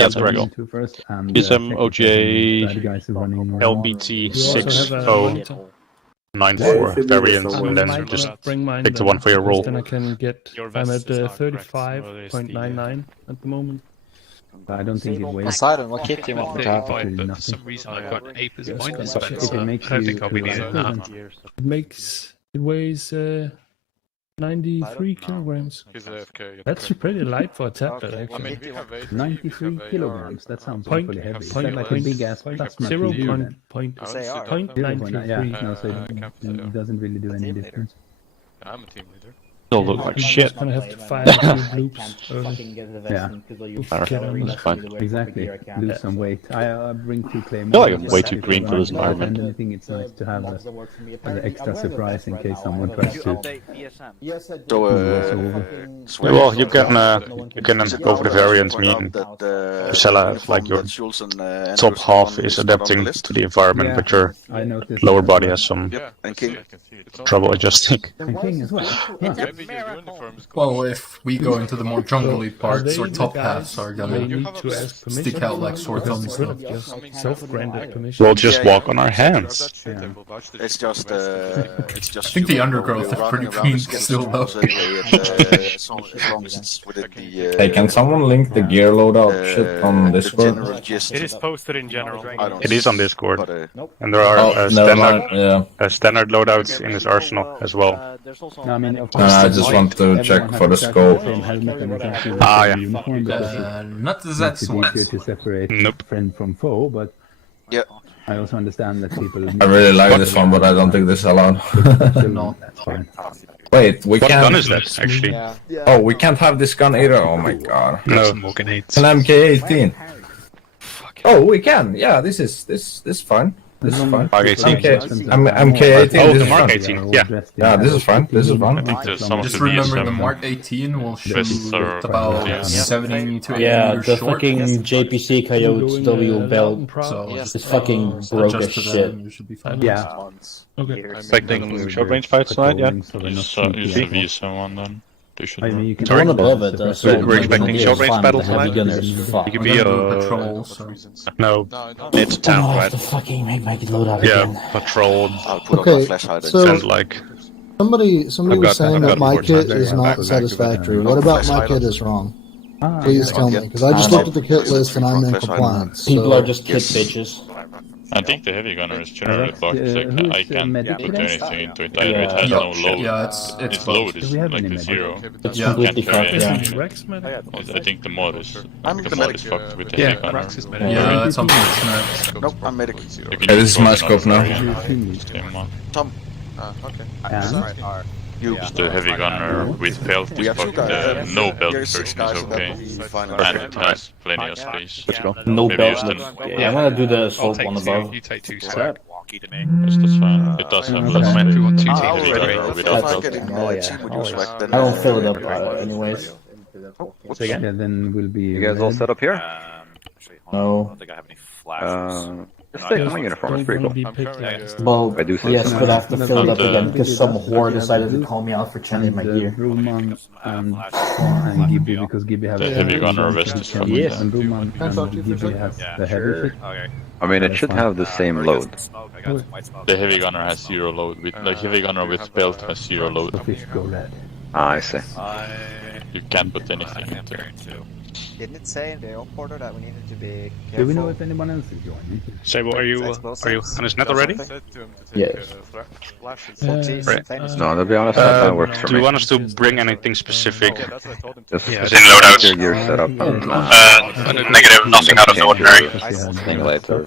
Yes, correct. First, and Milsim, OGA, bad guys are running LBT You also have a 6094 variant, I and then might just not bring mine pick the one for your because roll. then I can get. I'm at 35.99 at the moment. I don't think it weighs. Poseidon, what kit do you want me to have? But for some reason I got Apis Yes, Point but instead, if so it I makes don't you think I'll be needing too Arma. It weighs 93 kilograms. That's pretty light for a tablet, actually. 93 kilograms. That sounds Point- awfully heavy. Is point- that like a point- big ass plasma Zero TV point then? point They point are. 93. Yeah, no, so it doesn't really do any difference. I'm a team leader. Still look like You're shit. just gonna have to fire a few bloops early. Yeah, exactly. Lose some weight. I bring 2 claymores. I feel like I'm way too green for this environment. And I think it's nice to have an extra surprise in case someone tries to. Well, you can go for the variant, meaning Priscilla, like your top half is adapting to the environment, but your I noticed lower body has some trouble adjusting. And King as well. Huh. Well, if we go into the more jungly parts or They, top the halves guys, are they gonna need to ask permission. stick out like sore Because thumbs they though. could have just self-granted permission. We'll just walk on our hands. It's just I think the undergrowth is pretty green still though. as long as it's within the. Hey, can someone link the gear loadout shit on Discord? It is posted in general. It is on Discord, But, and there are Never mind. Yeah. standard loadouts in this arsenal as well. No, I mean, of course, I just want to check for the scope. Ah, yeah. Not the That's Zets easier ones. to separate Nope. friend from foe, but yeah. I also understand that people. I really like this one, but I don't think this is allowed. No, that's fine. Wait, we What gun can't. is that, actually? Oh, we can't have this gun either. Oh my god. No. It's an MK18. Oh, we can. Yeah, this is fine. This is fine. Mark 18. MK18. Oh, This the is Mark fine. 18. Yeah. Yeah, this is fine. This is fine. I think there's some of Just the remember the VSM Mark 18 will shoot Vests are- about Yeah. 70 to 80 Yeah, meters the short. fucking JPC Coyotes W belt So is fucking broke as adjust to shit. them, you should be fine. Yeah. Okay. Expecting short range fights tonight, yeah? Use the VSM one then. They should I mean, you can The one above it, We're expecting short range battles heavy tonight? gunners. Fuck. You could We're be gonna do patrol, so No, it's I town, have right? to fucking make my loadout Yeah, again. patrol I'll put Okay, on my flashlight so- and like... Somebody I've was got- saying I've that got my boards kit out is there. not satisfactory. What about my kit is wrong? Please tell me, because I just looked at the kit list and I'm in compliance. People so- are just kid bitches. I think the heavy gunner is generally That's, bugged. Like, who's, I can't medic put today? anything into it either. It has Yeah. no load. yeah, it's Its load is Do we have like any the zero. It's Yeah. completely Can't carry fucked, yeah. anything. Rex medic? I think the mod is I'm the the mod medic. is fucked with the Yeah. heavy gunner. yeah, it's unfortunate. Nope, I'm medic. You can Okay, this use is my another scope now. variant. Same mod. Tom. Okay. And You. Use the heavy gunner with belt We is have two fucked. guys. The no belt Here's six version guys is and that okay. will be fine. And it has plenty of space. Let's go. No Maybe belt. use the... Yeah, I'm gonna do the assault one above. You take 2 What's stack. that? Yes, that's fine. It does have less Okay. space. We want 2 I'll teams Heavy already. gunner If without I belt. get in Oh, yeah, team with you, always. Swag, then I don't fill it up anyways. yeah, then we'll be. You guys all set up here? No. Just take my uniform, it's pretty cool. Be picky. Well, I do think yes, so. but I have to fill it up But, again because some whore decided to call me out for changing my gear. Bruman and Gibby, because Gibby has The heavy gunner vest is fucked. Yes. And Bruman and Gibby has the heavy shit. I mean, it should have the same load. The heavy gunner has zero load. With the heavy gunner with belt has zero load. The fish go red. Ah, I see. You can't put anything into it. Didn't it say in the order that we needed to be careful? Do we know if anyone else is joining? Sable, are you on his net already? Yes. No, to be honest, that works for Do you me. want us to bring anything specific? Just Yeah, get in loadouts. your gear set up and Negative, nothing out of the ordinary. thing later.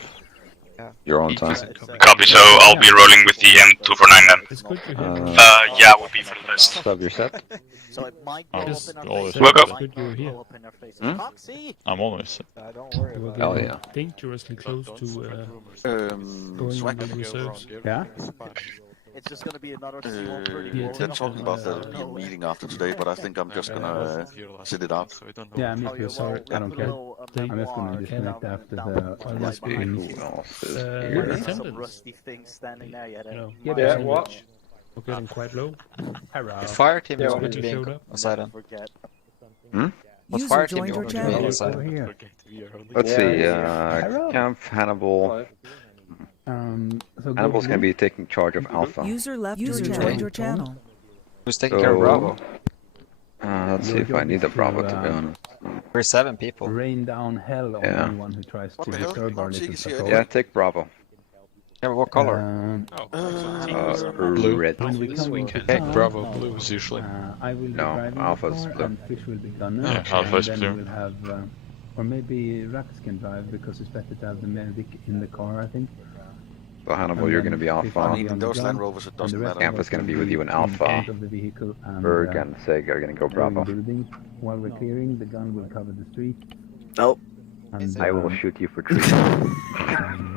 Your own time. Copy, so I'll be rolling with the M249 then. It's good to hear. Yeah, would be for the best. Sub your set. So it might Oh, go it's up in our always- faces. Welcome. It might Good you're here. go up in our faces. Hmm? Fuck, see? I'm always... Don't worry We're about Hell getting yeah. dangerously close to going Swag. with the reserves. Yeah? It's just gonna be another small Yeah, They're talking about the meeting after today, but I think I'm just gonna sit it out. Yeah, me too, so I don't care. I'm just gonna disconnect after the. Attendance. some rusty things standing there yet. You know, Yeah, what? we're getting quite low. The Fire team is is going going to to be be showed up. Poseidon. Hmm? What fire team you want to be on? Over here. Let's see, Camp Hannibal. So Hannibal's gonna be taking charge of Alpha. User joined your channel. Who's taking care of Bravo? Let's see if I need a Bravo, to be honest. We're 7 people. rain down hell on anyone who tries to disturb our little patrol. Yeah, take Bravo. Yeah, but what color? Blue. Red. When we come into Okay, town, Bravo blues usually. I will be No, driving Alpha's the car blue. and Fish will be gunner. Yeah, Alpha's and blue. then we'll have, or maybe Rax can drive because it's better to have the medic in the car, I think. So Hannibal, you're gonna be I Alpha. mean, those Land Rovers, it doesn't matter. Camp is gonna be with you in Alpha. Front of the vehicle and, Berg and Seg are gonna go Bravo. building. While we're clearing, the gun will cover the street. Nope. And, I will shoot you for treason.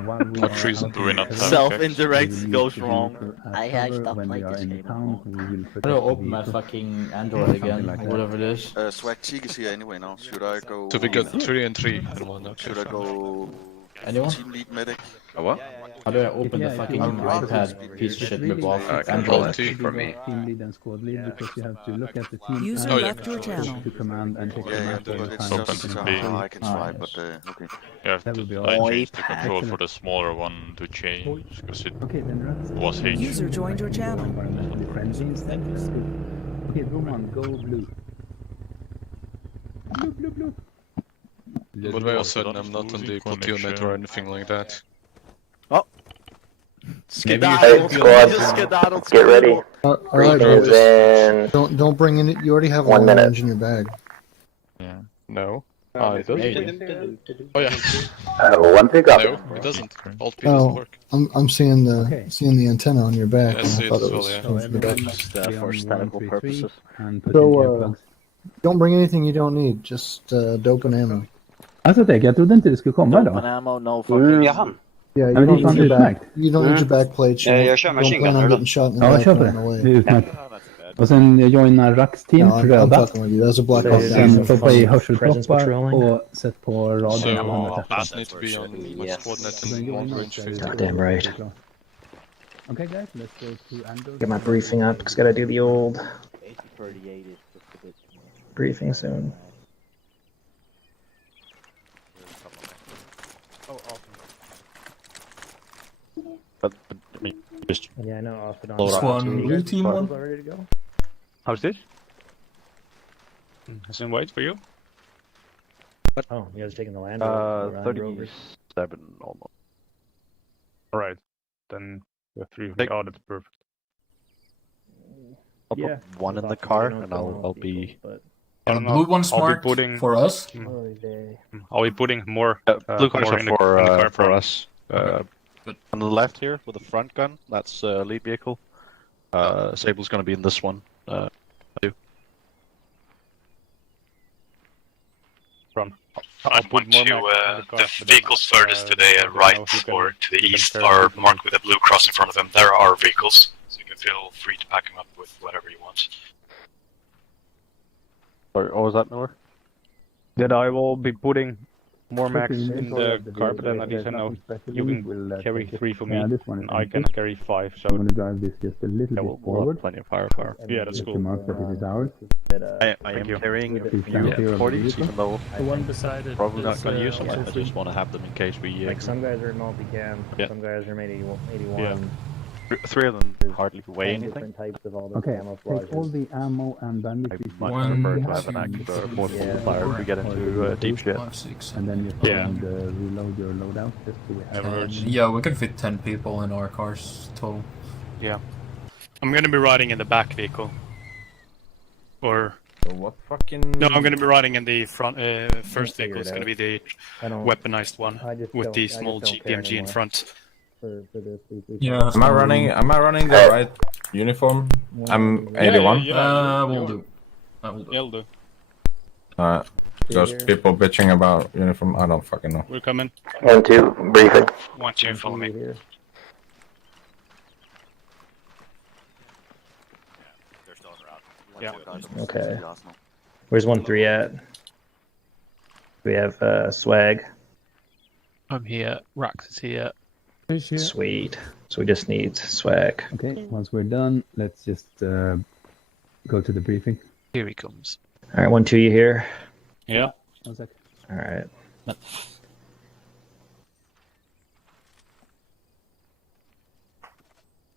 What treason do we not have? Self-indirect goes wrong. I hacked up when like we are this in game. town, we will I'm protect gonna the open my vehicle. fucking Android again, like or that. whatever it is. Swag Cheek is here anyway now. Should I go? So we got 3 and 3 and 1. Okay, Should I go? Anyone? Team lead medic. A what? How do I open the Yeah, fucking if you want to- iPad piece of shit Really, rip off Control Android? T for me. Team lead and squad lead because you have to look at the team User and left your channel. to command and take Yeah, yeah, command all the it's time. just Open to how I can try, yes. but okay. You have That to would be like, awesome. change the control for the smaller one to change because it Okay, then Rax. was H. User joined your channel. Environmentally friendly instead. That's good. Okay, Roman, go blue. Blue. But by all sudden I'm not on the Pontionet or anything like that. Skedaddle! Skedaddle! Get ready. Alright, Is in don't bring in. You already have 1 one minute. orange in your bag. No. It does? Oh yeah. 1 pickup. No, it doesn't. Alt P doesn't Oh, work. I'm seeing the Okay. antenna on your back. Yeah, I and see I it thought as it well, was yeah. coming from the back. For aesthetical purposes. And put So, in earplugs. Don't bring anything you don't need. Just dope and ammo. Alltså jag trodde inte det skulle komma Open då. ammo, no fucking... Jaha. Yeah, you Men det är don't fan need your back. utmärkt. You don't need your backplate. You Jag kör don't machine plan gun on då. getting shot in the Ja, back kör på on the det. way. Det är utmärkt. Och sen joina Rax team, No, I'm röda. fucking with you. That's a black hawk Sen down. stoppa i hörselproppar och sätt på radion. So och just need to be on my squad net and long range 50. Goddamn right. Okay guys, let's go to Andor. Get my briefing up, because gotta do the old briefing soon. Just Yeah, I know. Off it on. This one, blue team one. Ready to go? How's this? Has it wait for you? Oh, you guys taking the land? 37 almost. Alright. Then the 3. Oh, that's perfect. I'll put one in the car, and I'll be. I The don't know. blue one's I'll be marked putting- for us. I'll be putting more. Blue cars more are in the car for front. us. On the left here with the front gun, that's lead vehicle. Sable's gonna be in this one. I'll put more the vehicles furthest to the right or to the east are marked with a blue cross in front of them. There are our vehicles, so you can feel free to pack them up with whatever you want. Sorry, what was that, Noor? That I will be putting more max in the carpet, and at least I know you can carry 3 for me, Yeah, this one is and I can empty. carry 5. So I'm gonna drive this just a little we'll bit forward. Plenty of firepower. yeah, that's Just to cool. mark that it is ours. I Thank am you. carrying Please stand clear of the 40s, vehicle. even though The one beside it. probably not is, gonna use them. also I free. just want to have them in case we. Like some guys are multicam, Yeah. some guys are made 81. Yeah. 3 of them hardly weigh anything. Different types of all the Okay, camouflages. take all the ammo and I bandages much you One, prefer to have, have an two, extra three, portable four, fire if we get into deep shit. 5, 6, and then you Yeah. find reload your loadout just so we have Never hurts. Yeah, we can fit 10 people in our cars total. I'm gonna be riding in the back vehicle. Or What fucking? no, I'm gonna be riding in the front first figure vehicle. it It's gonna out. be the I don't. weaponized one I just with don't- the I just small don't care GMG in anymore. front. For this, Yeah. Am I running the right uniform? I'm 81. We'll do. Will do. You'll do. Alright. Those people bitching about uniform, I don't fucking know. We're coming. 1, 2, briefing. 1, 2, follow me. Here. Yeah. Okay. Where's 1-3 at? We have swag. I'm here. Rax is here. Fish here. Sweet. So we just need swag. Okay, once we're done, let's just go to the briefing. Here he comes. All right, 1-2, you here? Yeah. One sec. All right.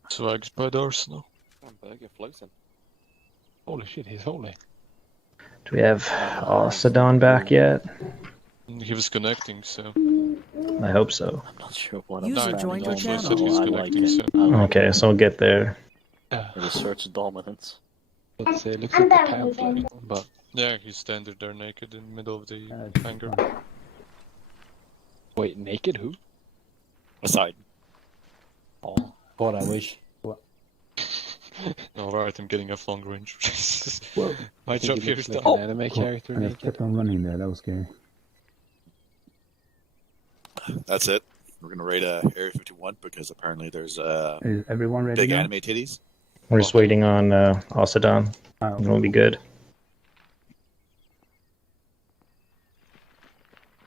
Swag's by the arsenal. Holy shit, he's holy. Do we have Alcedon back yet? He was connecting, so. I hope so. I'm not sure what User I'm joined your saying. channel. Said he's I like connecting, it. so. I like Okay, so we'll get there. it. It asserts dominance. Let's look at the pamphlet. But yeah, he's standing there naked in the middle of the hangar. Wait, naked who? Aside. Oh, God, I wish. Alright, I'm getting off long range. Whoa. My job here is like done. an anime character And I naked. kept on running there. That was scary. That's it. We're gonna raid Area 51 because apparently there's Is everyone ready big now? anime titties. We're just waiting on Alcedon. Oh, It'll be good.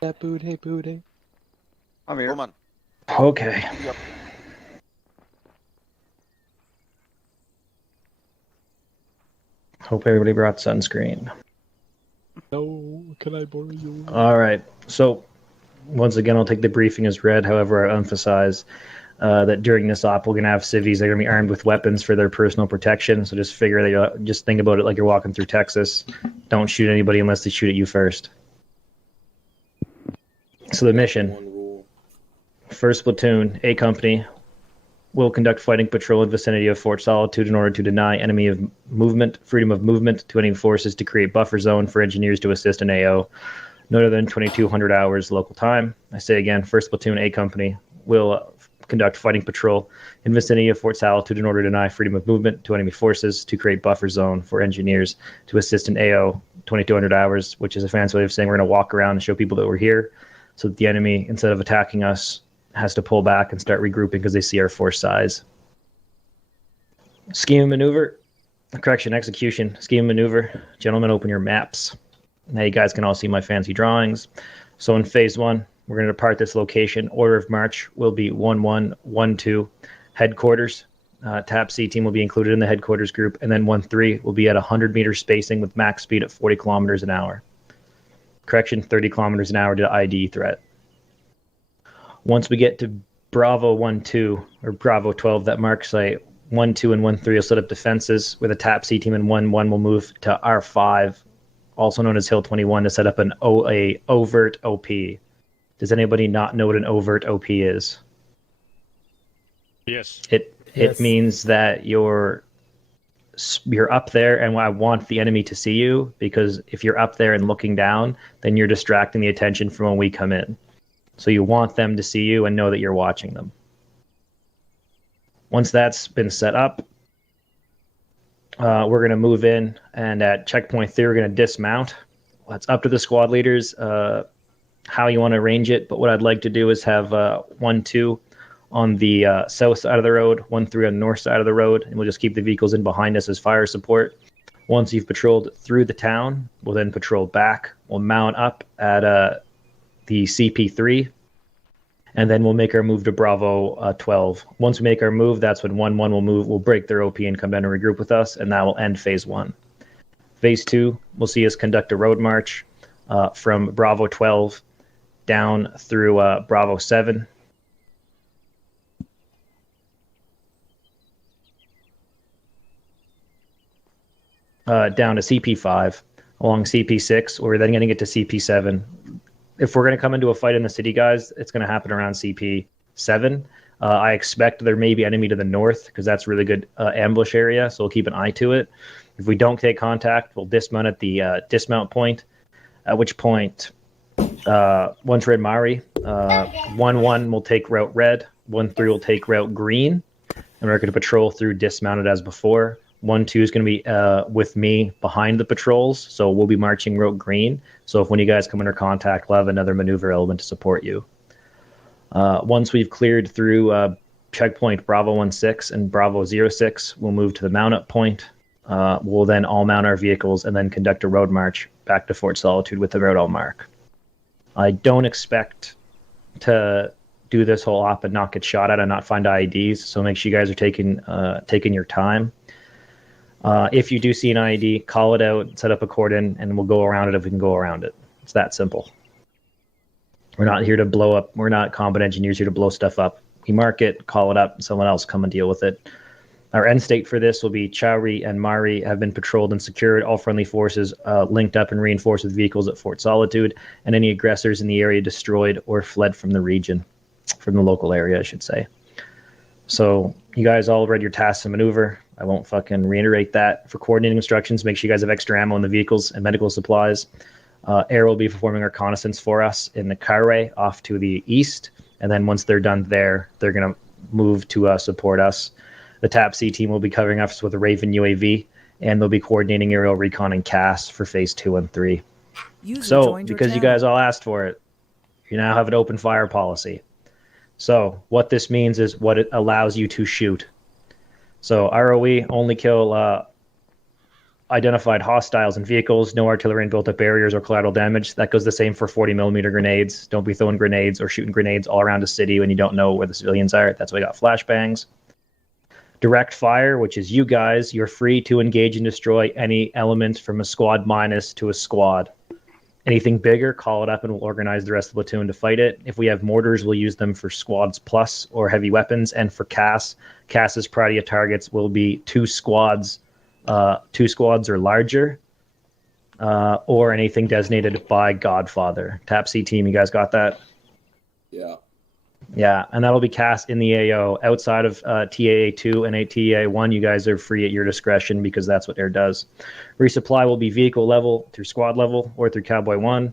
That booty, booty. I'm here. Come on. Okay. Yep. Hope everybody brought sunscreen. No, can I borrow you? All right. So, once again, I'll take the briefing as read. However, I emphasize that during this op, we're going to have civvies that are going to be armed with weapons for their personal protection. So just figure that just think about it like you're walking through Texas. Don't shoot anybody unless they shoot at you first. So the mission: First Platoon, A Company, will conduct fighting patrol in vicinity of Fort Solitude in order to deny enemy of movement, freedom of movement to enemy forces, to create buffer zone for engineers to assist an AO. No other than 2200 hours local time. I say again, 1st Platoon A Company will conduct fighting patrol in vicinity of Fort Solitude in order to deny freedom of movement to enemy forces, to create buffer zone for engineers to assist an AO. 2200 hours, which is a fancy way of saying we're going to walk around and show people that we're here, so that the enemy, instead of attacking us, has to pull back and start regrouping because they see our force size. Scheme and maneuver. Correction, execution. Scheme and maneuver. Gentlemen, open your maps. Now you guys can all see my fancy drawings. So in phase 1, we're going to depart this location. Order of march will be 1-1-1-2. Headquarters. TAP C team will be included in the headquarters group. And then 1-3 will be at 100 meter spacing with max speed at 40 kilometers an hour. Correction, 30 kilometers an hour to ID threat. Once we get to Bravo 1-2 or Bravo 12, that mark site, 1-2 and 1-3 will set up defenses with a TAP C team, and 1-1 will move to R5, also known as Hill 21, to set up an overt OP. Does anybody not know what an overt OP is? Yes. It means that you're up there, and I want the enemy to see you, because if you're up there and looking down, then you're distracting the attention from when we come in. So you want them to see you and know that you're watching them. Once that's been set up, we're going to move in, and at checkpoint 3, we're going to dismount. Well, it's up to the squad leaders how you want to arrange it, but what I'd like to do is have 1-2 on the south side of the road, 1-3 on the north side of the road, and we'll just keep the vehicles in behind us as fire support. Once you've patrolled through the town, we'll then patrol back. We'll mount up at the CP3, and then we'll make our move to Bravo 12. Once we make our move, that's when 1-1 will move. We'll break their OP and come down and regroup with us, and that will end phase 1. Phase 2, we'll see us conduct a road march from Bravo 12 down through Bravo 7. Down to CP5, along CP6. We're then going to get to CP7. If we're going to come into a fight in the city, guys, it's going to happen around CP7. I expect there may be enemy to the north, because that's a really good ambush area, so we'll keep an eye to it. If we don't take contact, we'll dismount at the dismount point, at which point, once we're at Mari, 1-1 will take route red, 1-3 will take route green, and we're going to patrol through dismounted as before. 1-2 is going to be with me behind the patrols, so we'll be marching route green. So if when you guys come under contact, we'll have another maneuver element to support you. Once we've cleared through checkpoint Bravo 16 and Bravo 06, we'll move to the mount-up point. We'll then all mount our vehicles and then conduct a road march back to Fort Solitude with the route all mark. I don't expect to do this whole op and not get shot at and not find IEDs, so make sure you guys are taking your time. If you do see an IED, call it out, set up a cordon, and we'll go around it if we can go around it. It's that simple. We're not here to blow up. We're not combat engineers here to blow stuff up. We mark it, call it up, someone else come and deal with it. Our end state for this will be Chowri and Mari have been patrolled and secured. All friendly forces linked up and reinforced with vehicles at Fort Solitude, and any aggressors in the area destroyed or fled from the region, from the local area, I should say. So you guys all read your tasks and maneuver. I won't fucking reiterate that. For coordinating instructions, make sure you guys have extra ammo in the vehicles and medical supplies. Air will be performing reconnaissance for us in the Carway off to the east, and then once they're done there, they're going to move to support us. The TAP-C team will be covering us with a Raven UAV, and they'll be coordinating aerial recon and CAS for phase 2 and 3. So, because you guys all asked for it, you now have an open fire policy. So, what this means is what it allows you to shoot. So, ROE, only kill identified hostiles and vehicles, no artillery and built-up barriers or collateral damage. That goes the same for 40mm grenades. Don't be throwing grenades or shooting grenades all around a city when you don't know where the civilians are. That's why we got flashbangs. Direct fire, which is you guys, you're free to engage and destroy any element from a squad minus to a squad. Anything bigger, call it up and we'll organize the rest of the platoon to fight it. If we have mortars, we'll use them for squads plus or heavy weapons. And for CAS's priority of targets will be 2 squads or larger, or anything designated by Godfather. TAP-C team, you guys got that? Yeah. Yeah, and that'll be cast in the AO. Outside of TAA2 and TAA1, you guys are free at your discretion because that's what Air does. Resupply will be vehicle level through squad level or through Cowboy 1,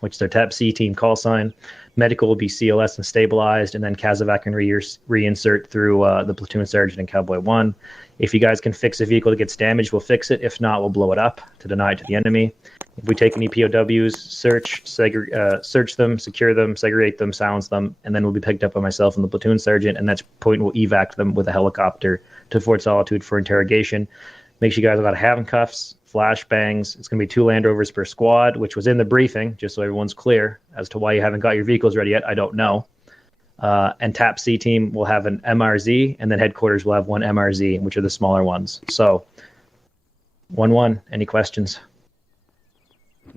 which is their TAP-C team call sign. Medical will be CLS and stabilized, and then Kazovac can reinsert through the platoon sergeant and Cowboy 1. If you guys can fix a vehicle that gets damaged, we'll fix it. If not, we'll blow it up to deny it to the enemy. If we take any POWs, search them, secure them, segregate them, silence them, and then we'll be picked up by myself and the platoon sergeant, and that point we'll evac them with a helicopter to Fort Solitude for interrogation. Make sure you guys have got handcuffs, flashbangs. It's going to be 2 Land Rovers per squad, which was in the briefing, just so everyone's clear as to why you haven't got your vehicles ready yet. I don't know. And TAP-C team will have an MRZ, and then headquarters will have 1 MRZ, which are the smaller ones. So, 1-1. Any questions?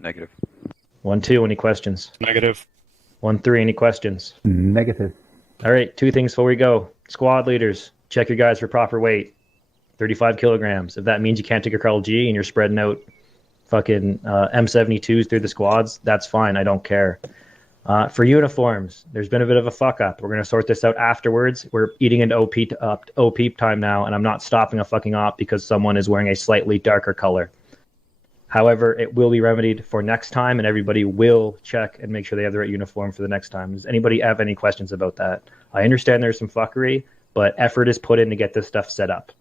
Negative. 1-2. Any questions? Negative. 1-3. Any questions? Negative. All right. 2 things before we go. Squad leaders, check your guys for proper weight. 35 kilograms. If that means you can't take a Carl G and you're spreading out fucking M72s through the squads, that's fine. I don't care. For uniforms, there's been a bit of a fuck up. We're going to sort this out afterwards. We're eating into OP time now, and I'm not stopping a fucking op because someone is wearing a slightly darker color. However, it will be remedied for next time, and everybody will check and make sure they have the right uniform for the next time. Does anybody have any questions about that? I understand there's some fuckery, but effort is put in to get this stuff set up.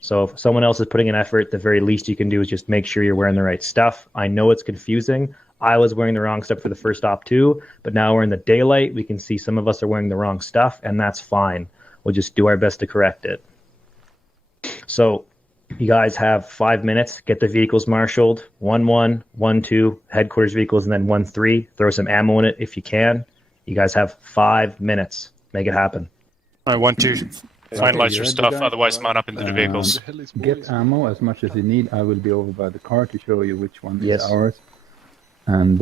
So if someone else is putting an effort, the very least you can do is just make sure you're wearing the right stuff. I know it's confusing. I was wearing the wrong stuff for the first op too, but now we're in the daylight. We can see some of us are wearing the wrong stuff, and that's fine. We'll just do our best to correct it. So you guys have 5 minutes. Get the vehicles marshaled. 1-1, 1-2, headquarters vehicles, and then 1-3. Throw some ammo in it if you can. You guys have 5 minutes. Make it happen. All right, 1-2. Finalize your stuff, otherwise mount up into the vehicles. Get ammo as much as you need. I will be over by the car to show you which one Yes. is ours. And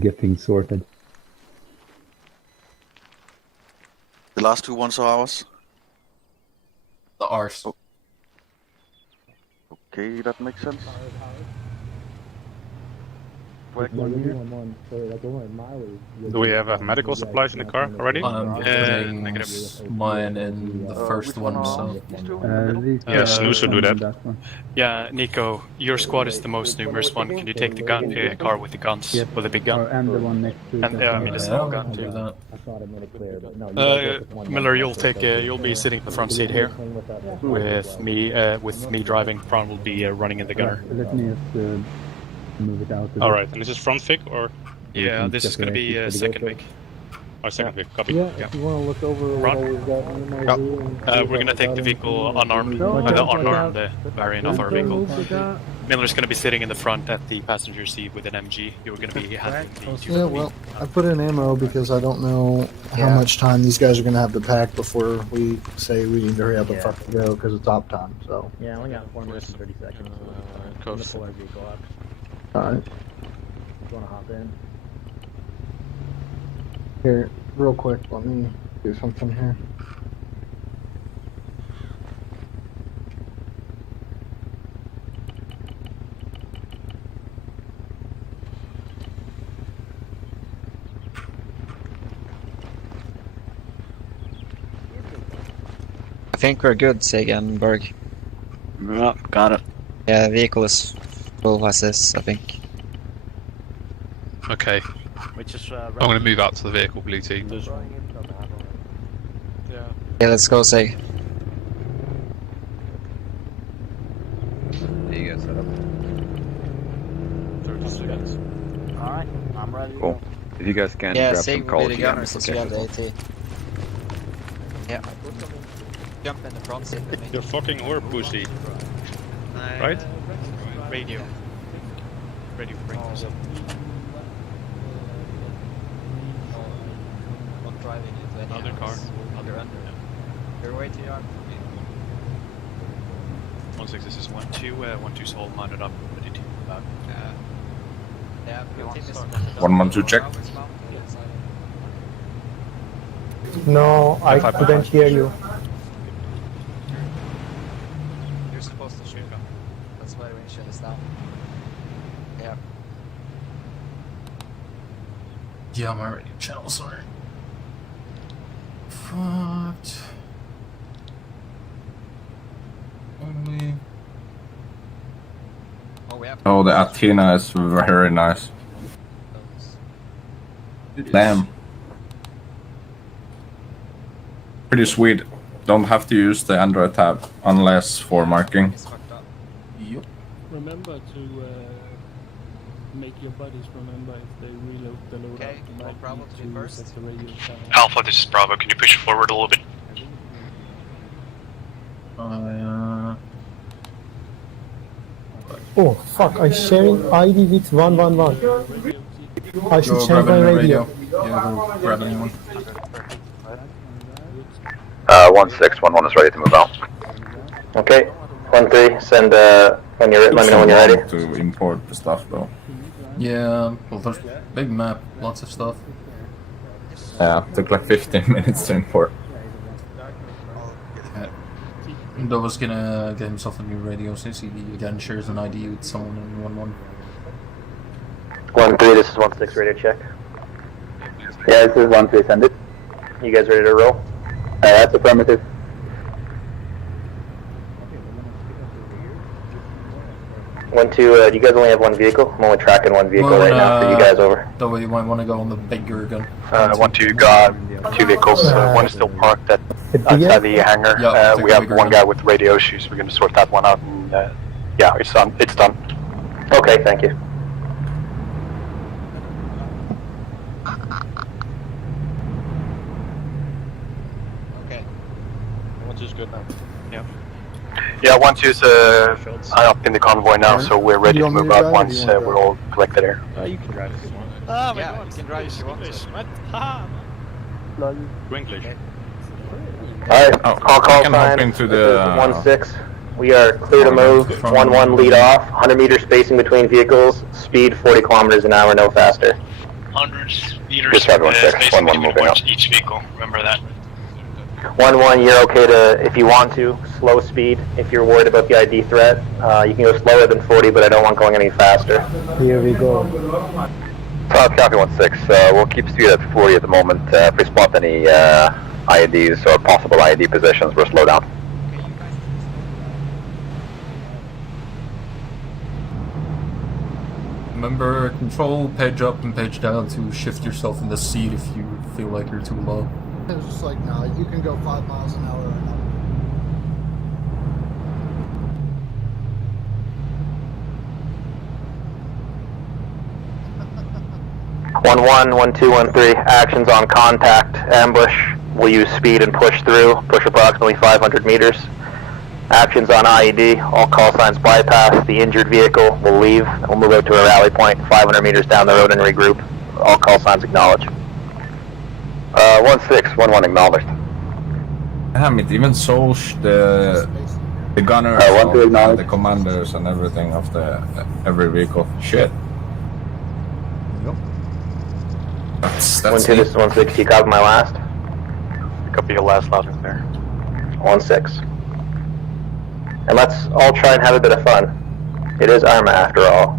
get things sorted. The last 2 ones are ours. The ours. Okay, that makes sense. Do we have medical supplies in the car already? Putting mine in the first which one, one so. Yeah, Snooze will do that. Yeah, Nico, your squad is the most numerous one. Can you take the gun car with the guns, with a big gun? And the one next to it. And I mean a small gun too. Miller, you'll be sitting in the front seat here, with me driving. Prawn will be running in the gunner. Let me just move it out. All right, and this is front Vic or? Yeah, this is going to be second Vic. Oh, second Vic, copy. Yeah, if you want to look over what Ron? we've got on the We're going to take the vehicle unarmed, the unarmed variant of our vehicle. Miller's going to be sitting in the front at the passenger seat with an MG. You're going to be handling the Yeah, well, I put in ammo because I don't know how much time these guys are going to have to pack before we say we need to hurry up and fucking go because it's op time, so. Yeah, I only got 4 minutes and 30 seconds. Coast. Alright. want to hop in? Here, real quick, let me do something here. I think we're good, Sagan, Berg. Yeah, got it. Yeah, the vehicle is full assist, I think. Okay. I'm going to move out to the vehicle, blue team. Yeah, let's go, Sag. There you go, set up. 30 seconds. Alright, I'm ready to go. If you guys can, Yeah, grab Sag some will calls be the again. gunner since we have the AT. Yeah. Jump in the front seat with me. You're fucking whore pussy. Right? Radio. Radio, bring this up. Not driving into any Other car. You're under. You're way too young for me. 1-6, this is 1-2. 1-2's all mounted up, ready to move out. Yeah, your team is 1-1-2 check. No, I couldn't hear you. You're supposed to shoot him. That's why windshield is down. Yeah. Yeah, I'm already channel, sorry. Fucked. Only. Oh, the Athena is very nice. Damn. Pretty sweet. Don't have to use the Android tab unless for marking. Yep. Remember to make your buddies remember if they reload the loadout. Okay, you might Bravo need to be first. set the radio channel. Alpha, this is Bravo. Can you push forward a little bit? Oh fuck! I'm sharing ID with 111. I should Go change grab my a new radio. Yeah, go grab a new one. 1-6-1-1 is ready to move out. Okay, 1-3, send when you're let me know when you're ready. To import the stuff though. Yeah, well, there's big map, lots of stuff. Yeah, took like 15 minutes to import. Indo was gonna get himself a new radio since he again shares an ID with someone in 1-1. 1-3, this is 1-6 radio check. Yeah, this is 1-3, send it. You guys ready to roll? That's affirmative. 1-2, do you guys only have one vehicle? I'm only tracking one vehicle right now for you guys over. That way you might want to go on the bigger gun. 1-2 got 2 vehicles. One is still parked outside the hangar. Yeah, We have one guy with radio issues. We're going to sort that one out. And, yeah, it's done. It's done. Okay, thank you. Okay. 1-2's good now. Yeah. Yeah, 1-2's up in the convoy now, so we're ready to move out once we're all collected here. You can drive this one. Oh my god, you can drive if you want to. English. Alright, call can hop sign. into the, 1-6. We are clear to move. 1-1 lead off. 100 meter spacing between vehicles. Speed 40 kilometers an hour, no faster. 100 meters Just everyone check. space 1-1 between moving up. each vehicle. Remember that. 1-1, you're okay to, if you want to, slow speed. If you're worried about the ID threat, you can go slower than 40, but I don't want going any faster. Here we go. Copy 1-6. We'll keep speed at 40 at the moment. If we spot any IEDs or possible IED positions, we'll slow down. Remember, control page up and page down to shift yourself in the seat if you feel like you're too low. It was just like, nah, you can go 5 miles an hour right now. 1-1, 1-2, 1-3, actions on contact, ambush. We'll use speed and push through, push approximately 500 meters. Actions on IED, all call signs bypass, the injured vehicle will leave, and we'll move out to a rally point 500 meters down the road and regroup. All call signs acknowledged. 1-6, 1-1 acknowledged. Damn, it even shows the gunners, the commanders and everything of the every vehicle. Shit. That's 1-2, this is 1-6. You copy my last? Copy your last loud and clear. 1-6. And let's all try and have a bit of fun. It is Arma after all.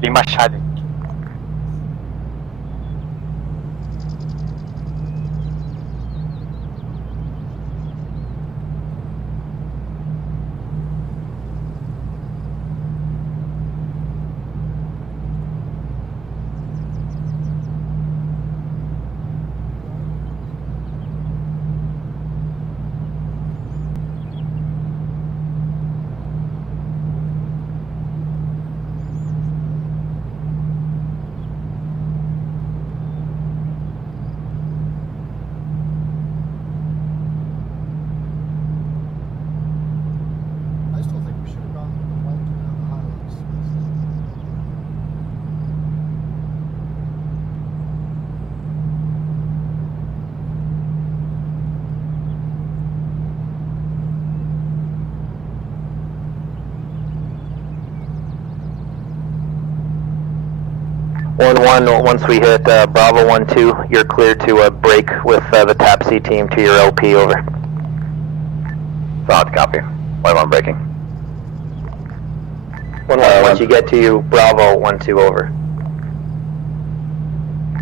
Be machado. I still think we should have gone with the white to have the highlights. Once we hit Bravo 1-2, you're clear to break with the TAP C team to your LP, over. Solid copy. 1-1 breaking. Once you get to Bravo 1-2, over.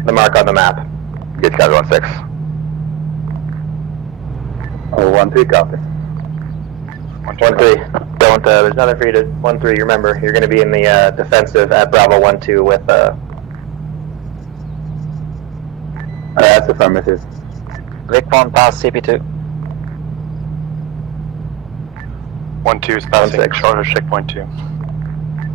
The mark on the map. Good copy, 1-6. Oh, 1-3 copy. 1-3. Don't, there's nothing for you to, 1-3, remember, you're going to be in the defensive at Bravo 1-2 with, that's affirmative. Vic 1 past CP2. 1-2 is passing, shorter checkpoint 2.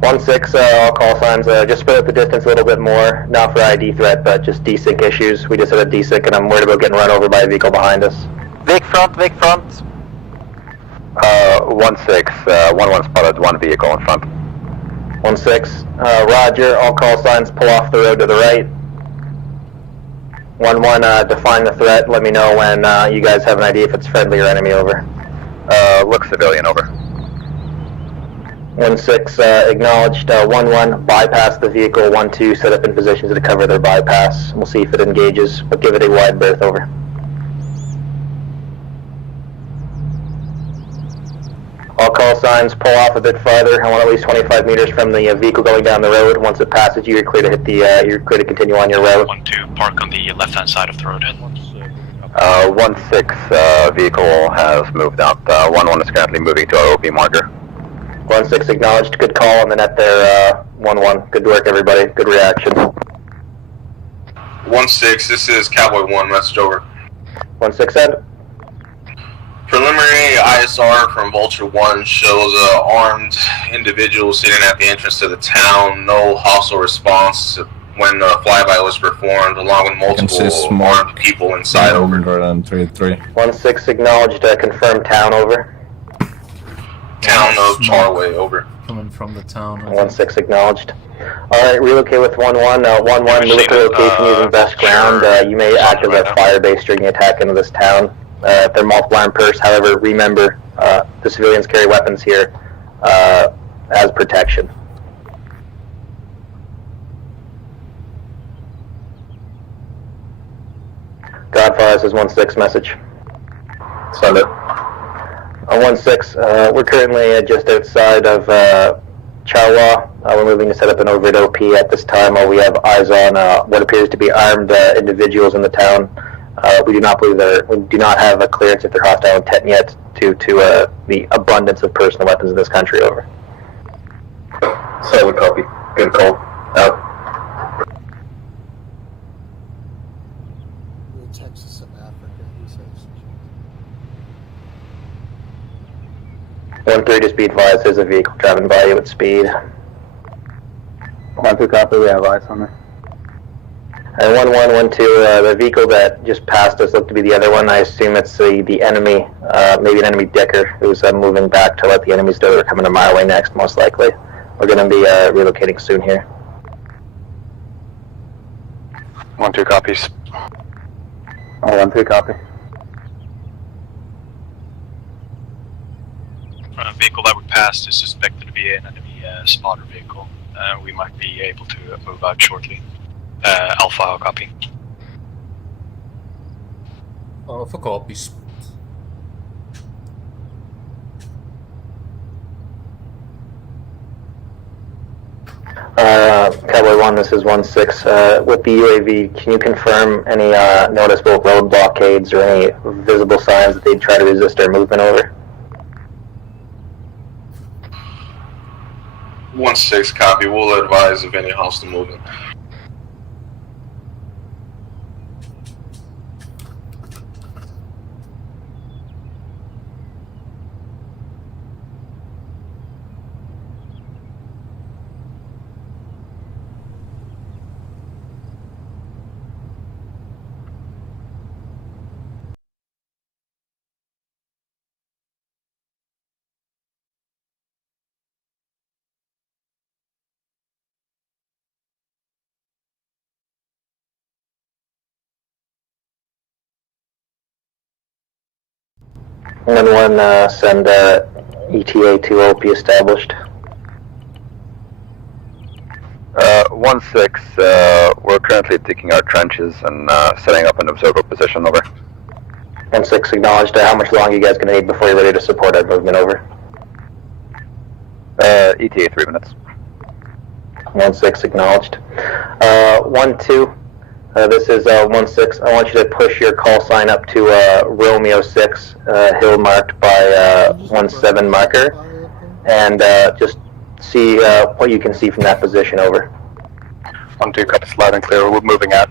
1-6, all call signs, just split up the distance a little bit more, not for ID threat, but just desync issues. We just had a desync and I'm worried about getting run over by a vehicle behind us. Vic front, Vic front. 1-6, 1-1 spotted, one vehicle in front. 1-6, roger, all call signs, pull off the road to the right. 1-1, define the threat, let me know when you guys have an idea if it's friendly or enemy, over. Look civilian, over. 1-6, acknowledged, 1-1, bypass the vehicle, 1-2, set up in positions to cover their bypass. We'll see if it engages, but give it a wide berth, over. All call signs, pull off a bit farther. I want at least 25 meters from the vehicle going down the road. Once it passes you, you're clear to hit the, you're clear to continue on your route. 1-2, park on the left-hand side of the road. 1-6, vehicle has moved up. 1-1 is currently moving to our OP marker. 1-6 acknowledged. Good call on the net there, 1-1. Good work, everybody. Good reaction. 1-6, this is Cowboy 1, message over. 1-6 send. Preliminary ISR from Vulture 1 shows armed individuals sitting at the entrance to the town. No hostile response when the flyby was performed, along with multiple armed people inside, over. 1-6 acknowledged, confirmed town, over. Town of Charway, over. Coming from the town. 1-6 acknowledged. Alright, relocate with 1-1. 1-1, move to location using best ground. You may act as a fire base during the attack into this town. They're multiple armed purse, however, remember, the civilians carry weapons here as protection. Godfather says 1-6 message. Send it. 1-6, we're currently just outside of Charwa. We're moving to set up an overt OP at this time. We have eyes on what appears to be armed individuals in the town. We do not believe we do not have a clearance if they're hostile intent yet due to the abundance of personal weapons in this country, over. Solid copy. Good call. Out. Texas and Africa, he says. 1-3, just be advised, there's a vehicle driving by you at speed. 1-2 copy, we have eyes on it. And 1-1, 1-2, the vehicle that just passed us looked to be the other one. I assume it's the enemy, maybe an enemy dicker who's moving back to let the enemies know they're coming to my way next, most likely. We're going to be relocating soon here. 1-2 copies. 1-3 copy. Vehicle that we passed is suspected to be an enemy spotter vehicle. we might be able to move out shortly. Alpha, copy. Alpha copies. Cowboy 1, this is 1-6. With the UAV, can you confirm any noticeable road blockades or any visible signs that they'd try to resist our movement over? 1-6, copy. We'll advise of any hostile movement. And then send ETA to OP established. 1-6, we're currently digging our trenches and setting up an observer position, over. 1-6 acknowledged. How much longer you guys gonna need before you're ready to support our movement, over? ETA 3 minutes. 1-6 acknowledged. 1-2. This is 1-6. I want you to push your call sign up to Romeo 6, hill marked by 1-7 marker, and just see what you can see from that position, over. 1-2, copies loud and clear. We're moving out.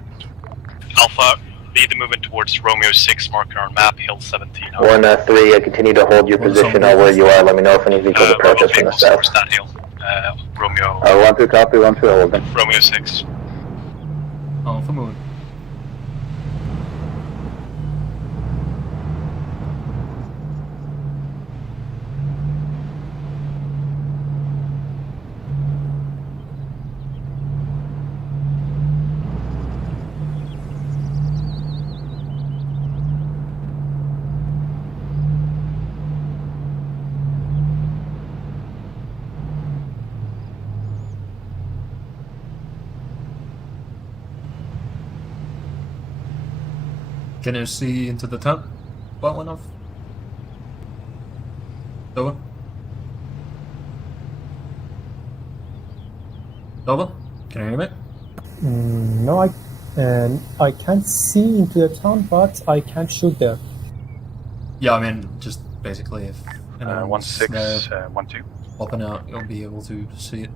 Alpha, lead the movement towards Romeo 6, marker on map, hill 17. 1-3, continue to hold your position where you are. Let me know if any vehicles approach us from the south. That hill. Romeo. 1-2, copy, 1-2, holding. Romeo 6. Alpha moving. Can you see into the tent? Well enough? Dover? Dover? Can you hear me? No, I can't see into the town, but I can't shoot there. Yeah, I mean, just basically if anyone's 1-6, 1-2. popping out, you'll be able to see it.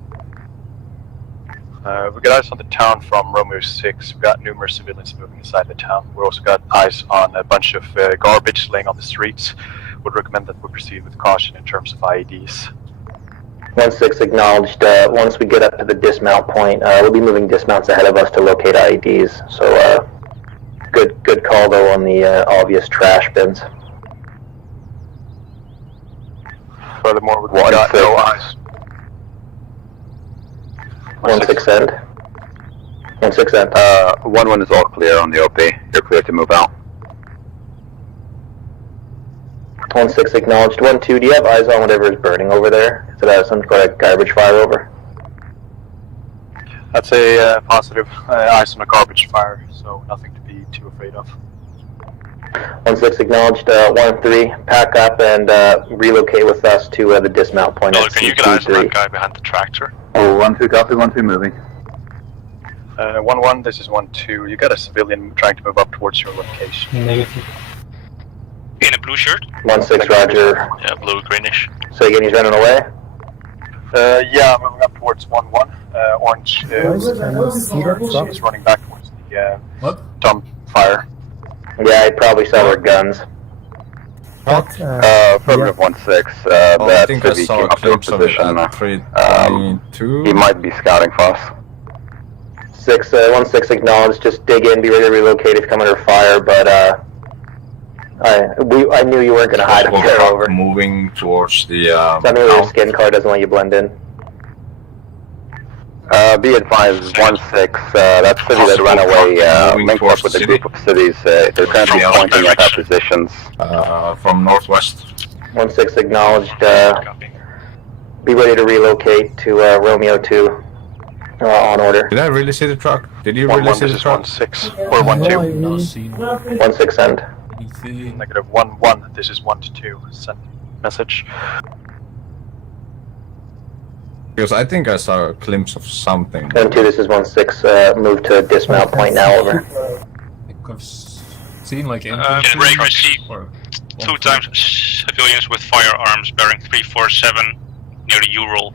We got eyes on the town from Romeo 6. We got numerous civilians moving inside the town. We also got eyes on a bunch of garbage laying on the streets. Would recommend that we proceed with caution in terms of IEDs. 1-6 acknowledged. Once we get up to the dismount point, we'll be moving dismounts ahead of us to locate IEDs. So, good call though on the obvious trash bins. Furthermore, we got no eyes. 1-6 end. 1-6 end. 1-1 is all clear on the OP. You're clear to move out. 1-6 acknowledged. 1-2, do you have eyes on whatever is burning over there? Is it some sort of garbage fire over? That's a positive. Eyes on a garbage fire, so nothing to be too afraid of. 1-6 acknowledged. 1-3, pack up and relocate with us to the dismount point. Miller, can you get eyes on that guy behind the tractor? Oh, 1-2, copy, 1-2 moving. 1-1, this is 1-2. You got a civilian trying to move up towards your location. Negative. In a blue shirt? 1-6, roger. Yeah, blue greenish. So again, he's running away? Yeah, moving up towards 1-1. Orange is running back towards the dump fire. Yeah, he probably saw our guns. Affirmative 1-6, that civvy came up to a position. He might be scouting for us. 1-6 acknowledged. Just dig in, be ready to relocate if you come under fire, but I knew you weren't going to hide up there, over. Moving towards the so I knew your skin color doesn't let you blend in. Be advised, 1-6, that city that ran away linked up with a group of cities. They're currently pointing at our positions. From northwest. 1-6 acknowledged. Be ready to relocate to Romeo 2. On order. Did I really see the truck? Did you 1-1, really see this the is truck? 1-6 or 1-2. No scene. 1-6 send. Negative 1-1. This is 1-2. Send message. Because I think I saw a glimpse of something. 1-2, this is 1-6. Move to dismount point now. Over. I've seen like Break, I see 2 times civilians with firearms bearing 347 near the U-roll.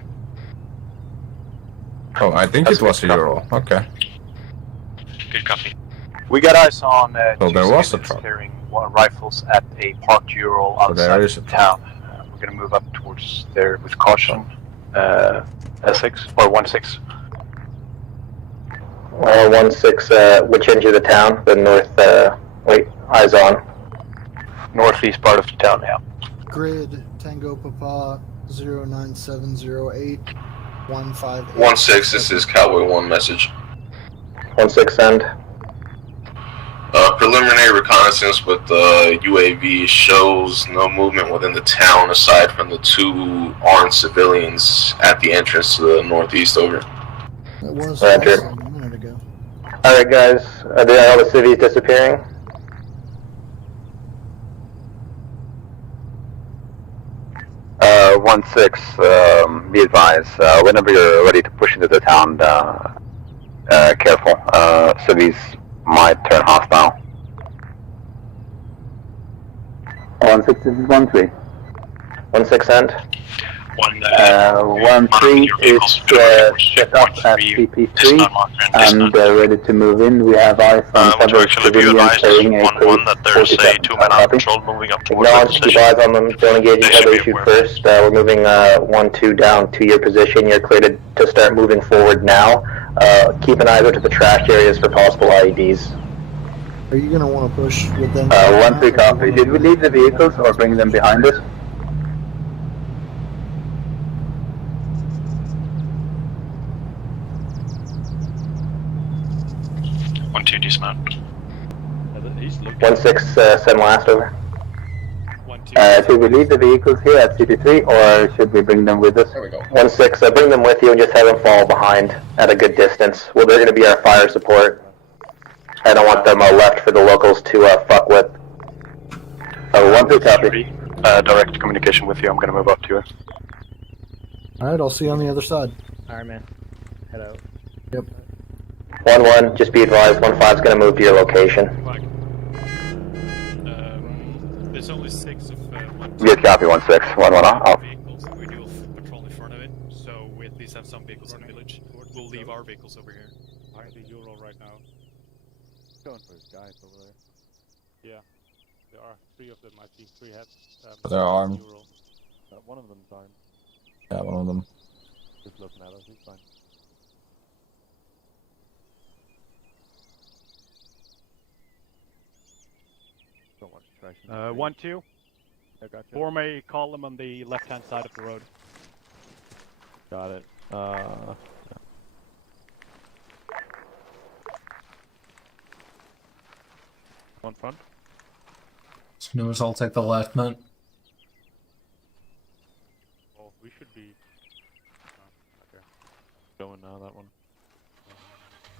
Oh, I think it was a Euro. Okay. Good copy. We got eyes on So there was a civilians truck. carrying rifles at a parked Ural So there outside is a of town. We're gonna move up towards there with caution. S6 or 1-6. 1-6, which end of the town? The north, wait, eyes on. Northeast part of the town, yeah. Grid Tango Papa 09708 158. 1-6, this is Cowboy 1 message. 1-6 send. Preliminary reconnaissance with the UAV shows no movement within the town aside from the 2 armed civilians at the entrance to the northeast. Over. That was Roger. awesome a minute ago. Alright guys, are all the civvies disappearing? Uh, 1-6, be advised, whenever you're ready to push into the town, careful, civvies might turn hostile. 1-6, this is 1-3. 1-6 send. 1-3 is set up at CP3 and ready to move in. We have eyes on several civilians carrying a police 47. Acknowledge, keep eyes on them, don't engage until they shoot first. We're moving 1-2 down to your position. You're cleared to start moving forward now. Keep an eye out to the trash areas for possible IEDs. Are you going to want to push with them? 1-3 copy. Did we leave the vehicles or bring them behind us? Dismount. 1-6, send last over. Should we leave the vehicles here at CP3 or should we bring them with us? There we go. 1-6, bring them with you and just have them fall behind at a good distance. Well, they're going to be our fire support. I don't want them left for the locals to fuck with. 1-3 copy. Direct communication with you. I'm gonna move up to you. Alright, I'll see you on the other side. Alright, man. Head out. Yep. 1-1, just be advised, 1-5's gonna move to your location. There's only 6 of 1. Good copy, 1-6. 1-1 off. Vehicles, we do patrol in front of it, so we at least have some vehicles in the village. We'll leave our vehicles over here. Behind the Euro right now. Going for his guys over there. Yeah, there are 3 of them. I see 3 heads. They're armed. One of them's armed. Yeah, one of them. Just looking at us, he's fine. Don't want to trash him. 1-2. I got you. Form a column on the left-hand side of the road. Got it. One front. So Noah's, I'll take the left, man. Oh, we should be. Oh, okay. Going now, that one.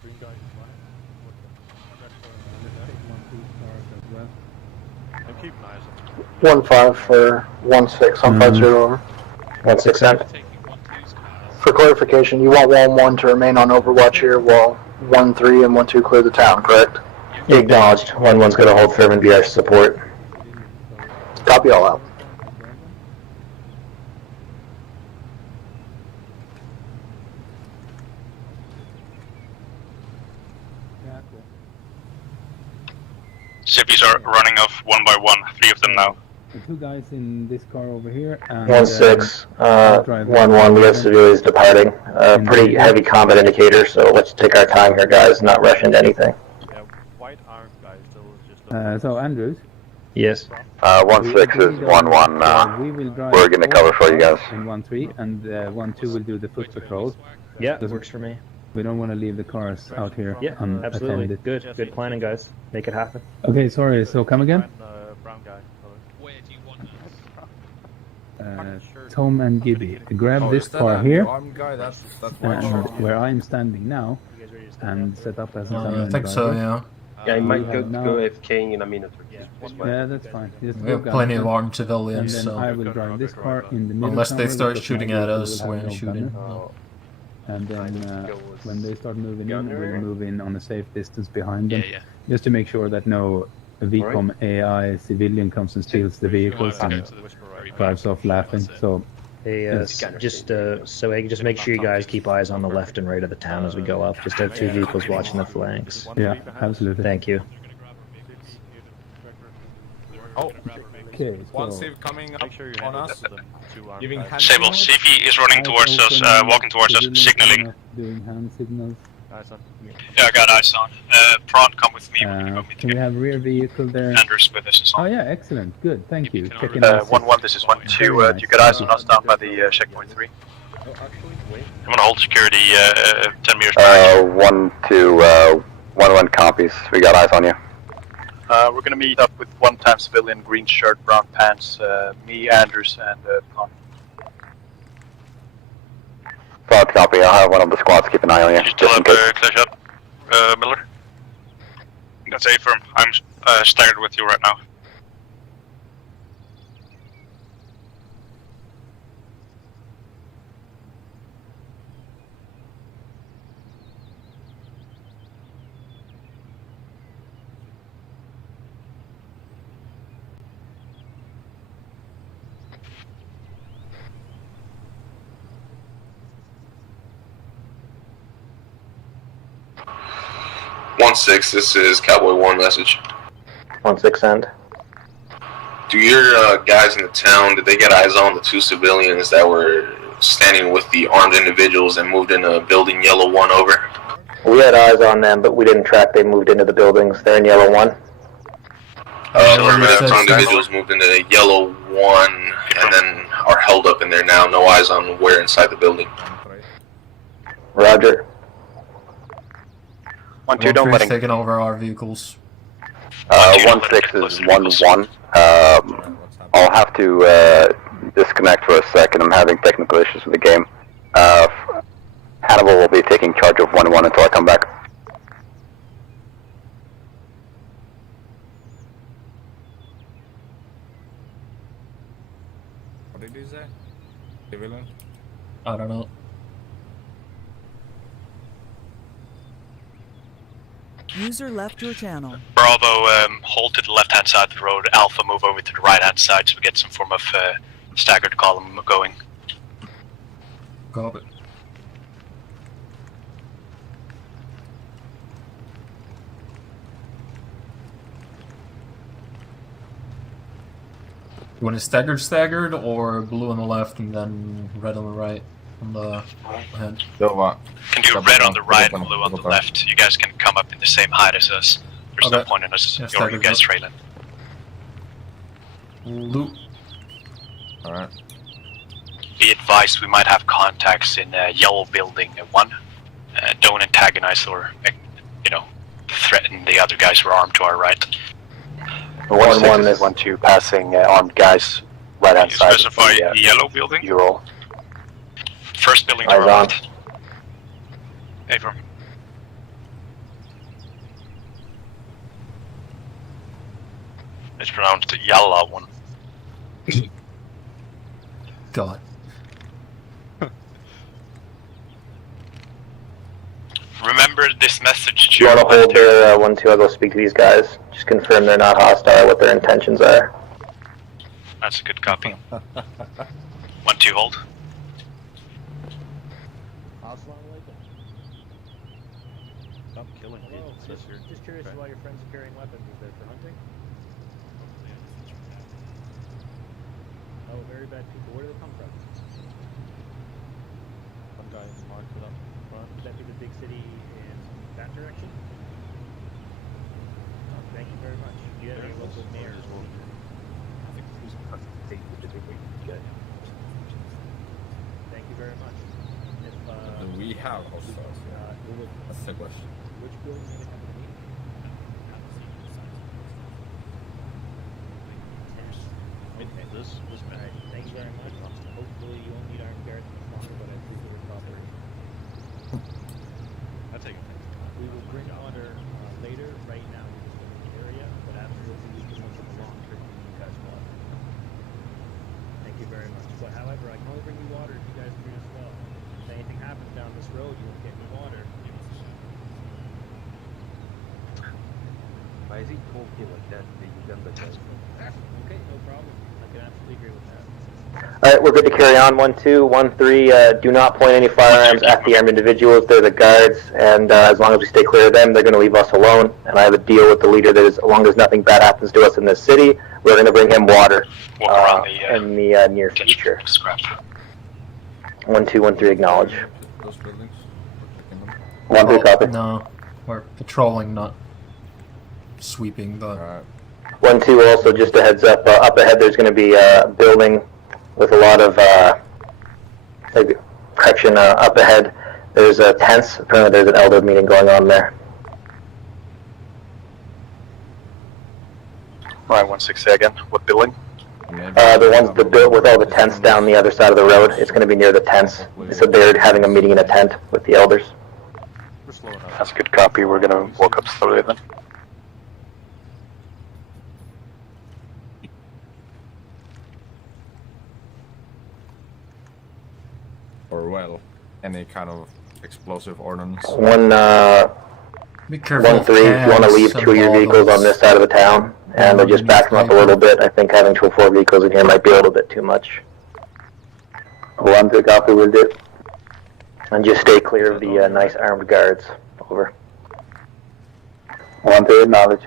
Green guy is fine. And keep an eye on 1-5 for 1-6 on 5-0 over. 1-6 send. For clarification, you want 1-1 to remain on Overwatch here while 1-3 and 1-2 clear the town, correct? Acknowledged. 1-1's gonna hold firm and be our support. Copy all out. Civvies are running off 1 by 1, 3 of them now. The 2 guys in this car over here. And, 1-6, 1-1, we have civilians departing. Pretty heavy combat indicator, so let's take our time here, guys, not rush into anything. Yeah, white armed guy still just. So, Andrews? Yes. 1-6 is 1-1, we're gonna cover for you guys. And 1-3, and 1-2 will do the foot patrol. Yeah, that works for me. We don't want to leave the cars out here Yeah, absolutely. unattended. Good planning, guys. Make it happen. Okay, sorry, so come again? Brown guy. Where do you want us? Sure, Tom and Gibby, grab this car here, and where I'm standing now, and set up as a summon I think so, driver. yeah. I might go AFK in a minute. Yeah, that's fine. Just We go have plenty of gunner, armed civilians, and then so I will drive this car in the middle. unless they somewhere, start because shooting my at vehicle us, will have we're no shooting. gunner. And then when they start moving in, we'll move in on a safe distance behind them, just to make sure that no VCOM AI civilian comes and steals the vehicles and drives off laughing. So Hey, so hey, just make sure you guys keep eyes on the left and right of the town as we go up. Just have 2 vehicles watching the flanks. yeah, absolutely. Thank you. Oh, okay. one So save coming up on us. Giving hand Sable, signals. CP is running towards us, walking towards us, signaling. doing hand signals. Yeah, I got eyes on. Prawn, come with me. We're gonna go meet Can we have rear vehicle there? Andrews with us as well. Oh yeah, excellent, good, thank you. Checking 1-1, this is 1-2. Do you get eyes on us down by the checkpoint 3? I'm gonna hold security 10 meters back. 1-2, 1-1 copies. We got eyes on you. We're gonna meet up with one-time civilian, green shirt, brown pants, me, Andrews, and Con. Solid copy. I'll have one of the squads keep an eye on you. You still have a clear shot, Miller? That's A firm. I'm staggered with you right now. This is Cowboy 1 message. 1-6 end. Do your guys in the town, did they get eyes on the 2 civilians that were standing with the armed individuals and moved in a building yellow 1 over? We had eyes on them, but we didn't track. They moved into the buildings. They're in yellow 1. Some individuals moved into yellow 1 and then are held up in there now. No eyes on where inside the building. Roger. 1-2, don't let him. taking over our vehicles. 1-6 is 1-1. I'll have to disconnect for a second. I'm having technical issues with the game. Hannibal will be taking charge of 1-1 until I come back. What did you say? Civilian? I don't know. User left your channel. Bravo, hold to the left-hand side of the road. Alpha, move over to the right-hand side so we get some form of staggered column going. Got it. You want it staggered, or blue on the left and then red on the right on the head? Can do red on the right and blue on the left. You guys can come up in the same height as us. There's no point in us, you guys trailing. Blue. Alright. Be advised, we might have contacts in yellow building 1. Don't antagonize or, threaten the other guys who are armed to our right. 1-1 is 1-2 passing armed guys right hand side. Specify the yellow building? You roll. First building to our left. Avram. It's pronounced yellow one. God. Remember this message. You want to hold there, 1-2, I'll go speak to these guys. Just confirm they're not hostile, what their intentions are. That's a good copy. 1-2 hold. Stop killing people. Just curious why your friends are carrying weapons. Is there for hunting? Oh, very bad people. Where do they come from? One guy is marked it up front. Would that be the big city in that direction? Thank you very much. Do you have any local mayors? Thank you very much. If, we have hostiles. That's the question. Which building are they coming to meet? this man. Thank you very much. Hopefully you won't need armed guards much longer, but I think we're cooperating. I'll take it. We will bring water later. Right now, we're just in the area, but absolutely we can look at the long term when you guys want. Thank you very much. But however, I can only bring you water if you guys bring us well. If anything happens down this road, you won't get any water. Why is he talking like that? The Uganda guy? Okay, no problem. I can absolutely agree with that. Alright, we're good to carry on. 1-2, 1-3, do not point any firearms at the armed individuals. They're the guards, and as long as we stay clear of them, they're going to leave us alone. And I have a deal with the leader that as long as nothing bad happens to us in this city, we're going to bring him water in the near future. 1-2, 1-3, acknowledge. Those buildings? 1-3, copy. No, we're patrolling, not sweeping the... 1-2, also just a heads up, up ahead there's going to be a building with a lot of, correction, up ahead there's tents. Apparently there's an elder meeting going on there. Right, 1-6 again. What building? The ones that built with all the tents down the other side of the road. It's going to be near the tents. They said they're having a meeting in a tent with the elders. That's a good copy. We're going to walk up slowly then. Or well, any kind of explosive ordnance. Be careful. 1-3, if you want to leave 2 of your vehicles on this side of the town, and just back them up a little bit. I think having 2 or 4 vehicles in here might be a little bit too much. 1-3, copy, will do. And just stay clear of the nice armed guards. Over. 1-3, acknowledge.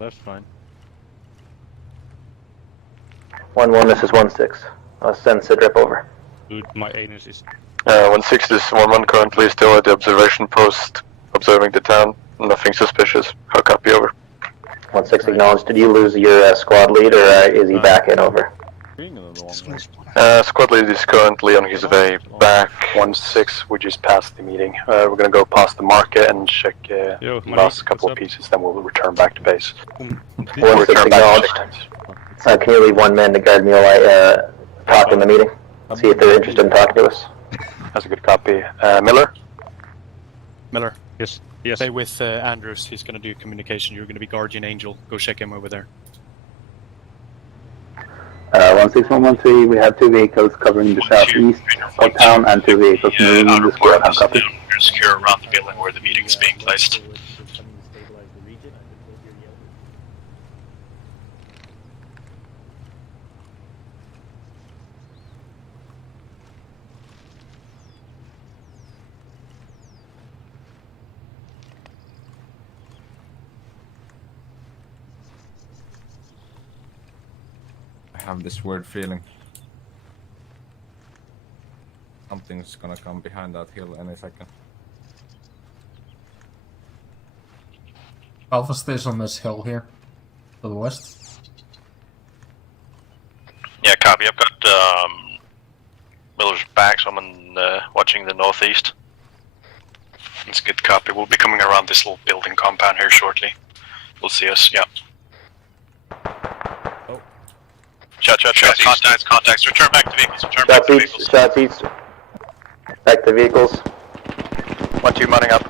That's fine. 1-1, this is 1-6. I'll send Sidrip over. Dude, my anus is... 1-6, this is 1-1 currently still at the observation post, observing the town. Nothing suspicious. I'll copy over. 1-6, acknowledged. Did you lose your squad lead, or is he back in over? Squad lead is currently on his way back. 1-6, we just passed the meeting. We're going to go past the market and check last couple of pieces, then we'll return back to base. 1-6, acknowledged. Can you leave 1 man to guard me while I talk in the meeting? See if they're interested in talking to us. That's a good copy. Miller? Miller. Yes. Stay with Andrews. He's going to do communication. You're going to be Guardian Angel. Go check him over there. 16113, we have 2 vehicles covering the southeast of town and 2 vehicles moving in the square. Copy. You're secure around the building where the meeting is being placed. I have this weird feeling. Something's gonna come behind that hill any second. Alpha stays on this hill here, to the west. Yeah, copy. I've got Miller's back, so I'm watching the northeast. It's a good copy. We'll be coming around this little building compound here shortly. We'll see us, yeah. Shot, contacts, return back to vehicles, Shots east. Back to vehicles. 1-2, mounting up.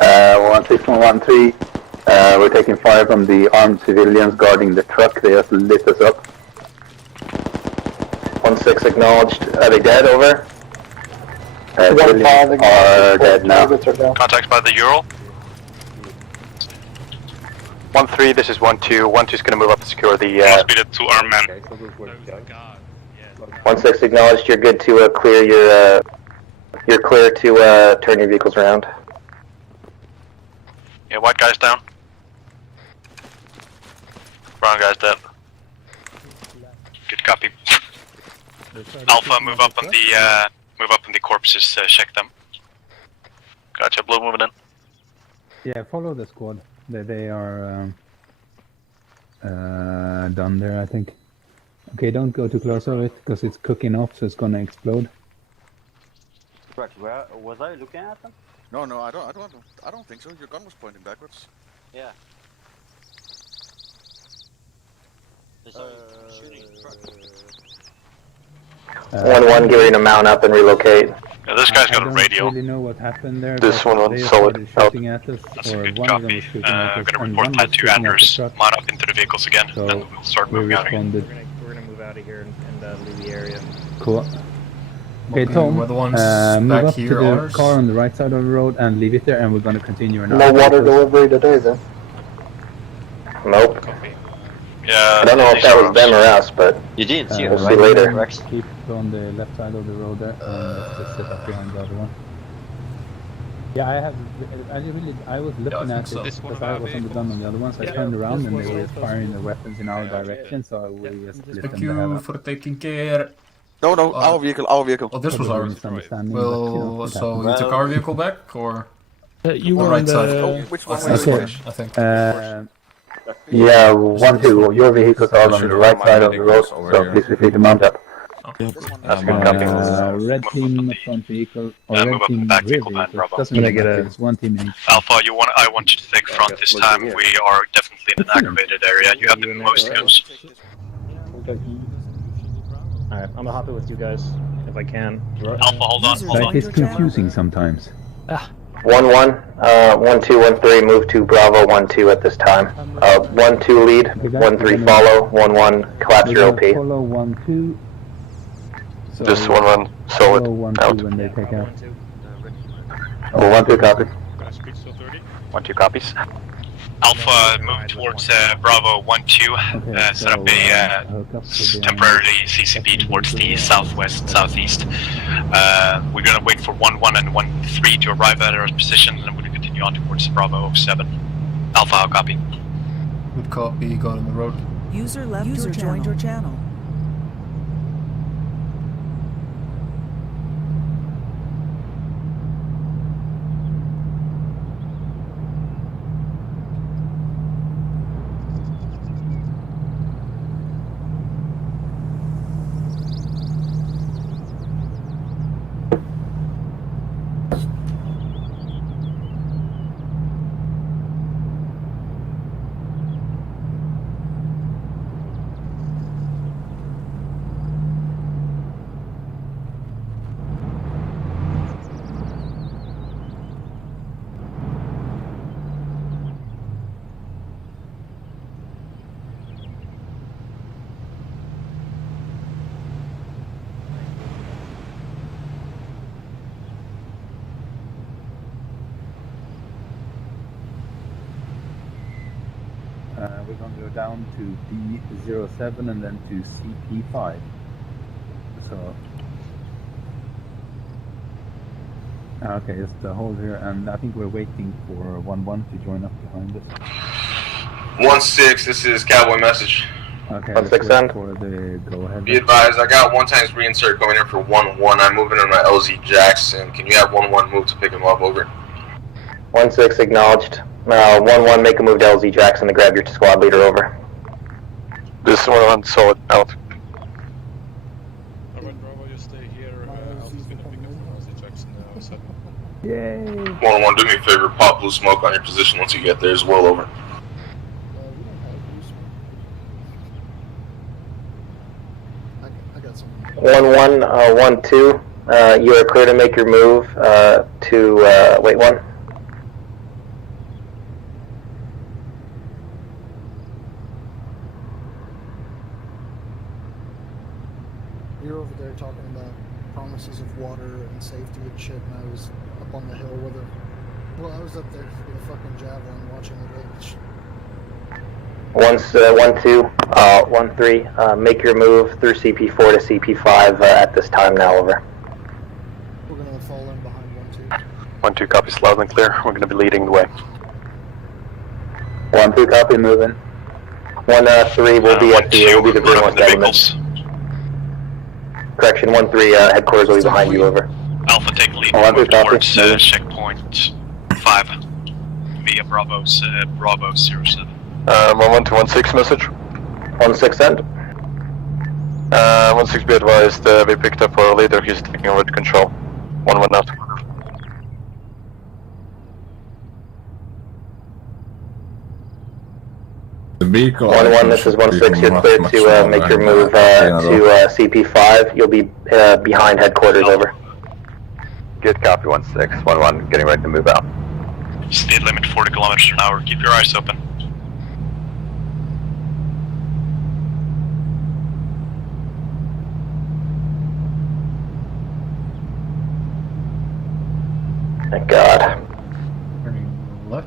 16113, we're taking fire from the armed civilians guarding the truck. They just lit us up. 1-6, acknowledged. Are they dead, over? Civilians are dead now. Contacts by the Ural. 1-3, this is 1-2. 1-2's going to move up and secure the... Speed it to our men. 1-6, acknowledged. You're good to clear your... you're clear to turn your vehicles around. Yeah, white guy's down. Brown guy's dead. Good copy. Alpha, move up on the corpses. Check them. Gotcha. Blue moving in. Yeah, follow the squad. They are done there, I think. Okay, don't go too close of it because it's cooking off, so it's gonna explode. Correct. Where was I looking at them? No, I don't think so. Your gun was pointing backwards. Yeah. They saw you shooting in front. 1-1, get ready to mount up and relocate. Yeah, this guy's got a radio. I don't really know what happened there. This but 1-1 they solid. started shooting at us, That's a or good one of them copy. was shooting I'm at us, gonna and report one that was to shooting at the Andrews. truck. Mount up into the vehicles again, So and we'll start we moving out again. responded. We're gonna move out of here and leave the area. Cool. Okay, Tom, we're the ones move back up to here, the ours. car on the right side of the road and leave it there, and we're going to continue our No water delivery today, then? Nope. Yeah. I don't know if that was them or us, but you didn't see it, we'll see right? later. Rex? Keep on the left side of the road there, and let's just sit up behind the other one. Yeah, I was looking at it because I was on the gun on the other one, so I turned around and they were firing their weapons in our direction, so we just lit them Thank the hell you up. for taking care. No, our vehicle. Oh, this was Probably ours. misunderstanding, but, you know, Well, it so happens. you took our vehicle back, or? You on were right on the... side. Oh, which one That's were you? Porsche, I think. Yeah, 1-2, your vehicles are on the right side of the road, so please feel free to mount up. That's a good copy. Red team front vehicle, or red move up team back rear vehicle, man, vehicle, Bravo. doesn't Can I really get matter, a- it's one team in each. Alpha, I want you to take front this time. We are definitely in an aggravated area. You have the most guns. Alright, I'm gonna hop in with you guys if I can. Alpha, hold on, hold That on. is confusing sometimes. 1-1, 1-2, 1-3, move to Bravo 1-2 at this time. 1-2 lead, 1-3 follow, 1-1 collapse your OP. Follow 1-2. So Just 1-1 solid, follow 1-2 out. when they take out. Oh, 1-2 copy. 1-2 copies. Alpha, move towards Bravo 1-2. Set up a temporarily CCP towards the southwest, southeast. We're gonna wait for 1-1 and 1-3 to arrive at our position, and we're gonna continue on towards Bravo 7. Alpha, how copy? Good copy, got on the road. User left your joined your channel. We're going to go down to D07 and then to CP5. So, okay, it's the hold here, and I think we're waiting for 1-1 to join up behind us. 1-6, this is Cowboy message. Okay, 1-6 let's wait end. for the go-ahead. Be advised, I got 1x reinsert going in for 1-1. I'm moving in my LZ Jackson. Can you have 1-1 move to pick him up? Over. 1-6 acknowledged. 1-1 make a move to LZ Jackson to grab your squad leader over. This 1-1 solid, out. Alright, Bravo, you stay here. Alpha's gonna pick up from LZ Jackson 7. Yay! 1-1, do me a favor, pop blue smoke on your position once you get there as well. Over. 1-1, 1-2. You are clear to make your move to wait 1. You're over there talking about promises of water and safety and shit, and I was up on the hill with her. Well, I was up there with a fucking javelin watching the village. 1-2, 1-3. Make your move through CP4 to CP5 at this time now. Over. We're gonna fall in behind 1-2. 1-2 copies loud and clear. We're going to be leading the way. 1-2 copy, moving. 1-3 will be at the greenwest element. Correction, 1-3, headquarters will be behind you, over. Alpha, take lead. Oh, Move copy. towards checkpoint 5 via Bravo 07. 1-1 to 1-6 message. 1-6 end. 1-6 be advised, we picked up our leader, he's taking over control. 1-1 out. The vehicle. 1-1, this is 1-6. You're clear to make your move to CP5. You'll be behind headquarters. Over. Good copy. 1-6. 1-1. Getting ready to move out. Speed limit 40 kilometers an hour. Keep your eyes open. Thank God. Turning left.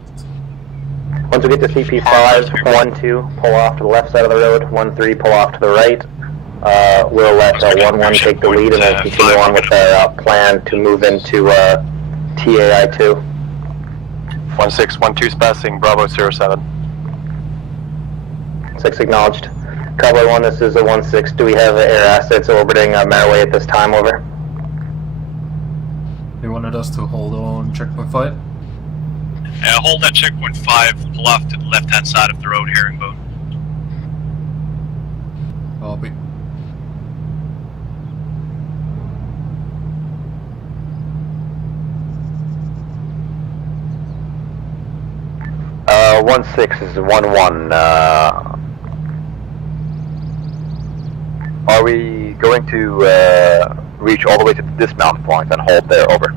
Once we get to CP5, 1-2, pull off to the left side of the road. 1-3, pull off to the right. We'll let 1-1 take the lead and then continue on with our plan to move into TAI-2. 1-6, 1-2's passing, Bravo 07. 6 acknowledged. Cowboy 1, this is a 1-6. Do we have air assets orbiting Maraway at this time? Over. They wanted us to hold on checkpoint 5. Hold that checkpoint 5, pull off to the left-hand side of the road, herringbone. Copy. Uh, 1-6 is 1-1. Are we going to reach all the way to the dismount point and hold there? Over.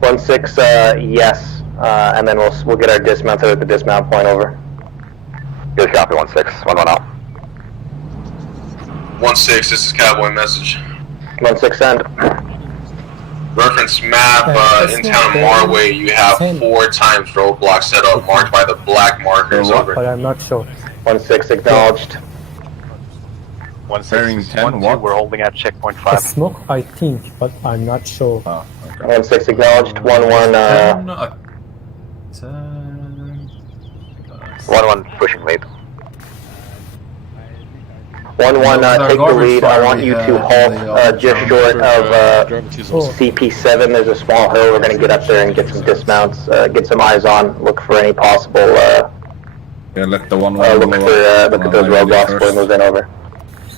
1-6, yes. And then we'll get our dismount at the dismount point. Over. Good copy. 1-6. 1-1 out. 1-6, this is Cowboy message. 1-6 send. Reference map, in town of Marway, you have 4 times roadblocks set up marked by the black markers. Over. But I'm not sure. 1-6 acknowledged. 1-6, 1-2, we're holding at checkpoint 5. Smoke, I think, but I'm not sure. 1-6 acknowledged. 1-1. 1-1 pushing lead. 1-1, take the lead. I want you to halt just short of CP7. There's a small hill. We're going to get up there and get some dismounts, get some eyes on, look for any possible. Yeah, let the 1-1 look at those roadblocks before we move in. Over.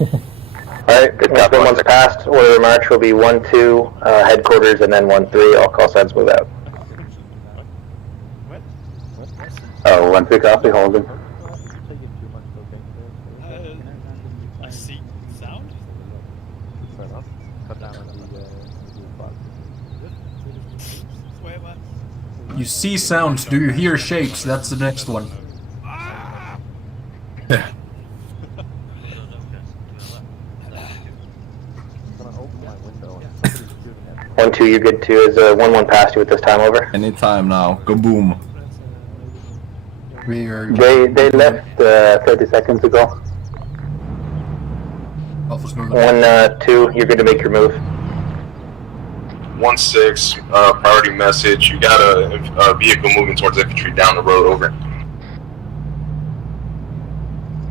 Alright, once one's passed, order of march will be 1-2, headquarters, and then 1-3. All call signs move out. Oh, 1-3 copy, holding. I see sound. You see sounds, do you hear shapes? That's the next one. Yeah. 1-2, you're good too. Is 1-1 past you at this time? Over. Anytime now. Go boom. They left 30 seconds ago. 1-2, you're good to make your move. 1-6, priority message. You got a vehicle moving towards infantry down the road. Over.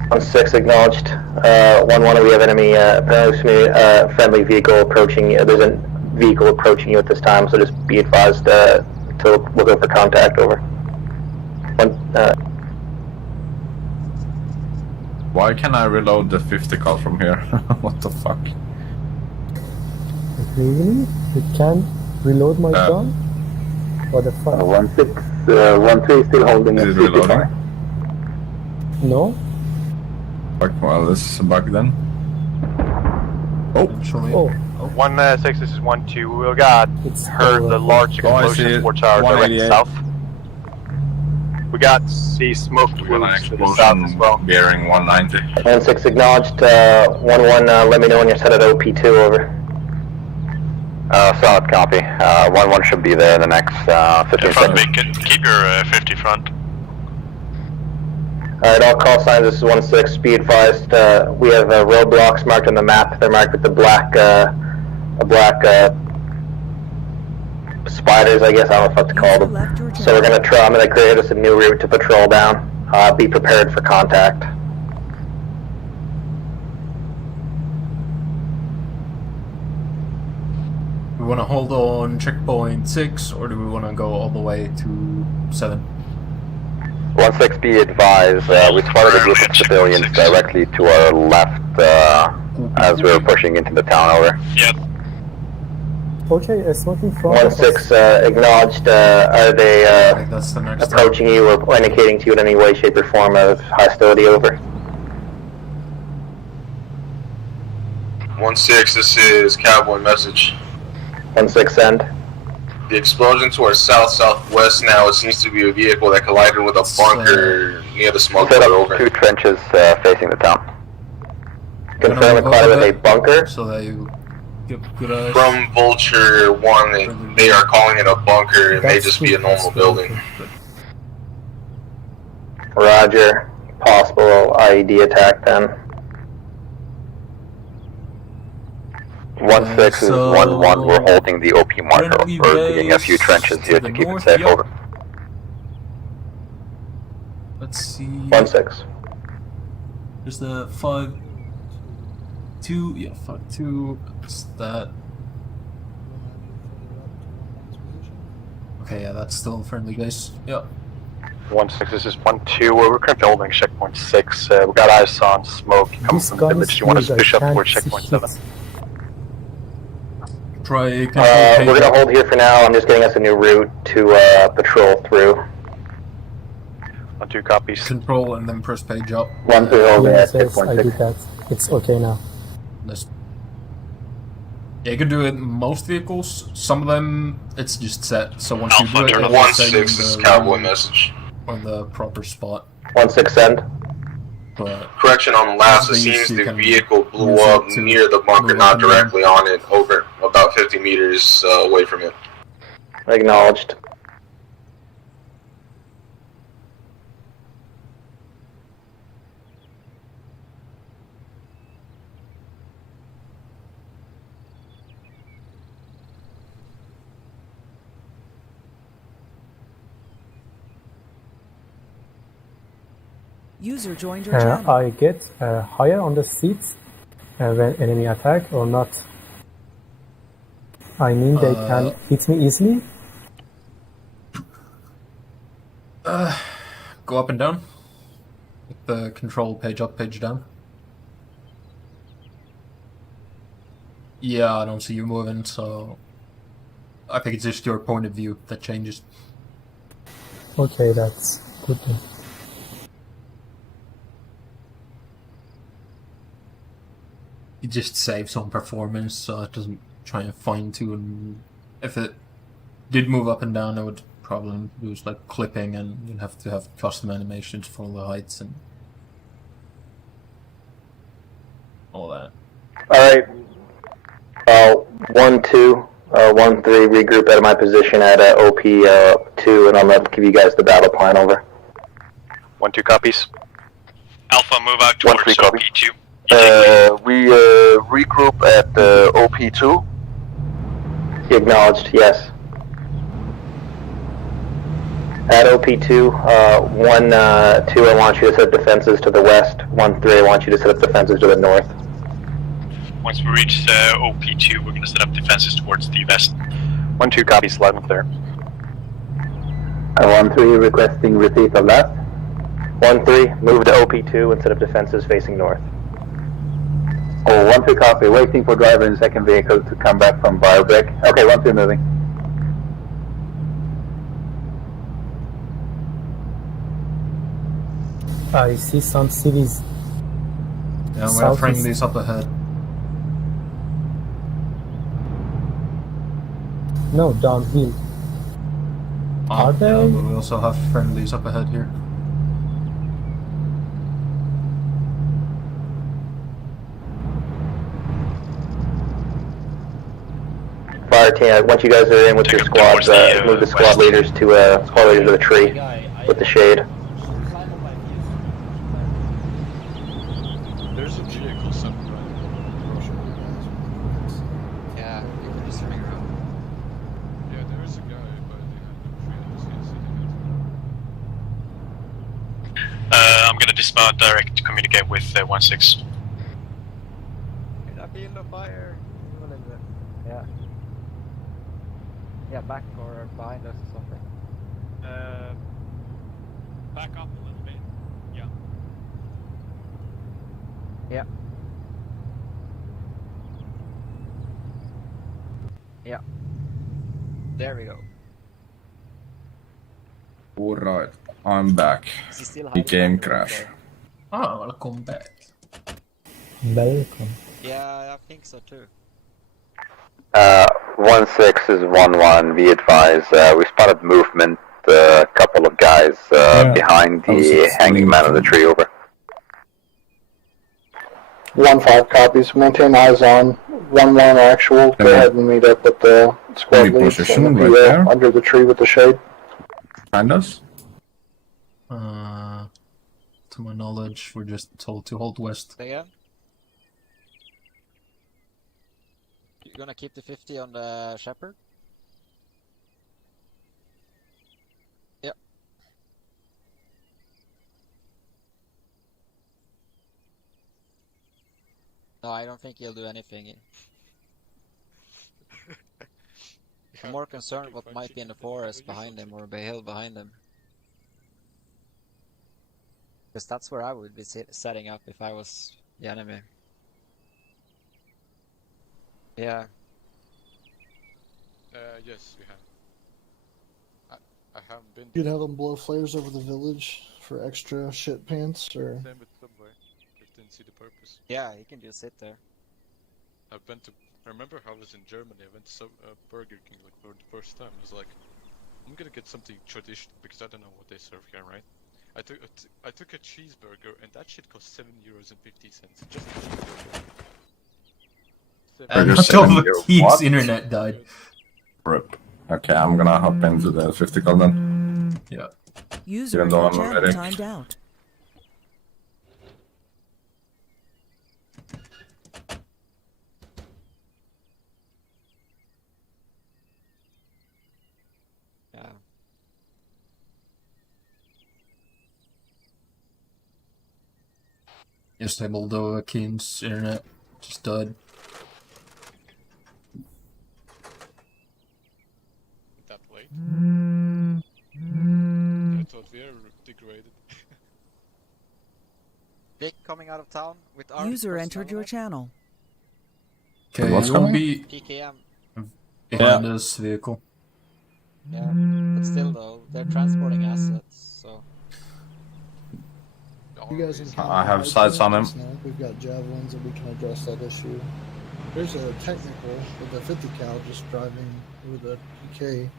1-6 acknowledged. 1-1, we have enemy friendly vehicle approaching. There's a vehicle approaching you at this time, so just be advised to look out for contact. Over. Why can I reload the 50 cal from here? What the fuck? Really? You can't reload my gun? What the fuck? 1-6, 1-3 still holding Is it reloading? No? Fuck, well, this is a bug then. Oh. 1-6, this is 1-2. We got heard the large explosion towards our direct south. We got see smoke to the south as well. Bearing 190. 1-6 acknowledged. 1-1, let me know when you're set at OP2. Over. Solid copy. 1-1 should be there in the next 15 seconds. Keep your 50 front. Alright, all call signs, this is 1-6, be advised, we have roadblocks marked on the map. They're marked with the black spiders, I guess, I don't know what to call them. So I'm gonna create us a new route to patrol down. Be prepared for contact. We want to hold on checkpoint 6, or do we want to go all the way to 7? 1-6, be advised, we spotted a group of civilians directly to our left as we were pushing into the town. Over. Yep. Okay, smoke in front of us. 1-6, acknowledged. Are they that's the next approaching you or indicating to you in any way, shape, or form of hostility? Over. 1-6, this is Cowboy message. 1-6, send. The explosion to our south-southwest now, it seems to be a vehicle that collided with a bunker near the smoke. Set up Over. 2 trenches facing the town. Confirm it collided with a bunker. So they get good eyes. From Vulture 1, they are calling it a bunker. It may just be a normal building. Roger. Possible IED attack then. 1-6 is 1-1. We're holding the OP marker. We're digging a few trenches here to keep it safe. Over. Let's see. 1-6. There's the 5-2. Yeah, 5-2. What's that? Okay, yeah, that's still friendly, guys. Yep. 1-6, this is 1-2. We're currently holding checkpoint 6. We got eyes on smoke coming from the village. Do you want us to push up towards checkpoint 7? Try we're gonna hold here for now. I'm just getting us a new route to patrol through. 1-2 copies. Control and then press page up. 1-3 holding at I did 6.6. that. It's okay now. Yeah, you can do it in most vehicles. Some of them, it's just set. So once Alpha, you do it, 1-6, this is Cowboy message. On the proper spot. 1-6 send. But correction on last, it seems the vehicle blew up near the bunker, not directly on it, over about 50 meters away from it. Acknowledged. User joined your channel. I get higher on the seats when enemy attack or not? I mean, they can hit me easily? Go up and down. With the control page up, page down. Yeah, I don't see you moving, so I think it's just your point of view that changes. Okay, that's good then. It just saves on performance, so it doesn't try and fine tune. If it did move up and down, I would probably use like clipping, and you'd have to have custom animations for all the heights and all that. Alright. 1-2, 1-3, regroup out of my position at OP2, and I'll give you guys the battle plan. Over. 1-2 copies. Alpha, move out towards OP2. We regroup at OP2. Acknowledged, yes. At OP2, 1-2, I want you to set up defenses to the west. 1-3, I want you to set up defenses to the north. Once we reach OP2, we're going to set up defenses towards the west. 1-2 copies, loud and clear. 1-3, requesting repeat of that. 1-3, move to OP2 and set up defenses facing north. Oh, 1-3 copy, waiting for driver in second vehicle to come back from Biobreak. Okay, 1-3 moving. I see some cities. Yeah, we have friendlies up ahead. No, downhill. Are they? Yeah, but we also have friendlies up ahead here. Fire team, once you guys are in with your squads, move the squad leaders to the tree with the shade. There's a vehicle somewhere. Yeah, you can just ring around. Yeah, there is a guy, but I'm going to dismount direct to communicate with 1-6. You're not being no fire. Yeah. Yeah, back or behind us or something. Back up a little bit. Yeah. Yeah. Yeah. There we go. Alright, I'm back. Is he still The hiding game behind the roof crash. there? Ah, welcome back. Welcome. Yeah, I think so too. 1-6 is 1-1, be advised. We spotted movement, a couple of guys behind the hanging man of the tree over. 1-5 copies. Maintain eyes on. 1-1 actual. Go ahead and meet up with the squad leads and the PO under the tree with the shade. Behind us? To my knowledge, we're just told to hold west. Again? You're gonna keep the 50 on the Shepherd? Yep. No, I don't think he'll do anything. I'm more concerned what might be in the forest behind him or the hill behind him. Because that's where I would be setting up if I was the enemy. Yeah. Yes, we have. I haven't been. You'd have them blow flares over the village for extra shit pants, or. Same with Subway. Just didn't see the purpose. Yeah, he can just sit there. I remember how I was in Germany. I went to Burger King like for the first time. I was like, I'm gonna get something traditional because I don't know what they serve here, right? I took a cheeseburger and that shit cost €7.50. Just a cheeseburger. And until the Keith's internet died. RIP. Okay, I'm gonna hop into the 50 call then. Yeah. User Even though I'm a channel medic. timed out. Yeah. Disabled though, Keen's internet just died. That late? I thought we are degraded. Vic coming out of town with arms. User entered your channel. Okay, What's you'll coming? be PKM. behind this vehicle. Yeah, but still though, they're transporting assets, so. You guys encounter I have hard sights on him. targets now. We've got javelins and we can address that issue. There's a technical with a 50 cal just driving with a PK.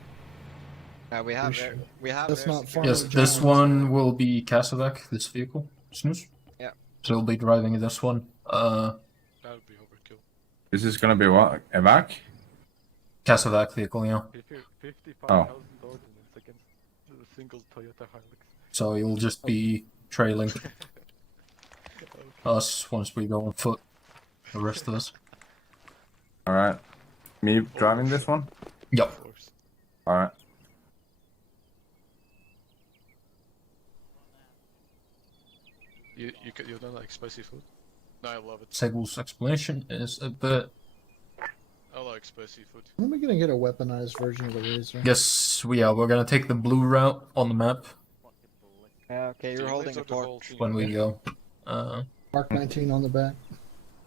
We have issue. we have. That's not far. Yes, this one will be Kasavak, this vehicle. Snooze. Yeah. So he'll be driving this one. That would be overkill. This is gonna be what? Evac? Kasavak vehicle, yeah. $55,000 against a single Toyota Hilux. So you'll just be trailing us once we go on foot. The rest of us. Alright. Me driving this one? Yep. Alright. You don't like spicy food? No, I love it. Sable's explanation is a bit... I like spicy food. When are we gonna get a weaponized version of the Razor? Yes, we're gonna take the blue route on the map Yeah, okay, you're holding the torch. when we go. Mark 19 on the back.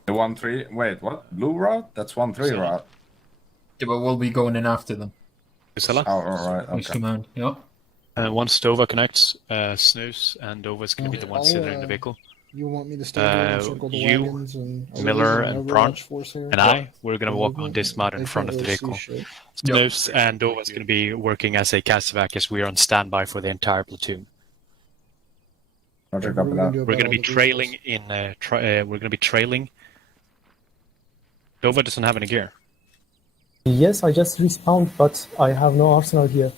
The 1-3. Wait, what? Blue route? That's 1-3 route. Yeah, but we'll be going in after them. Priscilla? Oh, alright. Police Okay. command, yeah. Once Dova connects, Snooze and Dova is going to be the one sitting in the vehicle. You want me to stay here and circle the you, wagons and Miller and Prawn, force here? and I, we're going to walk on this mud in front of the vehicle. Snooze and Dova is going to be working as a Kasavak as we are on standby for the entire platoon. Roger, copy that. We're going to be trailing in. We're going to be trailing. Dova doesn't have any gear. Yes, I just respawned, but I have no arsenal here.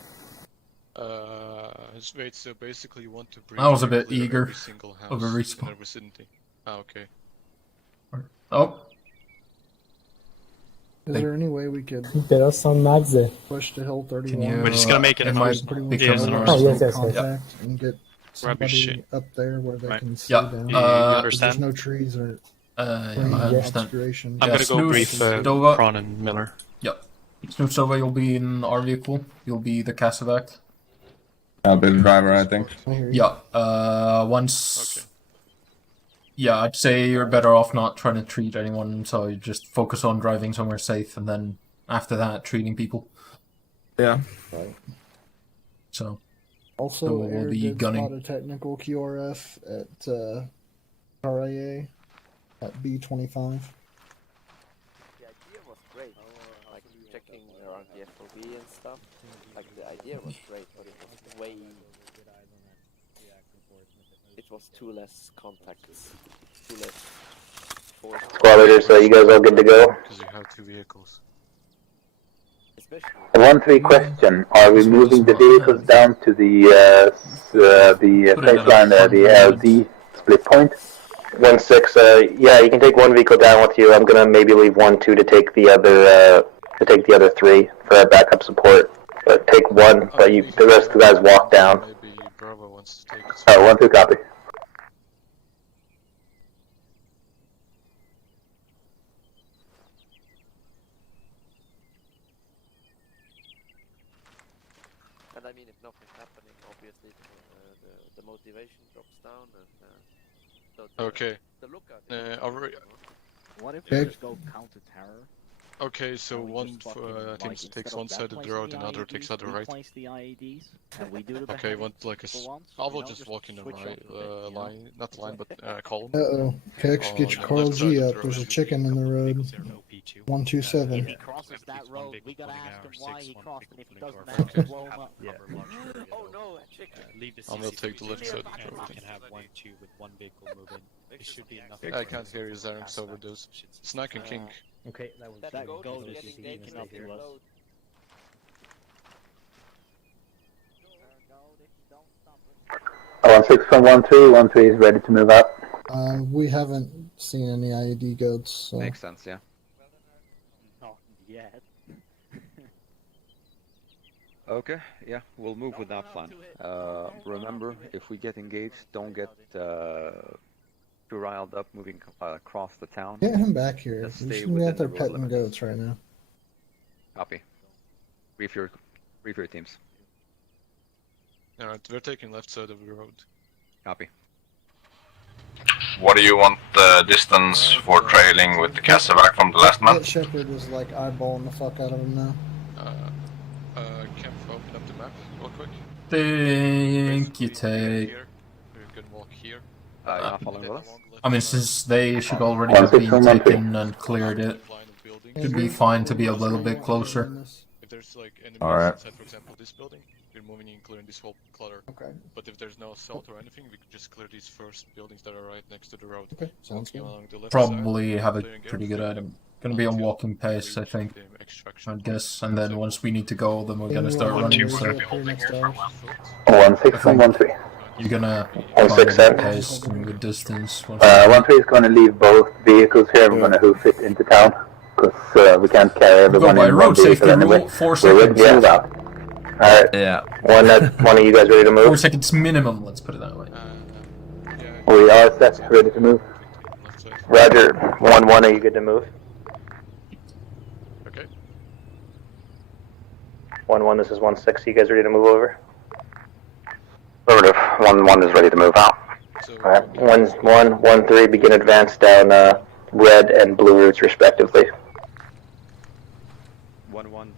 Wait, so basically you want to bring I was a bit clear eager every single house of a in respawn. our vicinity. Ah, okay. Oh. Is there any way we could There are some mags there. push to Hill 31? you, We're just going to make it it a might pretty be much coming all around. Oh, yes, yes, yes. contact and get Grab your somebody shit. up there where they Right. can see Yeah, down. You There's understand? no trees or Yeah, any I understand. obscuration. I'm Yeah, going to go Snooze, brief Dova. Prawn and Miller. Yep. Snooze over, you'll be in our vehicle. You'll be the Kasavak. I'll be the driver, I think. I hear you. Yeah, once... Okay. Yeah, I'd say you're better off not trying to treat anyone, so you just focus on driving somewhere safe, and then after that, treating people. Yeah. Right. So Also, we'll Air be did gunning. spot a technical QRF at RIA at B25. The idea was great, like checking around the FOV and stuff. Like the idea was great, but it was way. It was too less contacts, too less force. Squad leaders, you guys all good to go? Because you have 2 vehicles. 1-3 question: are we moving the vehicles down to the place line there, the LZ split point? 1-6. Yeah, you can take one vehicle down with you. I'm gonna maybe leave 1-2 to take the other 3 for backup support. But take one. But the rest of the guys walk down. Maybe Bravo wants to take it. 1-2 copy. And I mean, if nothing's happening, obviously the motivation drops down, and so Okay. the lookout. What if Okay. we just go counter terror? Okay, so one team takes one side of the road, and other takes other right. Place the IEDs, and we do the Okay, one like a. I will just walk in the right line, not line, but column. Uh-oh. Kex, get your Carl G up. There's a chicken in the road. 127. If he crosses that road, we gotta ask him why he crossed, and if he doesn't ask, we'll blow him up. Oh no, a chicken. Leave the I'm gonna take the left side. We can have 1-2 with one vehicle moving. It should be enough. I can't hear you, Zarek, so we do. Snack and King. Okay, that goes if you can stay here. 1-6 from 1-3. 1-3 is ready to move out. We haven't seen any IED goats. So. Makes sense, yeah. Not yet. Okay, yeah, we'll move with that plan. Remember, if we get engaged, don't get too riled up moving across the town. Get him back here. Just We stay shouldn't be out within there the road petting limits. goats right now. Copy. Brief your teams. Alright, we're taking left side of the road. Copy. What do you want the distance for trailing with the Cassavac from the last map? That Shepherd is like eyeballing the fuck out of him now. Kemp, open up the map real quick. Think you take. Here. We can walk here. Yeah, following with us. I mean, since they should already have been taken and cleared it, should be fine to be a little bit closer. If there's like enemies Alright. inside, for example, this building, we're moving in, clearing this whole clutter. Okay. But if there's no assault or anything, we can just clear these first buildings that are right next to the road. Okay, sounds good. Along the left Probably side, have a clearing pretty air. good item. Gonna be on walking pace, I think. I guess, and then once we need to go, then we're gonna start running. So 1-6 from 1-3. you're gonna 1-6 find a 7. pace and good distance. 1-3 is going to leave both vehicles here. We're going to hoof it into town because we can't carry everyone by in road one vehicle safety anyway. rule, 4 We're ready seconds. to move out. Alright. Yeah. One of you guys ready to 4 move? seconds minimum, let's put it that way. We are set, ready to move. Roger. 1-1, are you good to move? Okay. 1-1, this is 1-6. You guys ready to move over? Affirmative. 1-1 is ready to move out. Alright. 1-1, 1-3, begin advance down red and blue routes respectively. 1-1,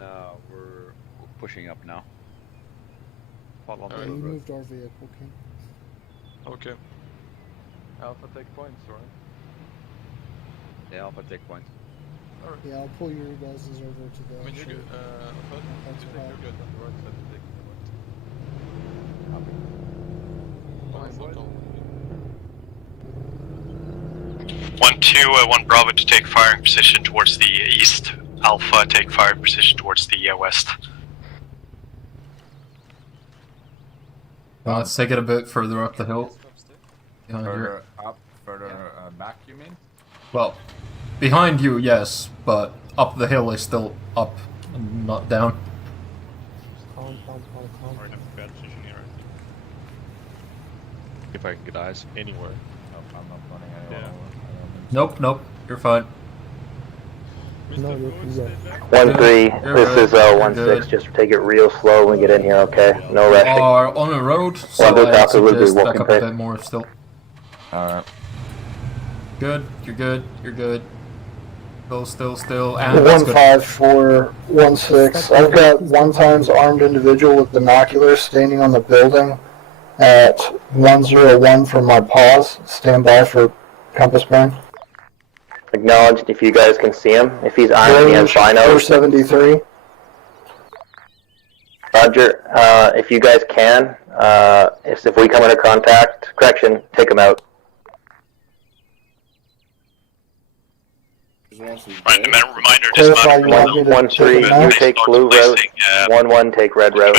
we're pushing up now. Follow Yeah, the you road. moved our vehicle, King. Okay. Alpha take points, right? Yeah, Alpha take point. Yeah, I'll pull your guys' over to the. I mean, you're good. That's You're right. good on the right side, take the right. 1-2, 1 Bravo to take firing position towards the east. Alpha take firing position towards the west. Let's take it a bit further up the hill. Behind Further here. up, further back, you mean? Well, behind you, yes, but up the hill is still up and not down. Calm. We're in a bad position here, I think. If I can get eyes. Anywhere. I'm not running anywhere. Nope, you're fine. No, you're good. 1-3, You're this good. is You're 1-6, good. just take it real slow when we get in here, okay? No We rushing. are on a road, so One bit I after we'll be suggest back walking up a pace. bit more still. Alright. Good, you're good, you're good. Still. And that's good. 15416. I've got 1 armed individual with binoculars standing on the building at 101 from my pause. Stand by for compass bearing. Acknowledged if you guys can see him. If he's armed and he has binos. 473. Roger. If you guys can, if we come into contact, correction, take him out. Right, reminder, dismount. 113, you take blue route. 11, take red route.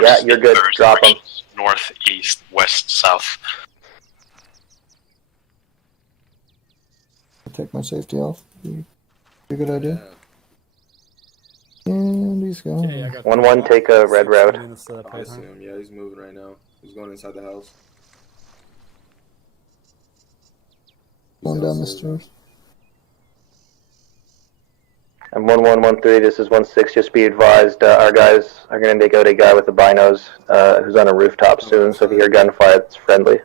Yeah, you're good. Drop him. North, east, west, south. Take my safety off. Be a good idea. And he's going. 11, take a red route. I see him. Yeah, he's moving right now. He's going inside the house. Going down the stairs. And 1113, this is 16. Just be advised, our guys are going to take out a guy with the binos who's on a rooftop soon. So if you hear gunfire, it's friendly.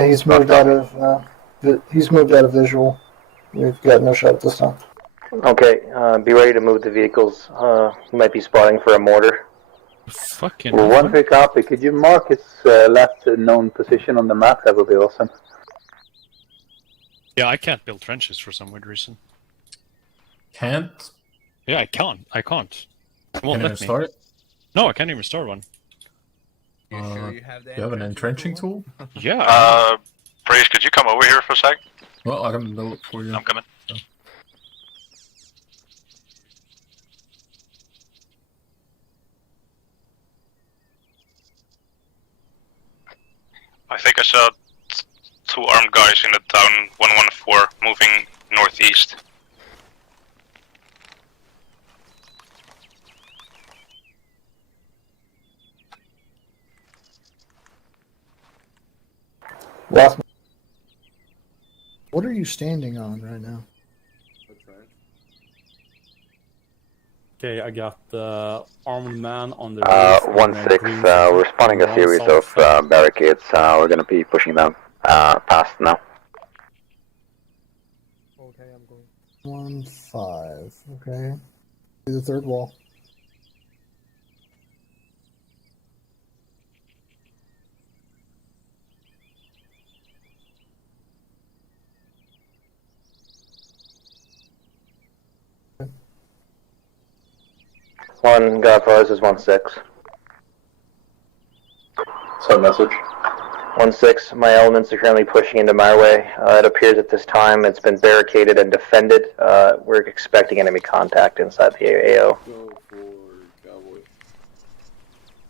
He's moved out of visual. We've got no shot this time. Okay, be ready to move the vehicles. You might be spotting for a mortar. Fucking. Well, one quick copy. Could you mark his last known position on the map? That would be awesome. Yeah, I can't build trenches for some weird reason. Can't? Yeah, I can't. It won't Can let you start it? No, I can't even start one. Do you have an entrenching tool? Yeah. Praise, could you come over here for a sec? Well, I can build it for you. I'm coming. So. I think I saw 2 armed guys in the town 114 moving northeast. What are you standing on right now? Okay, I got the armed man on the 1-6, we're spawning a series of barricades. We're going to be pushing them past now. Okay, I'm going. 1-5. Okay. Do the third wall. One Godfathers is 1-6. So message. 1-6, my elements are currently pushing into my way. It appears at this time it's been barricaded and defended. We're expecting enemy contact inside the AO. Go for Cowboy.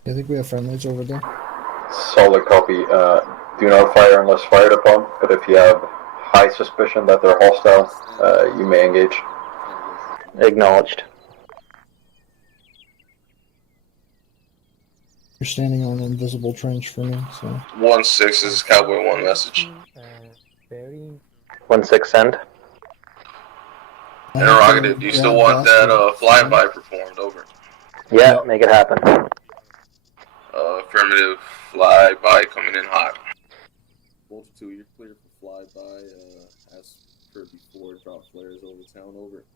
I think we have friendlies over there. Solid copy. Do not fire unless fired upon, but if you have high suspicion that they're hostile, you may engage. Acknowledged. You're standing on an invisible trench for me, so. 1-6, this is Cowboy 1 message. 1-6, send. Interrogative, do you still want that flyby performed? Over. Yeah, make it happen. Affirmative, flyby coming in hot. Volta 2, you're clear for flyby. As per before, drop flares over town. Over.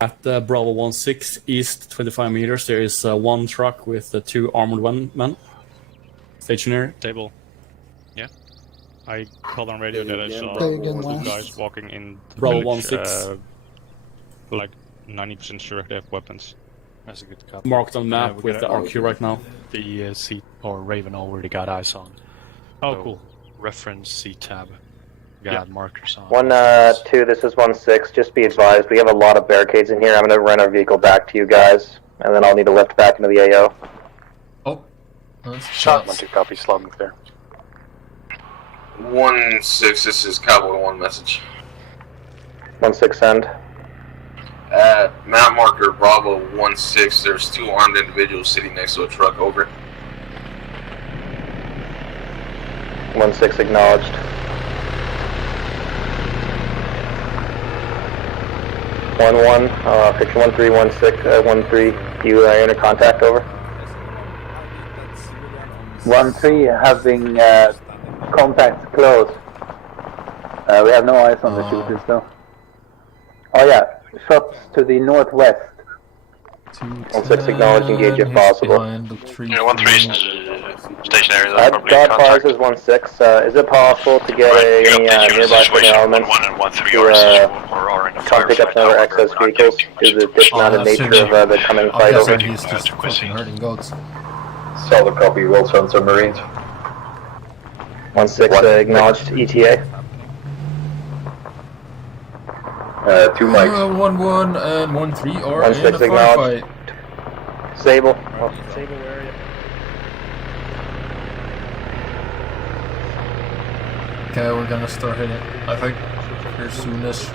At Bravo 1-6 east 25 meters, there is one truck with 2 armored men stationary. Table. Yeah. I called on radio that I saw two guys walking in the Bravo village, 1-6. like 90% sure they have weapons. That's a good cut. Marked on map with the RQ right now. The seat or Raven already got eyes on. Oh, So, cool. Reference C tab. Got markers on. 1-2, this is 1-6. Just be advised, we have a lot of barricades in here. I'm going to run our vehicle back to you guys, and then I'll need to lift back into the AO. Oh. Shot 1-2, copy, slug there. 1-6, this is Cowboy 1 message. 1-6, send. At map marker Bravo 1-6, there's 2 armed individuals sitting next to a truck. Over. 1-6, acknowledged. 1-1, picture 1-3, 1-6, 1-3, you are in a contact, over. 1-3 having contacts close. We have no eyes on the shooters though. Oh yeah, shots to the northwest. 1-6 acknowledge, engage if possible. Yeah, 1-3 is stationary. God fires is 1-6. Is it possible to get any nearby fighting elements to come pick up some of our excess vehicles due to the dismounted nature of the coming fight over? He's just fucking hurting goats. Solid copy, we'll send some Marines. 1-6 acknowledged, ETA. 2 mics. 1-1 and 1-3 are in a 1-6 acknowledged. firefight. Sable. Sable area. Okay, we're gonna start hitting, I think, here soonish.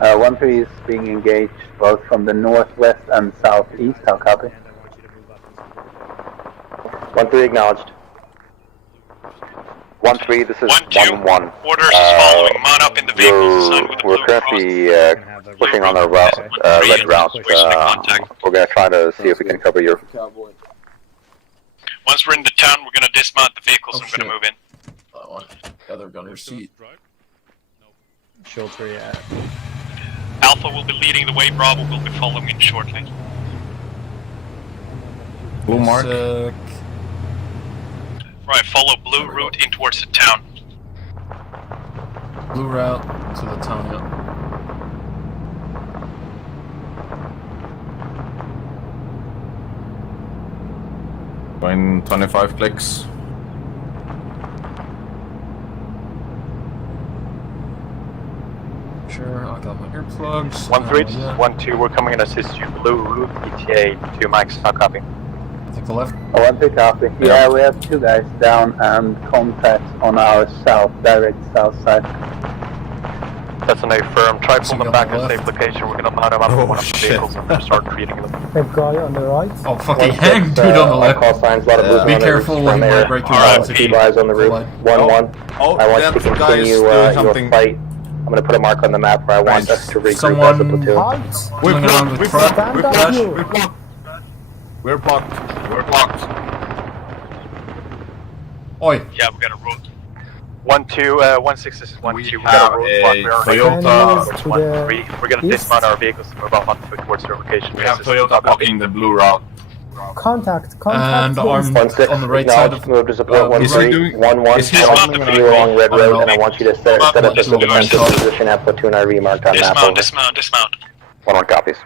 1-3 is being engaged both from the northwest and southeast. How copy? 1-3 acknowledged. 1-3, this is 1-1. Orders is following. Mount up in the vehicles. We're currently pushing on our route, red route. We're gonna try to see if we can cover your... Once we're in the town, we're gonna dismount the vehicles and we're gonna move in. That one. The other gunner seat. Schultz, where you at? Alpha will be leading the way, Bravo will be following in shortly. Blue mark. Right, follow blue route in towards the town. Blue route to the town, yeah. Going 25 clicks. Sure, I got my earplugs. 1-3, this is 1-2, we're coming in to assist you. Blue route, ETA, 2 mics, how copy? Take the left. 1-2 copy. Yeah, we have 2 guys down and contacts on our south, direct south side. That's an affirm. Try pull them back in a safe location. We're gonna mount them up in one of the vehicles and start treating them. A guy on the right. Oh, fucking hang, dude, on the left. Call signs, a lot of blues Be on careful when you might break your bones. bones. Keep eyes on the roof. 1-1. Oh, I want you to continue your fight. I'm gonna put a mark on the map where I want us to regroup as a platoon. We're blocked. We're blocked. Oi. Yeah, we got a road. 1-2, 1-6, this is 1-2. We got a roadblock. We are Toyota. 1-3. We're gonna dismount our vehicles and move on towards their location. We have Toyota blocking the blue route. Contact. And armed on the right side of move to support 1-3. 1-1. I want you to continue along Red Road, and I want you to set up a defensive position at platoon RV marked on map. Dismount. 1-1 copies.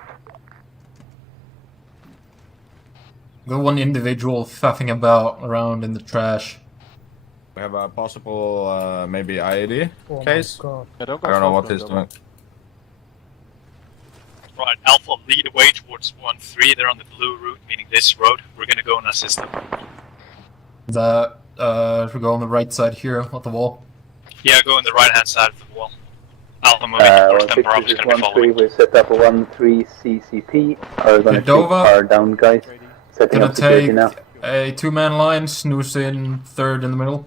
The one individual faffing about around in the trash. We have a possible, maybe IED Oh case. my God. I don't know what he's doing. Right, Alpha lead away towards 1-3. They're on the blue route, meaning this road. We're gonna go and assist them. If we go on the right side here of the wall. Yeah, go on the right hand side of the wall. Alpha moving towards them, Bravo's gonna be following. We set up a 1-3 CCP. Are gonna keep Cordova. our down guys. Setting Gonna up security take now. a 2-man line, snooze in third in the middle.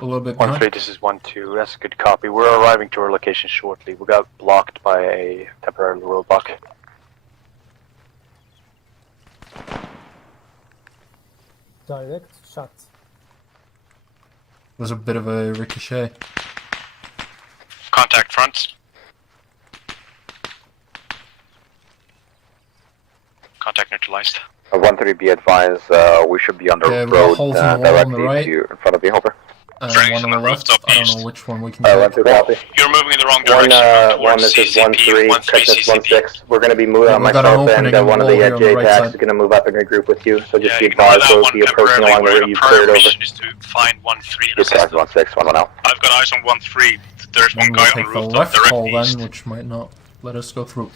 A little bit behind. 1-3, this is 1-2. That's a good copy. We're arriving to our location shortly. We got blocked by a temporary roadblock. Direct shot. There's a bit of a ricochet. Contact front. Contact neutralized. 1-3, be advised, we should be on the Okay, we're road holding the wall on the directly right. to you, in front of you, over. One on the left. I don't know which one we can 1-2 copy. You're moving in the wrong direction. One, this is 1-3, Texas 1-6. We're going to be moving on we've got an myself, opening and in one the of the wall here on the right JTACs side. is going to move up and regroup with you, so just Yeah, be you can hold advised, that we'll one be approaching temporarily. along the route you've cleared over. Mission is to find 1-3 and Good assist size, them. 1-6, 1-1 out. I've got eyes on 1-3. There's one Then guy we'll on the take the rooftop left hall directly east. then, which might not let us go through.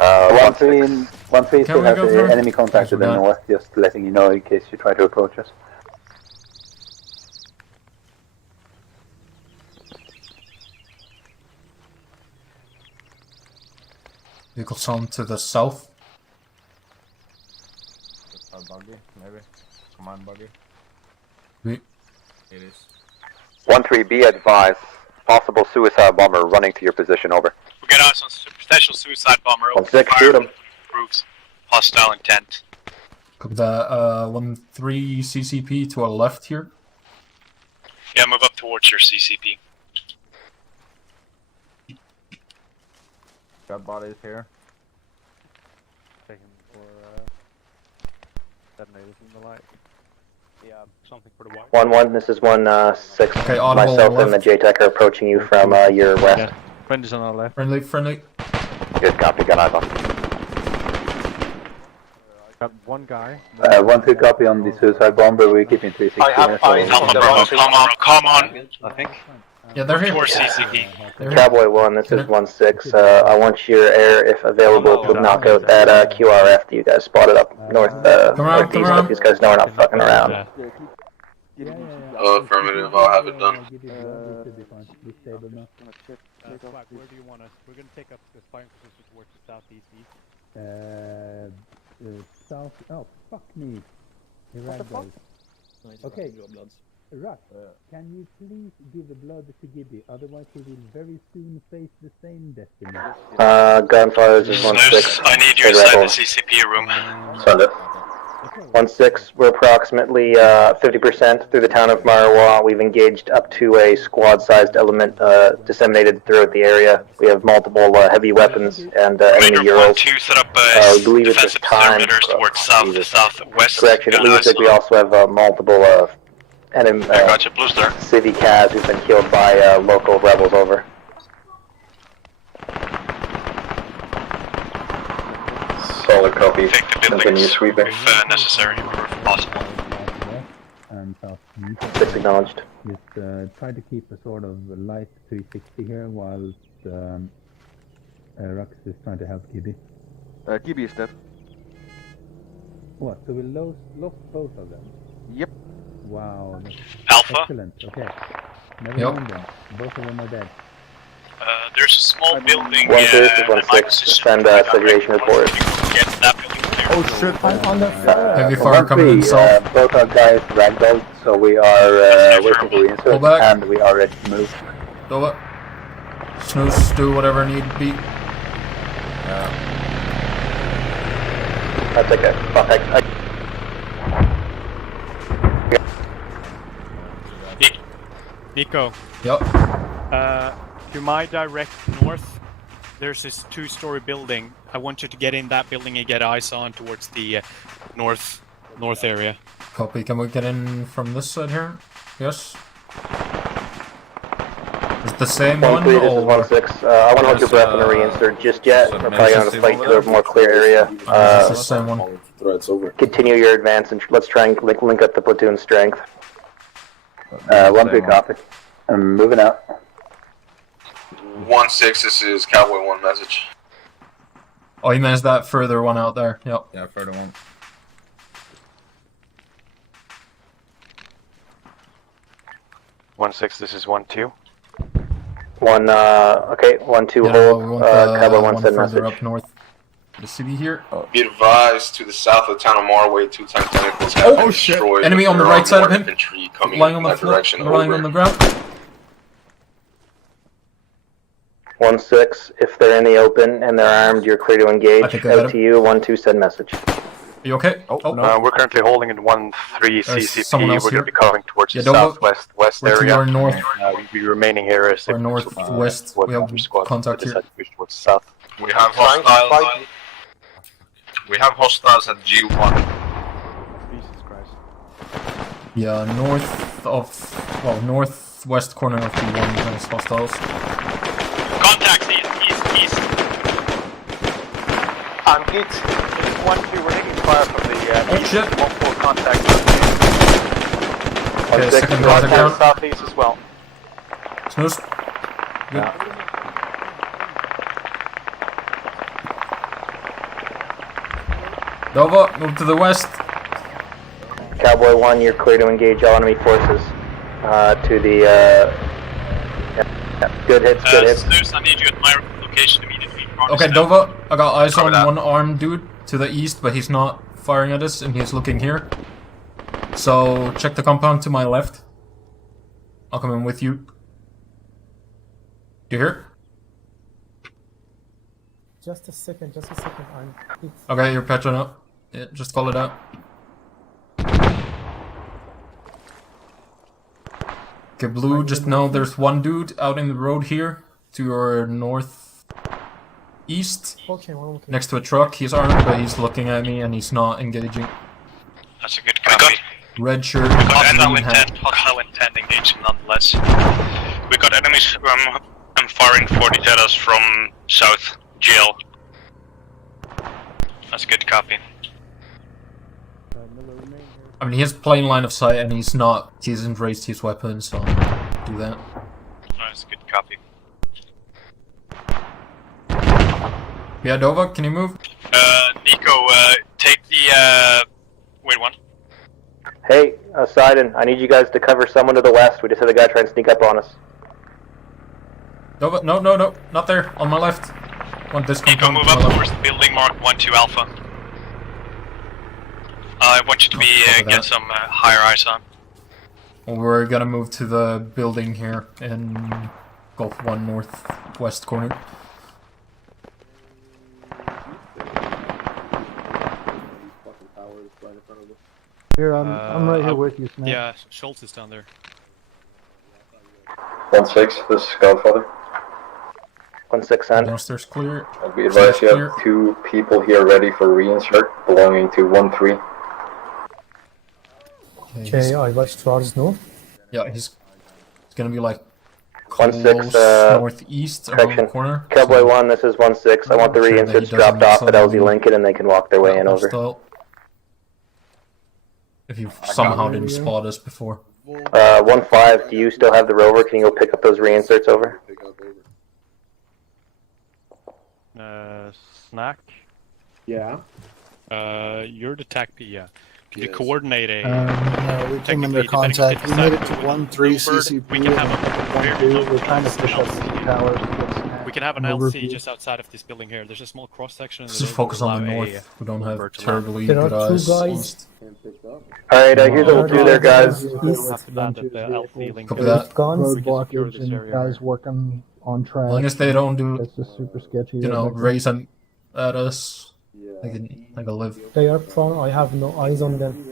1-3 Can still we has go through? the enemy contact to the Yes, we're north, just letting you know in case you try to approach us. Vehicles on to the south. A buggy, maybe. Command buggy. We- It is. 1-3, be advised, possible suicide bomber running to your position, over. We got eyes on potential suicide bomber. 1-6, shoot him. Roofs. Hostile intent. Copy that. 1-3 CCP to our left here. Yeah, move up towards your CCP. Got bodies here. Taking for detonators in the light. Yeah, something for the white. 1-1, this is 1-6. Okay, audible Myself on and the left. JTech are approaching you from your west. Yeah. Friend is on our left. Friendly, friendly. Good copy, gun eyes on. Got one guy. 1-2 copy on the suicide bomber, we're keeping 360 I have here, eyes on the one. Come on. I think. Yeah, they're here. Towards CCP. They're here. Cowboy 1, this is 1-6. I want your air, if available, to knock out that QRF that you guys spotted up north, northeast. Let these guys know we're not fucking around. Affirmative, I'll have it done. Where do you want us? We're gonna take up the firing position towards the southeast east. South. Oh, fuck me. Okay. Ruck, can you please give the blood to Gibby? Otherwise, we will very soon face the same destiny. Gunfires is 1-6. I need you inside the CCP room. Send it. 1-6, we're approximately 50% through the town of Marwa. We've engaged up to a squad-sized element disseminated throughout the area. We have multiple heavy weapons and enemy Euros. 1-2 set up We believe it's this time. towards southwest. Correction, it leaves like we also have multiple enemy Gotcha, blue star. civvy Kaz who've been killed by local rebels over. Solid copy. Take the Continue buildings sweeping. if necessary or if possible. And southeast. 6 acknowledged. Just try to keep a sort of light 360 here whilst Rux is trying to help Gibby. Gibby is dead. What? So we lost both of them? Yep. Wow. Alpha? Excellent. Okay. Never mind then. Both of them are dead. There's a small building. 1-2, this is 1-6. Send situation report. Get that building clear. Oh shit, I'm on the Heavy fire coming in south. Both our guys ragdolled, so we are waiting for reinsert, Pull back. and we are ready to move. Do it. Snooze, do whatever need be. That's okay. Fuck, Nico. Yep. To my direct north, there's this 2-story building. I want you to get in that building and get eyes on towards the north area. Copy. Can we get in from this side here? Yes. Is it the same one? 1-3, this or... is 1-6. I want to hold your breath on the reinsert just yet. We're probably going to fight to a more clear area. It's the same one. Threats over. Continue your advance and let's try and link up the platoon strength. 1-3 copy. I'm moving out. 1-6, this is Cowboy 1 message. Oh, he means that further one out there. Yep. Yeah, further one. This is 1-2. Okay, 1-2 Yeah, hold. we want Cowboy 1 one send further message. up north. The city here. Be advised, to the south of the town of Marway, 2 times tentacles have Oh, been shit. destroyed. Enemy on the There are right side of more him. infantry coming Lying in on the that floor. direction. Lying Over. on the ground. 1-6, if they're in the open and they're armed, you're clear to engage. I think I got Out to you, 1-2 send message. Are you okay? Oh, no. We're currently holding in 1-3 someone CCP. else We're here. going to be covering towards Yeah, the don't southwest We're to area. your north. We'll be remaining here as Or northwest. We have contact here. Push towards the south. We have hostiles. We have hostiles at G1. Jesus Christ. Yeah, northwest corner of the one has hostiles. Contacts east. I'm hit. 1-2, we're taking fire from the Oh shit! 1-4 contact. Okay, 1-6, second contact down. Southeast as well. Snooze. Good. Dova, move to the west. Cowboy 1, you're clear to engage all enemy forces. To the, good hits, good hits. Snooze, I need you at my location immediately. Okay, Dova, I got eyes on one armed dude to the east, but he's not firing at us, and he's looking here. So, check the compound to my left. I'll come in with you. You hear? Just a second. Okay, you're patching up. Yeah, just call it out. Okay, Blue, just know there's one dude out in the road here to your northeast. Okay. Next to a truck. He's armed, but he's looking at me and he's not engaging. That's a good copy. Red shirt. We got no green hat. intent, hostile intent engaging nonetheless. We got enemies firing 40 Zetas from south GL. That's a good copy. I mean, he has plain line of sight and he hasn't raised his weapon, so do that. That's a good copy. Yeah, Dova, can you move? Nico, take the, wait one. Hey, Sidon, I need you guys to cover someone to the west. We just had a guy try and sneak up on us. Dova, no, not there, on my left. Want this Nico, move up towards the building, mark 1-2 Alpha. I want you to get some higher eyes on. We're gonna move to the building here in Gulf 1 northwest corner. Here, I'm right here with you, Snake. Yeah, Schultz is down there. 1-6, this is Godfather. 1-6 send. Downstairs clear. I'll be advised you have 2 people here ready for reinsert, belonging to 1-3. Okay, I watch towards north. Yeah, he's gonna be like 1-6 northeast around the corner. Cowboy 1, this is 1-6. I want the reinserts dropped off at LZ Lincoln and they can walk their way in over. If you somehow didn't spot us before. 1-5, do you still have the rover? Can you go pick up those reinserts over? Snack? Yeah? You're the TAC P, yeah. Can you coordinate a... No, we came under contact. We made it to 1-3 CCP. We can have a... We're trying to push up the towers. We can have an LC just outside of this building here. There's a small cross section. Let's just focus on the north. We don't have terribly There good are 2 eyes. guys. Alright, here's what we'll do there, guys. Copy that. Road blockage and guys working on track. As long as they don't do, It's just super sketchy. raise them at us, I can live. They are prone. I have no eyes on them.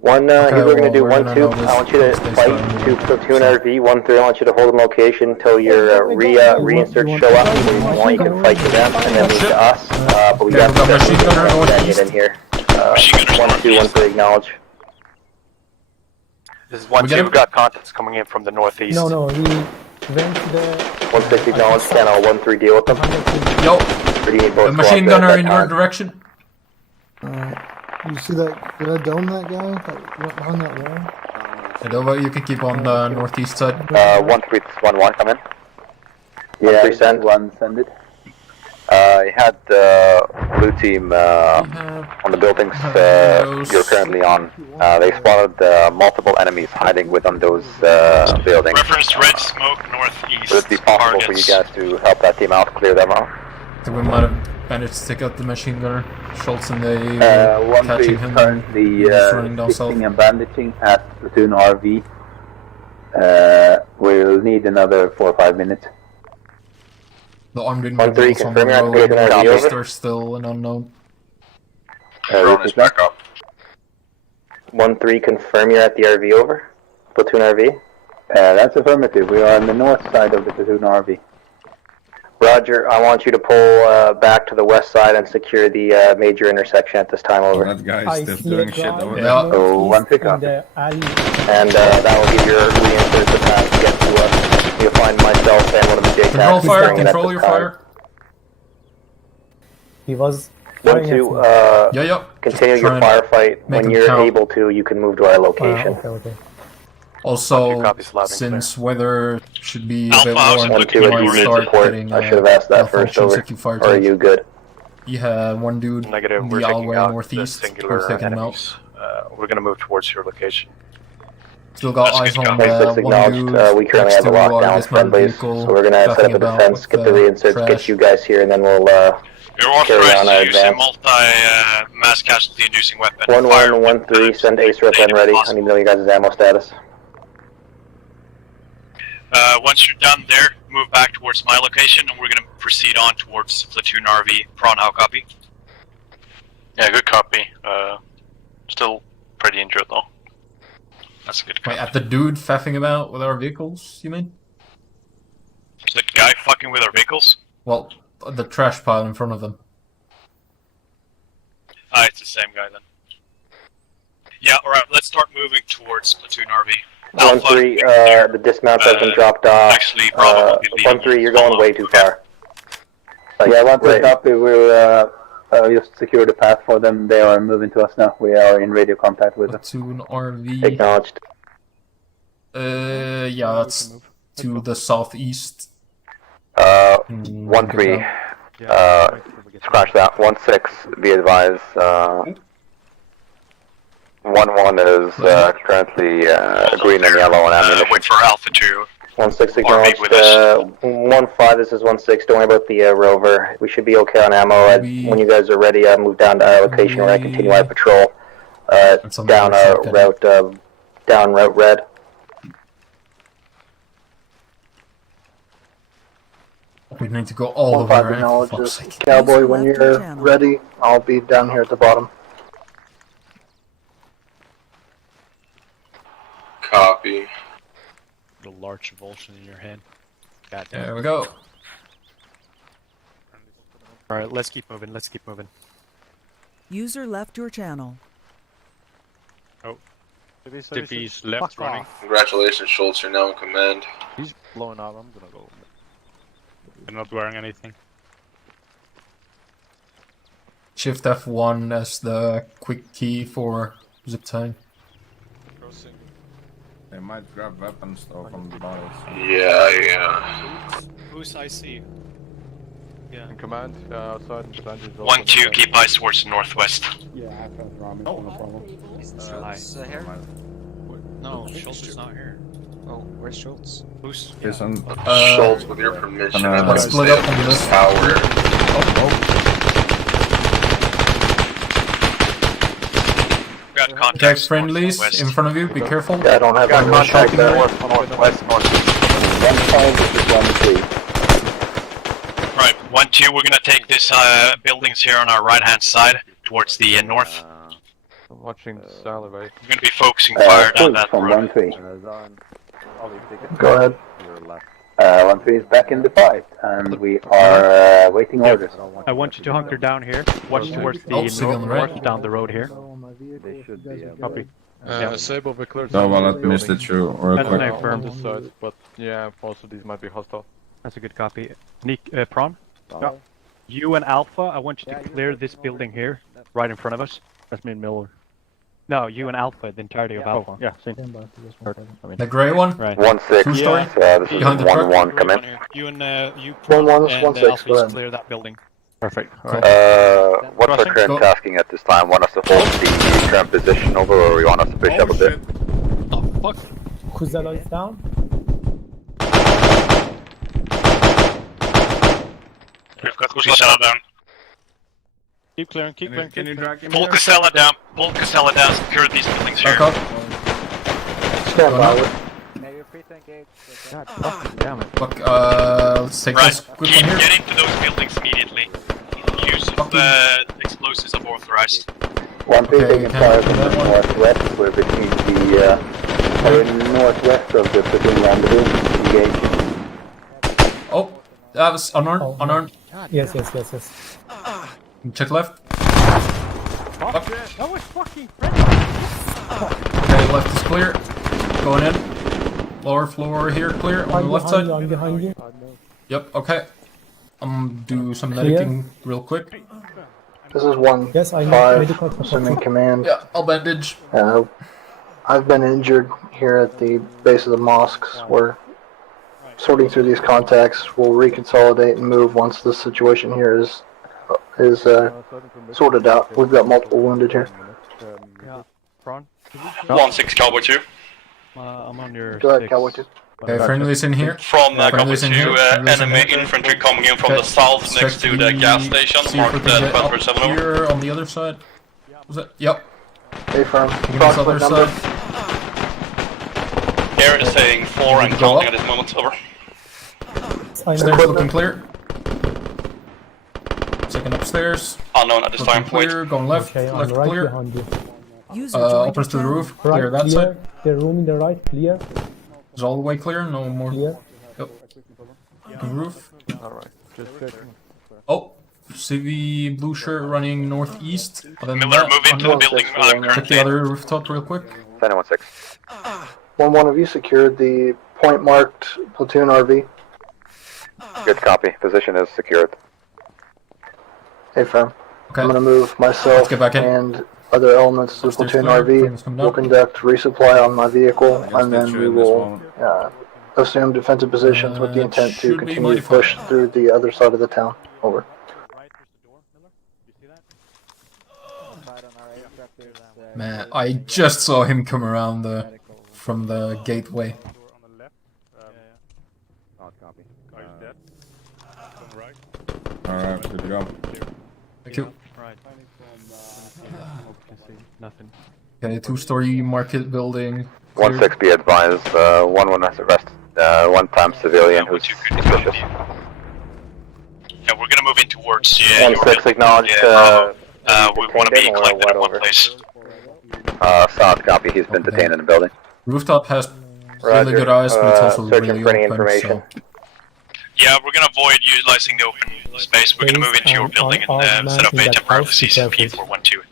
One, here's what we're gonna do. we're 1-2, gonna know I want you to this fight time. 2 platoon RV. 1-3, I want you to hold in location until your reinserts show up. If you want, you can fight to them and then lead to us. But we got we got machine gunner northeast. in here. 1-2, 1-3, acknowledge. This is 1-2, we've got contacts coming in from the northeast. No, he went to the... 1-6, acknowledge. Channel 1-3, deal with them. Yo, Or do you need both a machine squads gunner at in that your time? direction. You see that? Did I dome that guy that went behind that wall? Adova, you can keep on the northeast side. 1-3, 1-1, come in. Yeah, 1-3, send. 1 send it. I had blue team on the buildings you're currently on. They spotted multiple enemies hiding within those buildings. Reference red smoke northeast. Would it be possible for you guys to help that team out, clear them out? I think we might have managed to take out the machine gunner. Schultz and they catching him. Currently running down south. fixing and bandaging at platoon RV. We'll need another 4 or 5 minutes. The armed 1-3, individuals on the confirm you're road activating RV over. are still an unknown. Drone is back up. 1-3, confirm you're at the RV over. Platoon RV. That's affirmative. We are on the north side of the platoon RV. Roger, I want you to pull back to the west side and secure the major intersection at this time, over. That guy I is still see doing a shit guy over Yeah. there. Oh, one pickup. in the alley. And that will give your reinserts the time to get to us. You'll find myself and one of the JTACs Control fire, bringing it at control this your time. fire. He was 1-2, Yeah. continue Just your try and firefight. make When them you're count. able to, you can move to our location. Okay. Also, copies loud and since weather should be a Alpha, bit how's warm, it One, looking? two, you if you might need start support, getting I should have asked that first, malfunctions over. if you fire Or are tight. you good? Yeah, one dude Negative, in we're the taking alleyway out the northeast. We're singular taking him out. enemies. We're gonna move towards your location. Still got That's eyes good on copy. one Acknowledged. dude We currently have next a to lockdown dismounted friendlies, vehicle, so we're gonna set backing up a about defense, with, get the reinserts, trash. get you guys here, and then we'll You're carry authorized on to our use a advance. multi-mass casualty inducing weapon. 1-1-1-3, send Ace Rep when ready. I need to know you guys' ammo status. Once you're done there, move back towards my location, and we're gonna proceed on towards platoon RV. Prawn, how copy? Yeah, good copy. Still pretty injured though. That's a good Wait, copy. at the dude faffing about with our vehicles, you mean? The guy fucking with our vehicles? Well, the trash pile in front of them. Ah, it's the same guy then. Yeah, alright, let's start moving towards platoon RV. 1-3, the dismount has been dropped off. Actually, Bravo will be leading. 1-3, you're going way too far. Yeah, 1-3, copy. We'll just secure the path for them. They are moving to us now. We are in radio contact with them. Platoon RV. Acknowledged. Yeah, that's to the southeast. 1-3, scratch that. 1-6, be advised. 1-1 is currently green and yellow on ammunition. Wait for Alpha 2. 1-6 acknowledged. 1-5, this is 1-6. Don't worry about the rover. We should be okay on ammo. When you guys are ready, move down to our location where I continue my patrol. Down route red. We need to go all the way around. Acknowledges. Cowboy, when you're ready, I'll be down here at the bottom. Copy. The large revulsion in your head. God There we go. Alright, let's keep moving, let's keep moving. User left your channel. Oh. Dippy's left running. Congratulations, Schultz, you're now in command. He's blowing up, I'm gonna go. I'm not wearing anything. Shift F1 as the quick key for zip tying. They might grab weapons though from the bodies. Yeah. Who's IC? Yeah. In command, outside in command is 1-2, keep eyes towards the northwest. Yeah, I have Rami, no problem. Schultz here? No, Schultz is not here. Oh, where's Schultz? Who's? Schultz, with your permission, I'd like let's to split stay up up on in this this. tower. Got Contact contacts friendlies in front of you, be careful. Yeah, I don't have any contact there. Northwest. 1-5, this is 1-3. Right, 1-2, we're gonna take this buildings here on our right hand side towards the north. I'm watching the alleyway. We're gonna be focusing fire down that from road. 1-3. Go ahead. 1-3 is back in the fight, and we are waiting orders. I want you to hunker down here. Watch towards the north down the road here. Copy. Sable, we cleared. No, well, let me miss it through real That's quick. no firm. On this side, but yeah, also these might be hostile. That's a good copy. Prawn? No. You and Alpha, I want you to clear this building here, right in front of us. That's me and Miller. No, you and Alpha, the entirety of Alpha. Yeah, same. The grey one? Right. 1-6. Two-story? This is Behind the truck? 1-1. Come in. You and you 1-1, and 1-6, Alpha go just ahead. clear that building. Perfect. What's our Crossing? current Go. tasking at this time? Want us to hold the current position over, or we want us to push up a bit? Oh, fuck. Kuzela is down. We've got Casella down. Keep clearing, keep clearing. Can you drag him Pull here? Casella down, pull Casella down, secure these buildings here. Back up. Stand by with. God fucking damn it. Look, let's take Right, this quick one here. get into those buildings immediately. Use of the explosives are authorized. 1-3 taking okay, fire from that the one. northwest. We're between the northwest of the platoon rendezvous. Engage. Oh, that was unarmed. Unarmed. Yes. Check left. Fuck. That was fucking friendly. Okay, left is clear. Going in. Lower floor here, clear. On the left side. I'm behind you. Yep, okay. Do some medicing real quick. This is 1-5. Yes, I medical I'm in command. Yeah, I'll bandage. I've been injured here at the base of the mosques. We're sorting through these contacts. We'll reconsolidate and move once the situation here is sorted out. We've got multiple wounded here. Yeah. Prawn? 1-6 Cowboy 2. I'm on your Go ahead, 6. Cowboy 2. Okay, friendlies in here. From Cowboy Friendlies 2, in here. Friendlies in enemy here. infantry coming in from Okay. the south next to the gas station, See if we marked can get up 1247 over. here on the other side. Was it? Yep. Stay firm. Taking this other Approximate number. side. Air is saying 4 and Go counting up. at this moment, over. I'm Stairs looking clear. stairs. Unknown at this time. Clear, going left, Okay, I'm left right clear. behind you. User joined Opens to your the channel. roof, clear Right, that side. The room in the right, clear. It's all the way clear, no more. Clear. Yep. The roof. Alright, just checking. Oh, see the blue shirt running northeast. Miller, move into the building I'm Check currently the in. other rooftop real quick. 1016. 1-1, have you secured the point marked platoon RV? Good copy. Position is secured. Hey, firm. Okay. I'm going to move myself get back in. and other elements to the Upstairs platoon clear, RV. things come down. We'll conduct resupply on my vehicle, and then we will assume defensive positions with the intent to should be continue to modified. push through the other side of the town. Over. Man, I just saw him come around from the gateway. Alright, good to go. Thank you. Right. Nothing. Okay, 2-story market building. 1-6, be advised. 1-1 has arrested one-time civilian who's suspicious. Yeah, we're gonna move in towards 1-6 acknowledged. we want to be collected in one place. Solid copy. He's been detained in the building. Rooftop has really good eyes, but it's also searching really for any open, information. so... Yeah, we're gonna avoid utilizing the open space. We're gonna move into your building and set up a temporary CCP for 1-2.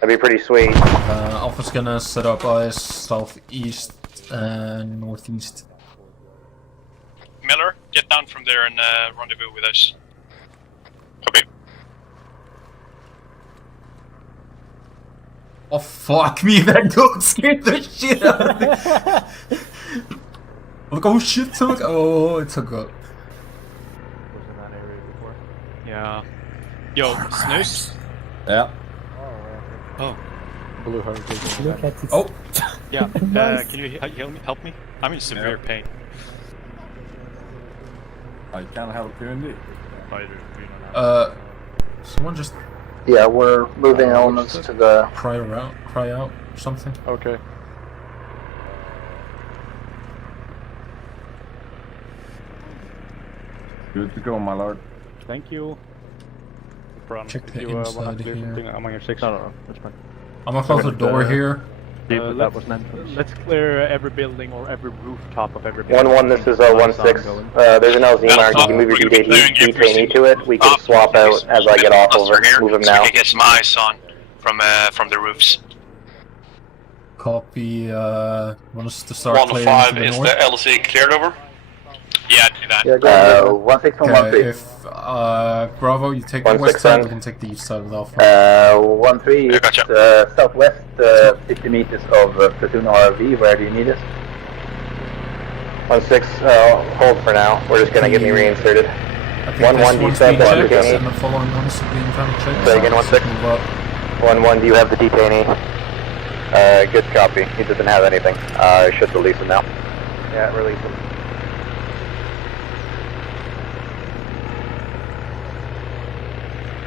That'd be pretty sweet. Alpha's gonna set up eyes southeast and northeast. Miller, get down from there and rendezvous with us. Copy. Oh fuck me, that goat scared the shit out of me. Look, oh shit, took. Oh, it took up. Yeah. Yo, Snooze? Yeah. Oh. Blue hurricane. Look at this. Oh! Yeah, Nice. can you help me? I'm in severe pain. I can help you indeed. Someone just Yeah, we're moving elements to the... cry out, or something. Okay. Good to go, my lord. Thank you. Check the you wanna inside clear here. something? I'm on your 6. No, that's fine. I'm gonna close the door here. That was an entrance. Let's clear every building or every rooftop of every building. 1-1, this is 1-6. There's an LZ mark. You can move your detainee to it. We can swap out as I get off over. Move him now. We can get some eyes on from the roofs. Copy. Want us to start 1 to clearing 5 to the is north? the LC cleared over? Yeah, do that. Yeah, go ahead. 1-6 on Okay, 1-3. if Bravo, you take the 1-6 west side, then. we can take the east side of the Alpha. 1-3, gotcha. southwest, 50 meters of platoon RV. Where do you need us? 1-6, hold for now. We're just gonna get me reinserted. I think 1-1, this do you one's set being up checked, detainee? and the following ones are being kind of checked. Say again, so 1-6. move up. 1-1, do you have the detainee? Good copy. He doesn't have anything. I should release him now. Yeah, release him.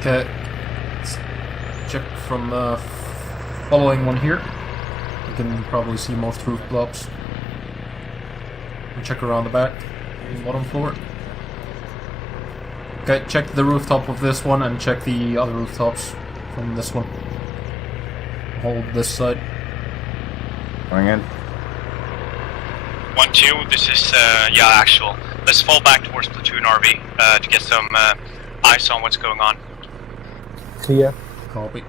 Okay, let's check from the following one here. You can probably see most roof blobs. Check around the back, bottom floor. Okay, check the rooftop of this one and check the other rooftops from this one. Hold this side. Going in. 1-2, this is, yeah, actual. Let's fall back towards platoon RV to get some eyes on what's going on. Clear. Copy.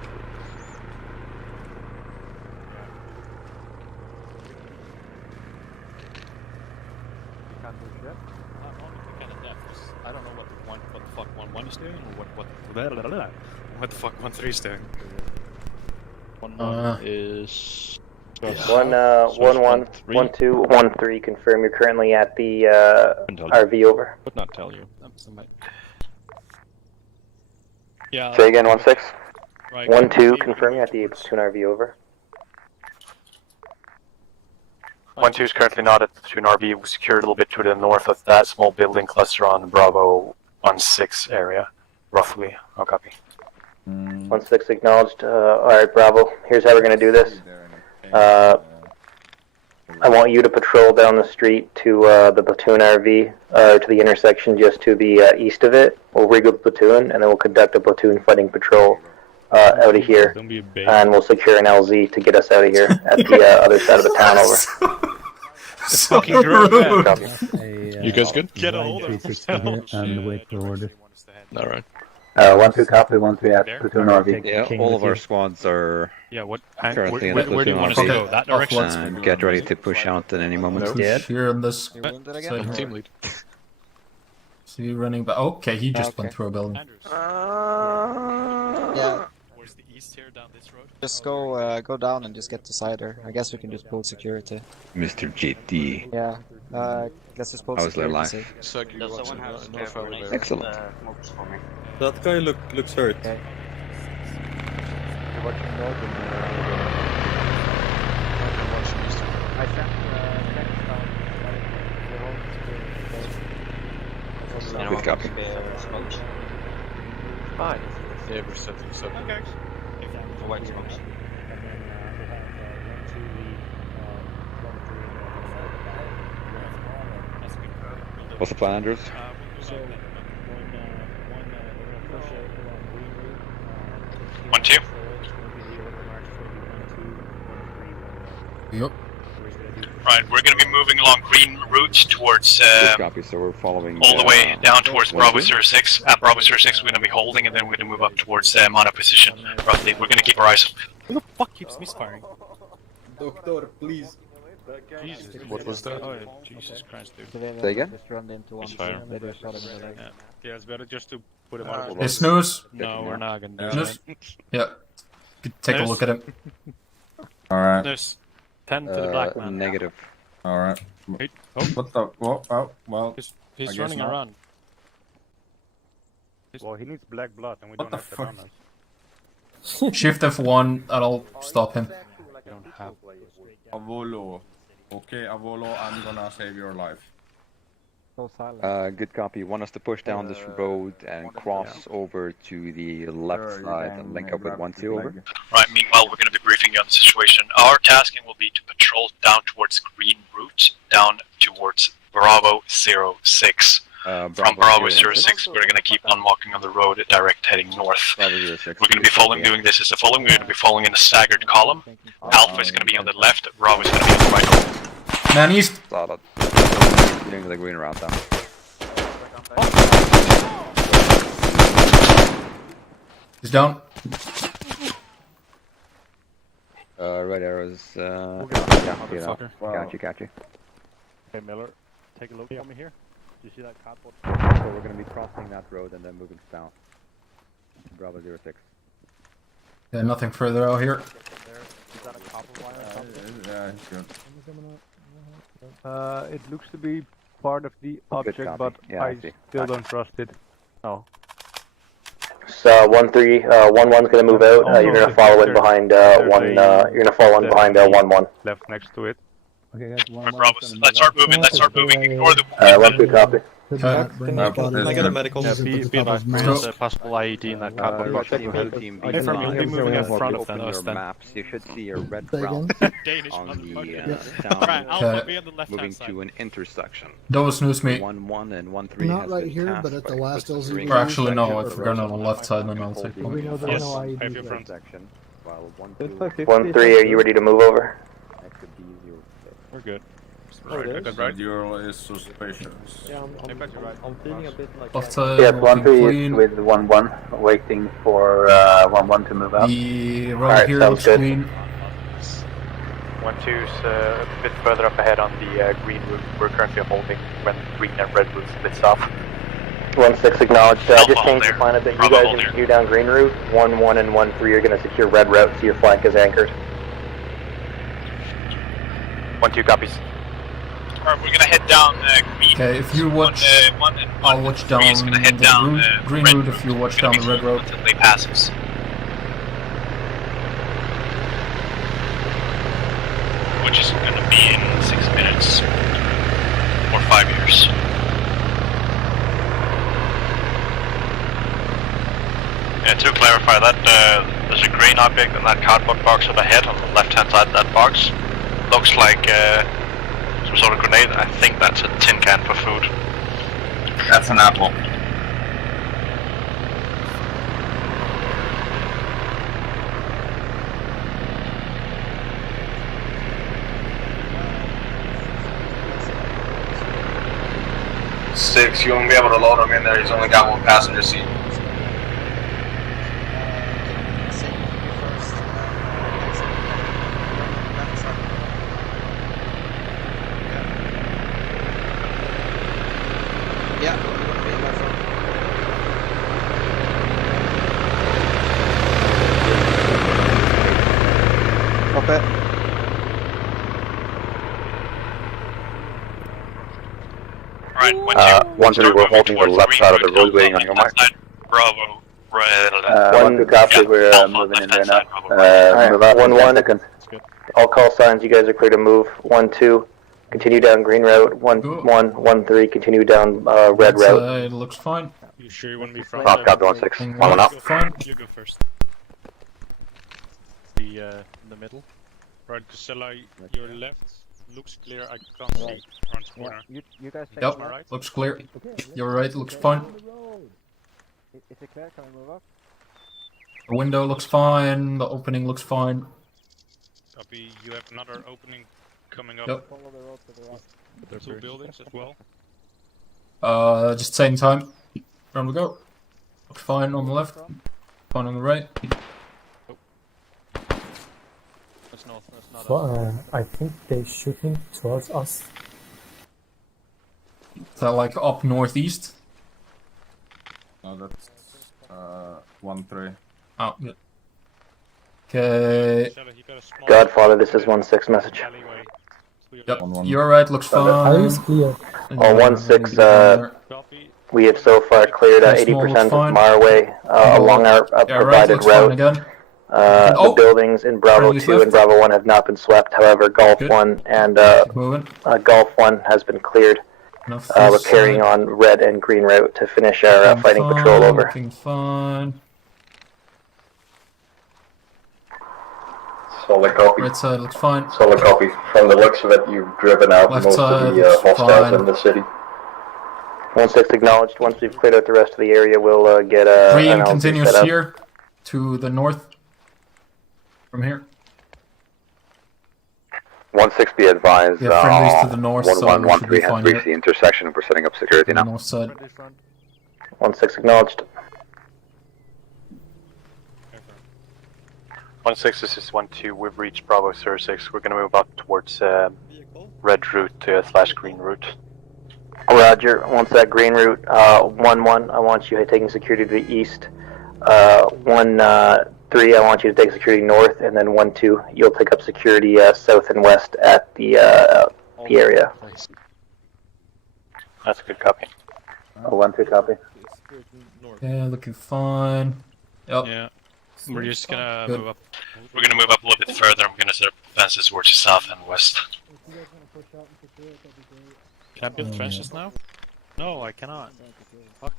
I don't know what the fuck 1-1 is doing, or what the fuck 1-3 is doing. 1-1 is... 1-1, 1-2, 1-3, confirm you're currently at the RV over. Could not tell you. Yeah. Say again, 1-6. Right. 1-2, confirm you're at the platoon RV over. 1-2 is currently not at the platoon RV. We secured a little bit to the north of that small building cluster on the Bravo 1-6 area, roughly. I'll copy. 1-6 acknowledged. Alright, Bravo. Here's how we're gonna do this. I want you to patrol down the street to the platoon RV, to the intersection just to the east of it. We'll regroup platoon, and then we'll conduct a platoon fighting patrol out of here, and we'll secure an LZ to get us out of here at the other side of the town. Over. Fucking rude. You guys good? Get a hold of yourself and wait for orders. Alright. 1-2 copy, 1-3 at platoon RV. Yeah, all of our squads are currently in the where do you want us to go? That direction? and get ready to push out at any moment. Here on this I'm team lead. So you're running back. Okay, he just went through a building. Yeah. Where's the east here down this road? Just go down and just get to cider. I guess we can just pull security. Mr. JT. Yeah. Guess just pull How's their security. life? Excellent. That guy looks hurt. You're watching north and I sent Good copy. Fine. Yeah, we're setting this up. Okay. For white smokes. What's the plan, Andrews? One, two. Yep. Right, we're going to be moving along green routes towards Good copy, so we're following all the way down towards Bravo Wednesday? 06. At Bravo 06 we're going to be holding, and then we're going to move up towards Mana position, roughly. We're going to keep our eyes. Who the fuck keeps misfiring? Doctor, please. Jesus, what was that? Oh, yeah, Jesus Christ, dude. Say again? Just run into one. Misfire. They just shot him in the leg. Yeah, it's better just to put him out of Hey, Snooze. No, we're not gonna do Snooze. that. Yeah. Take a look at him. Alright. There's 10 to the black man. Negative. Alright. Wait, oh. What the? Oh, well. He's I guess running not. around. Well, he needs black blood, and we What don't the have fuck? bananas. Shift F1, that'll stop him. We don't have. Avolo. Okay, Avolo, I'm gonna save your life. So silent. Good copy. Want us to push down this road and cross over to the left side and link up with 1-2 over? Right, meanwhile we're going to be briefing you on the situation. Our tasking will be to patrol down towards green route, down towards Bravo 06. From Bravo 06, we're going to keep on walking on the road direct heading north. We're going to be following, doing this as the following. We're going to be following in a staggered column. Alpha is going to be on the left, Bravo is going to be on the right. Man east. Solid. Doing the green route down. He's down. Red arrows. Yeah, you know. Got you. Hey, Miller, take a look at me here. Do you see that cardboard? So we're going to be crossing that road and then moving south. Bravo 06. Yeah, nothing further out here. Is that a copper wire or something? Yeah, it's good. It looks to be part of the object, copy. but Yeah, I I see. still don't trust it. No. So 1-3, 1-1's gonna move out. You're gonna follow in behind one. You're gonna follow in behind 1-1. Left next to it. Okay, guys, one, Bravo, let's start moving, Ignore the... 1-3 copy. I got a medical. Yeah, be advised, there's a possible IED in that cardboard box. Team team Hey, from you'll be moving in front of open us your then. maps. You should see a red Say route Danish on the motherfucker. Right, Alpha, be on the sound, left-hand moving side. to an intersection. Don't snooze me. 1-1 and 1-3 Not has right been here, tasked but at the by last LZ Chris Or actually, no, Second if we're going on the left side, then I'll take We one. know there's no Yes, IED. have your front. section, while 1-3, are you ready to move over? We're good. Right. Euro is suspicious. Yeah, I'm feeling a bit like... Left side, Yes, looking 1-3 is clean. with 1-1, waiting for 1-1 to move out. The road Alright, here sounds looks good. clean. 1-2's a bit further up ahead on the green route. We're currently holding when green and red route splits off. 1-6 acknowledged. Just changed the there. planet that you Bravo, guys hold are there. continue down green route. 1-1 and 1-3 are going to secure red route, so your flank is anchored. 1-2 copies. Alright, we're going to head down green. Okay, if you watch, I'll watch down is gonna head the down, green red route if you watch down the red road. Until they pass us. Which is going to be in 6 minutes. Or 5 years. Yeah, to clarify that, there's a green object in that cardboard box up ahead on the left-hand side of that box. Looks like Some sort of grenade. I think that's a tin can for food. That's an apple. Six, you won't be able to load him in there. He's only got one passenger seat. Right, 1-3, we're holding the left side of the road, waiting on your mark. Bravo. 1 copy, we're moving in there now. Move out 1-1. All call signs, you guys are clear to move. 1-2, continue down green route. 1-1, 1-3, continue down red route. It looks fine. You sure you want to be front? Copy 1-6, on up. Fine. You go first. In the middle. Right, Casella, your left looks clear. I can't see front corner. You guys think Yep, right? looks clear. You're right, looks fine. Is it clear? Can we move up? The window looks fine, the opening looks fine. Copy, you have another opening coming up. Yep. Follow the road to the right. There are 2 buildings as well. Just same time. Round we go. Looks fine on the left. Fine on the right. That's north, that's not So, I think they're shooting towards us. Is that like up northeast? No, that's 1-3. Oh, yeah. Okay. Godfather, this is 1-6 message. Yep, you're right, looks fine. Clear. 1-6, we have so far cleared 80% of our way along our provided route. The buildings in Bravo 2 and Bravo 1 have not been swept, however, Golf 1 and Golf 1 has been cleared. We're carrying on red and green route to finish our fighting patrol over. Looking fine. Solid copy. Right side looks fine. Solid copy. From the looks of it, you've driven out Left most of the hostiles in the city. 1-6 acknowledged. Once we've cleared out the rest of the area, we'll get a. Green continues here to the north. From here. 1-6 be advised. Yeah, friendlies to the north. 1-1-1-3 has reached the intersection and we're setting up security now. North side. 1-6 acknowledged. 1-6, this is 1-2. We've reached Bravo 06. We're going to move up towards red route / green route. Roger. Once that green route, 1-1, I want you taking security to the east. 1-3, I want you to take security north, and then 1-2, you'll take up security south and west at the area. That's a good copy. 1-3 copy. Yeah, looking fine. Yep. Yeah. We're just gonna move up. We're gonna move up a little bit further. I'm gonna set up fences towards the south and west. Can I build trenches now? No, I cannot. Fuck.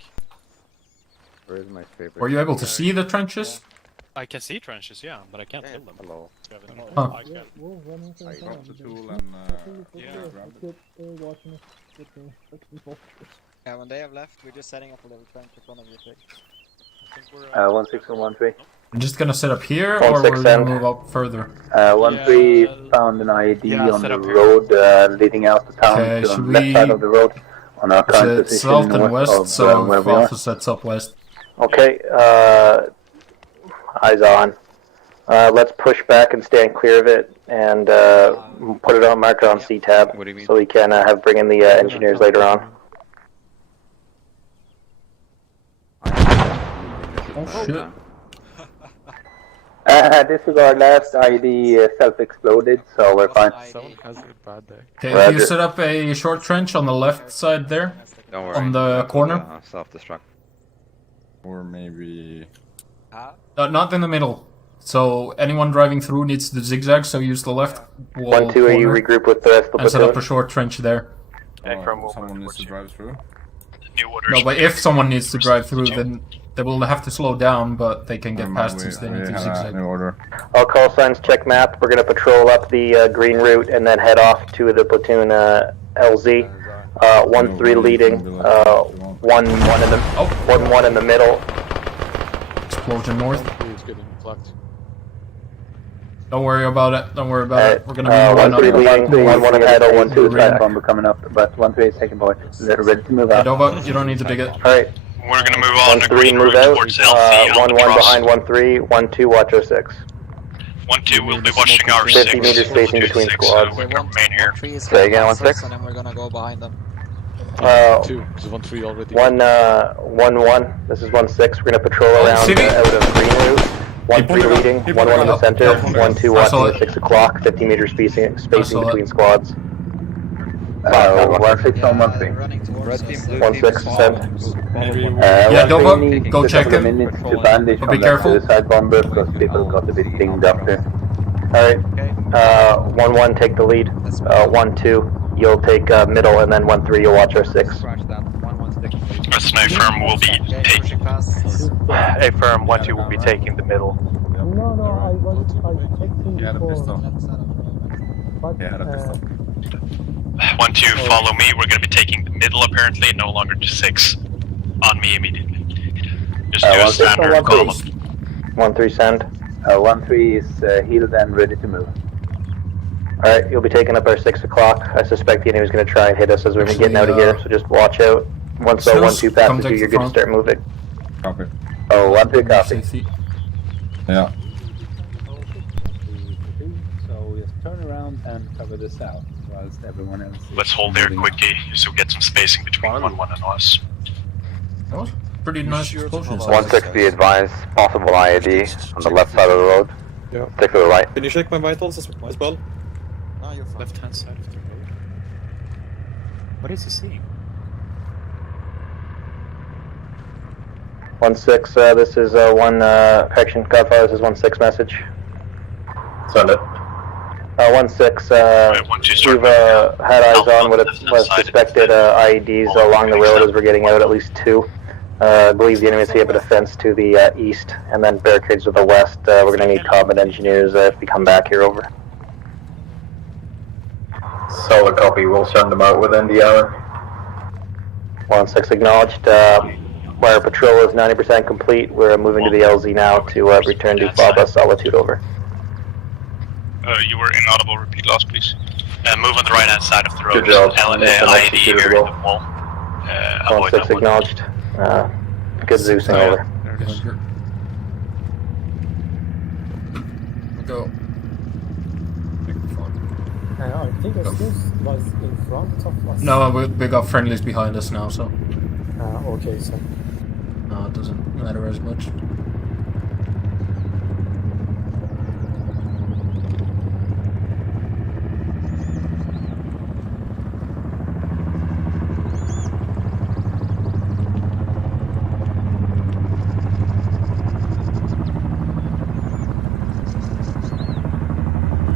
Where is my favorite? Were you able to see the trenches? I can see trenches, yeah, but I can't build them. Hello. Huh. I got the tool Yeah, when they have left, we're just setting up a little trench in front of your thing. 1-6 and 1-3. I'm just gonna set up here, or we're gonna move up further? 1-3 found an ID on the road leading out the town to the left side of the road on our current It's position south and north west, of so where we are. Alpha sets up west. Okay, eyes on. Let's push back and stand clear of it, and put it on marker on C-tab, so we can bring in the engineers later on. Oh shit. This is our last ID self-exploded, so we're fine. Someone has a bad day. Okay, Roger. you set up a short trench on the left side there. Don't worry. On the corner. Self-destruct. Or maybe... Not in the middle. So anyone driving through needs to zigzag, so use the left wall 1-2, are you corner regroup with the rest of the and set up a platoon? short trench there. someone needs to drive through? New orders. No, but if someone needs to drive through, then They will have to slow down, but they can get past since they need to zigzag. Order. All call signs, check map. We're going to patrol up the green route and then head off to the platoon LZ. 1-3 leading. 1-1 in the 1-1 in the middle. Explosion north. It's getting flagged. Don't worry about it. Don't worry about it. We're gonna move 1-3 leading. 1-1 in the middle. 1-2 Red back. bomber coming up, but 1-3 is taking point. They're ready to move out. Dova, you don't need to dig it. Alright. We're gonna move on the 1-3 green move route out. towards LC. 1-1 behind 1-3. 1-2 watch 06. 1-2 will be watching our 50 6. meters spacing between squads. We're gonna remain here. Say again, 1-6. And then we're gonna go behind them. 2, because 1-3 already. 1-1. This is 1-6. We're gonna patrol around out of green route. 1-3 leading. 1-1 in the center. 1-2 watching at 6 o'clock. 50 meters spacing between squads. 1-6 on 1-3. 1-6 send. Yeah, Dova, go check it. To bandage But be careful. suicide bomber because people got a bit dinged up there. Alright. 1-1 take the lead. 1-2 you'll take middle, and then 1-3 you'll watch our 6. A sniper firm will be taking. A firm 1-2 will be taking the middle. No, I checked in Yeah, the before. pistol. But, Yeah, the pistol. 1-2, follow me. We're gonna be taking the middle apparently, no longer just 6. On me immediately. Just do a 1-6 on standard 1-3. column. 1-3 send. 1-3 is healed and ready to move. Alright, you'll be taking up our 6 o'clock. I suspect the enemy's going to try and hit us as we're getting out of here, so just watch out. Once the 1-2 passes you, you're good to start moving. Copy. Oh, 1-3 copy. Yeah. So just turn around and cover the south whilst everyone else is Let's hold there quickly so we get some spacing between 1-1 and us. That was pretty nice explosions. 1-6 be advised, possible IAD on the left side of the road. Yeah. Stick to the right. Can you check my vitals as well? No, you're fine. Left hand side of the road. What is he seeing? 1-6, this is correction, Godfather, this is 1-6 message. Send it. 1-6, we've had eyes on what was suspected IEDs along the road as we're getting out, at least 2. I believe the enemy is up a defense to the east, and then barricades to the west. We're going to need combat engineers if we come back here, over. Solid copy. We'll send them out within the hour. 1-6 acknowledged. Our patrol is 90% complete. We're moving to the LZ now to return to Faba Solitude, over. You were inaudible. Repeat loss, please. Move on the right hand side of the road. Good job. IED here in the wall. Avoid 1-6 that one. acknowledged. Good Zeusing, over. Go. I think Zeus was in front of us. No, we got friendlies behind us now, so. Okay, so. No, it doesn't matter as much.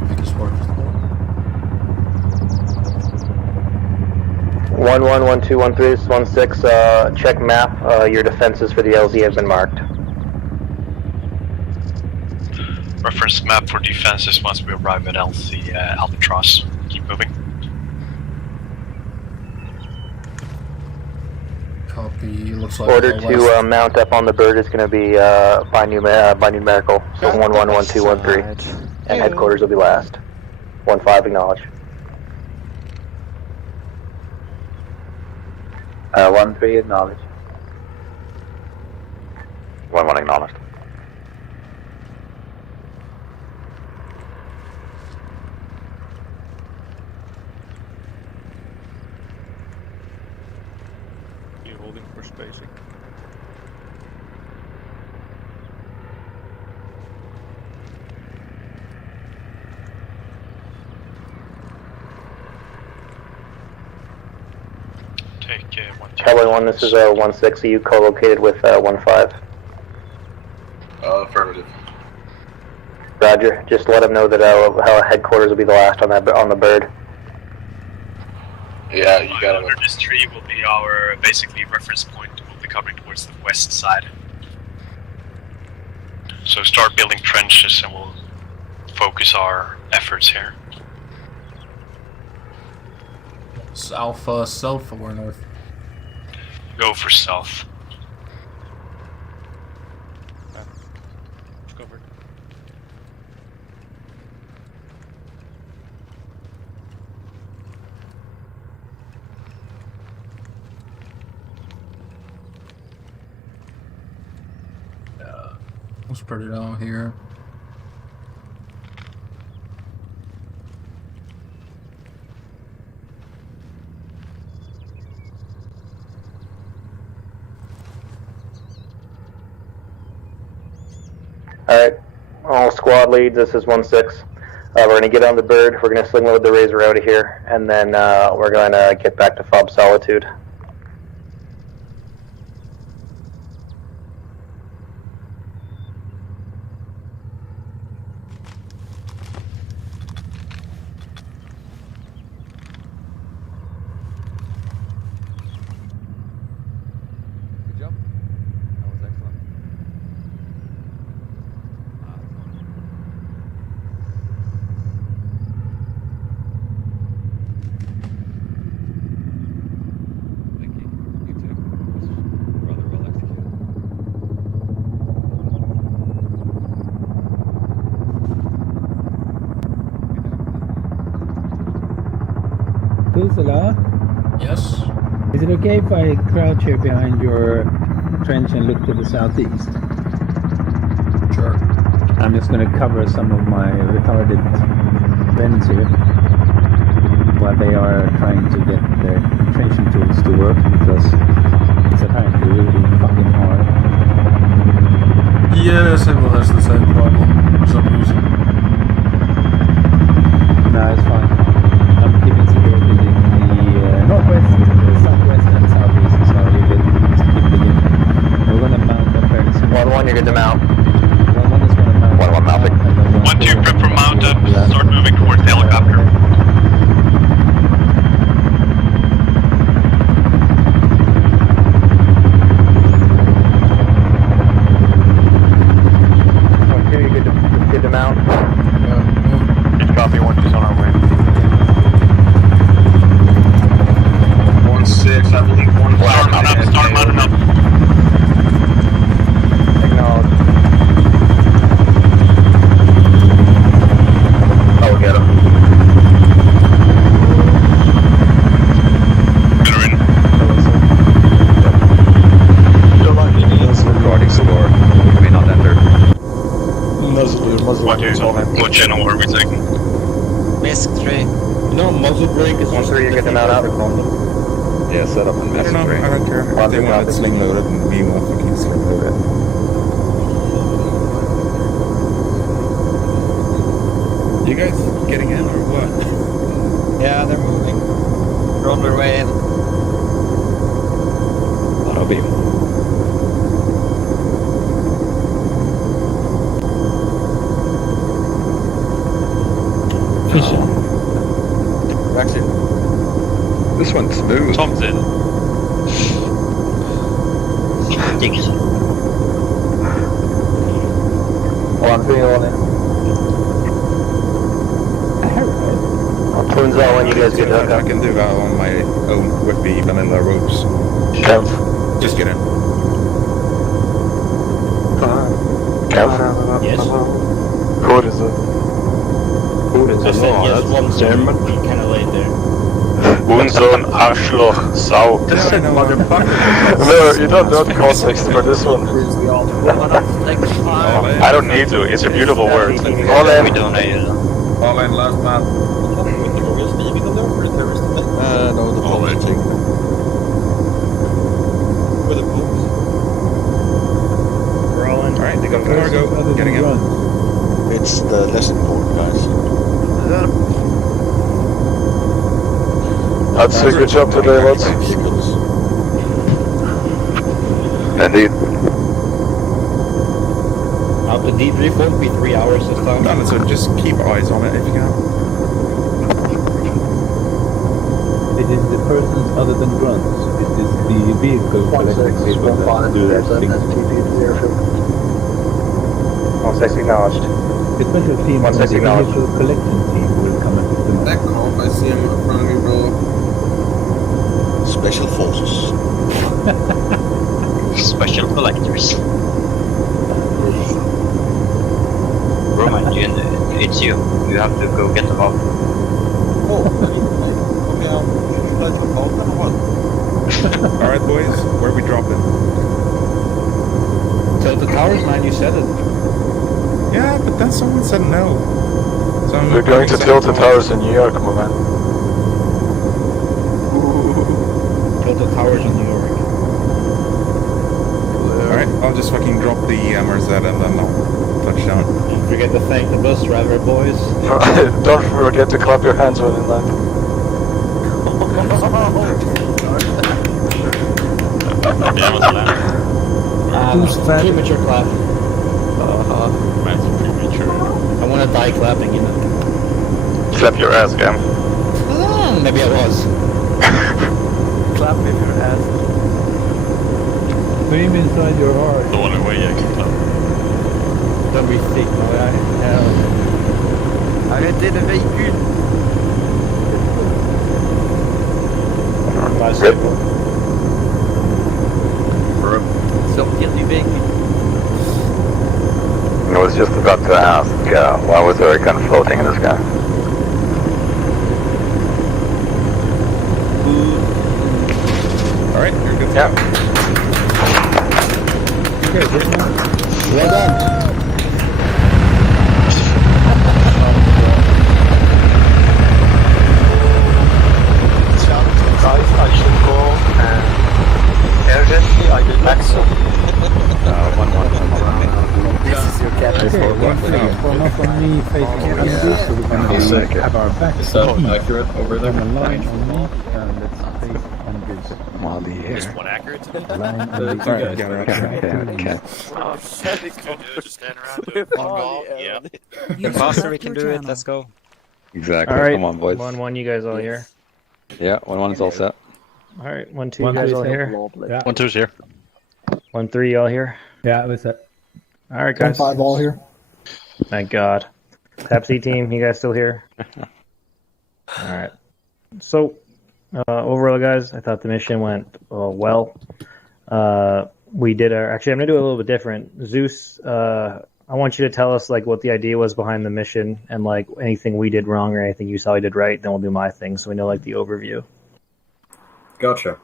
Make us work. 1-1, 1-2, 1-3, this is 1-6, check map, your defenses for the LZ have been marked. Reference map for defenses once we arrive at LC Albatross. Keep moving. Copy, looks like Order to mount up on the bird is going to be by numerical, so 1-1, 1-2, 1-3, and headquarters will be last. 1-5 acknowledge. 1-3 acknowledge. 1-1 acknowledged. You're holding for spacing. Take 1-2. Cowboy 1, this is 1-6, are you co-located with 1-5? Affirmative. Roger, just let them know that how headquarters will be the last on the bird. Yeah, you got Under it. this tree will be our basically reference point. We'll be covering towards the west side. So start building trenches and we'll focus our efforts here. South or north? Go for south. Covered. We'll spread it out here. Alright, all squad leads, this is 1-6. We're going to get on the bird, we're going to sling load the Razor out of here, and then we're going to get back to Fob Solitude. Good job. That was excellent. Thank you. You too. It was rather well executed. Kusala, Yes? is it okay if I crouch here behind your trench and look to the southeast? Sure. I'm just going to cover some of my retarded friends here while they are trying to get their trenching tools to work, because it's apparently really fucking hard. Yeah, Sable has the same problem for some reason. No, it's fine. I'm keeping security in the northwest, the southwest, and southeast, so you can just keep digging. We're going to mount up fairly soon. 1-1, you're good to mount. 1-1 is going to mount. 1-1 mounting. 1-2, prep for mount up. Start moving towards the helicopter. You're good to mount. Good copy, 1-2's on our way. 1-6, I believe 1. Start mounting up. Acknowledge. Oh, we got him. Recording score. You may not enter. What channel are we taking? Misk 3. No, muzzle brake is 1-3, you're good to mount up. Yeah, set up and I don't know, I don't care. If they want it sling loaded and we want fucking sling loaded. You guys getting in or what? Yeah, they're moving. They're on their way in. I'll be. This one's smooth. Tom's in. One thing on it. Twins out when you guys get hooked I up. can do that on my own whippy vanilla ropes. Just get in. Yes. Who is it? Who is it? I said yes, one German. Kind of late there. Unson Arschloch Sau. Yeah, I know, No, you don't know the context for this one. I don't need to, it's a beautiful word. All in. All in, last man. No, the politics. With the boats. We're all in. Alright, they got cargo. Getting in. It's the lesson board, guys. That's a good job today, lads. Indeed. Out the debrief won't be 3 hours this time. No, so just keep eyes on it if you can. It is the persons other than grunts. It is the vehicle collecting people that do that thing. All 6 acknowledged. The special team, One the six acknowledged. vehicle collection team will come and pick them up. That cop, I see him in front of me, bro. Special forces. Special collectors. Roman, it's you. You have to go get them up. Oh, okay, should I jump out then or what? Alright, boys, where are we dropping? Tilted Towers, man, you said it. Yeah, but then someone said no. So We're going to Tilted Towers in New York, my man. Tilted Towers in New York. Alright, I'll just fucking drop the MRZ and then I'll touch down. Don't forget to thank the bus driver, boys. Don't forget to clap your hands when in land. Premature clap. I want to die clapping, you know. Clap your ass, Cam. Maybe I was. Clap with your ass. Scream inside your heart. The only way I can clap. Don't be sick, my guy. Arrêtez le véhicule. Sortir du véhicule. I was just about to ask, why was there a gun floating in the sky? Alright, you're good. Yeah. Well done. Guys, I should go and urgently I will back soon. This is your captain. One off on me facing Andrew, so we're gonna have our backs. Is that accurate over there? On the line on me, let's face Andrew's. Molly here. Is one accurate to me? Line on the The faster we can do it, let's go. Exactly. All right, Come on, boys. 1-1, you guys all here? Yeah, 1-1 is all set. All right, 1-2, you guys all here? Yeah. 1-2's here. 1-3, all here? Yeah, what's that? All right, guys. 1-5 all here. Thank God. Tap C team, you guys still here? All right. So, overall, guys, I thought the mission went well. We did our. Actually, I'm gonna do it a little bit different. Zeus, I want you to tell us like what the idea was behind the mission and like anything we did wrong or anything you saw we did right. Then we'll do my thing, so we know like the overview. Gotcha.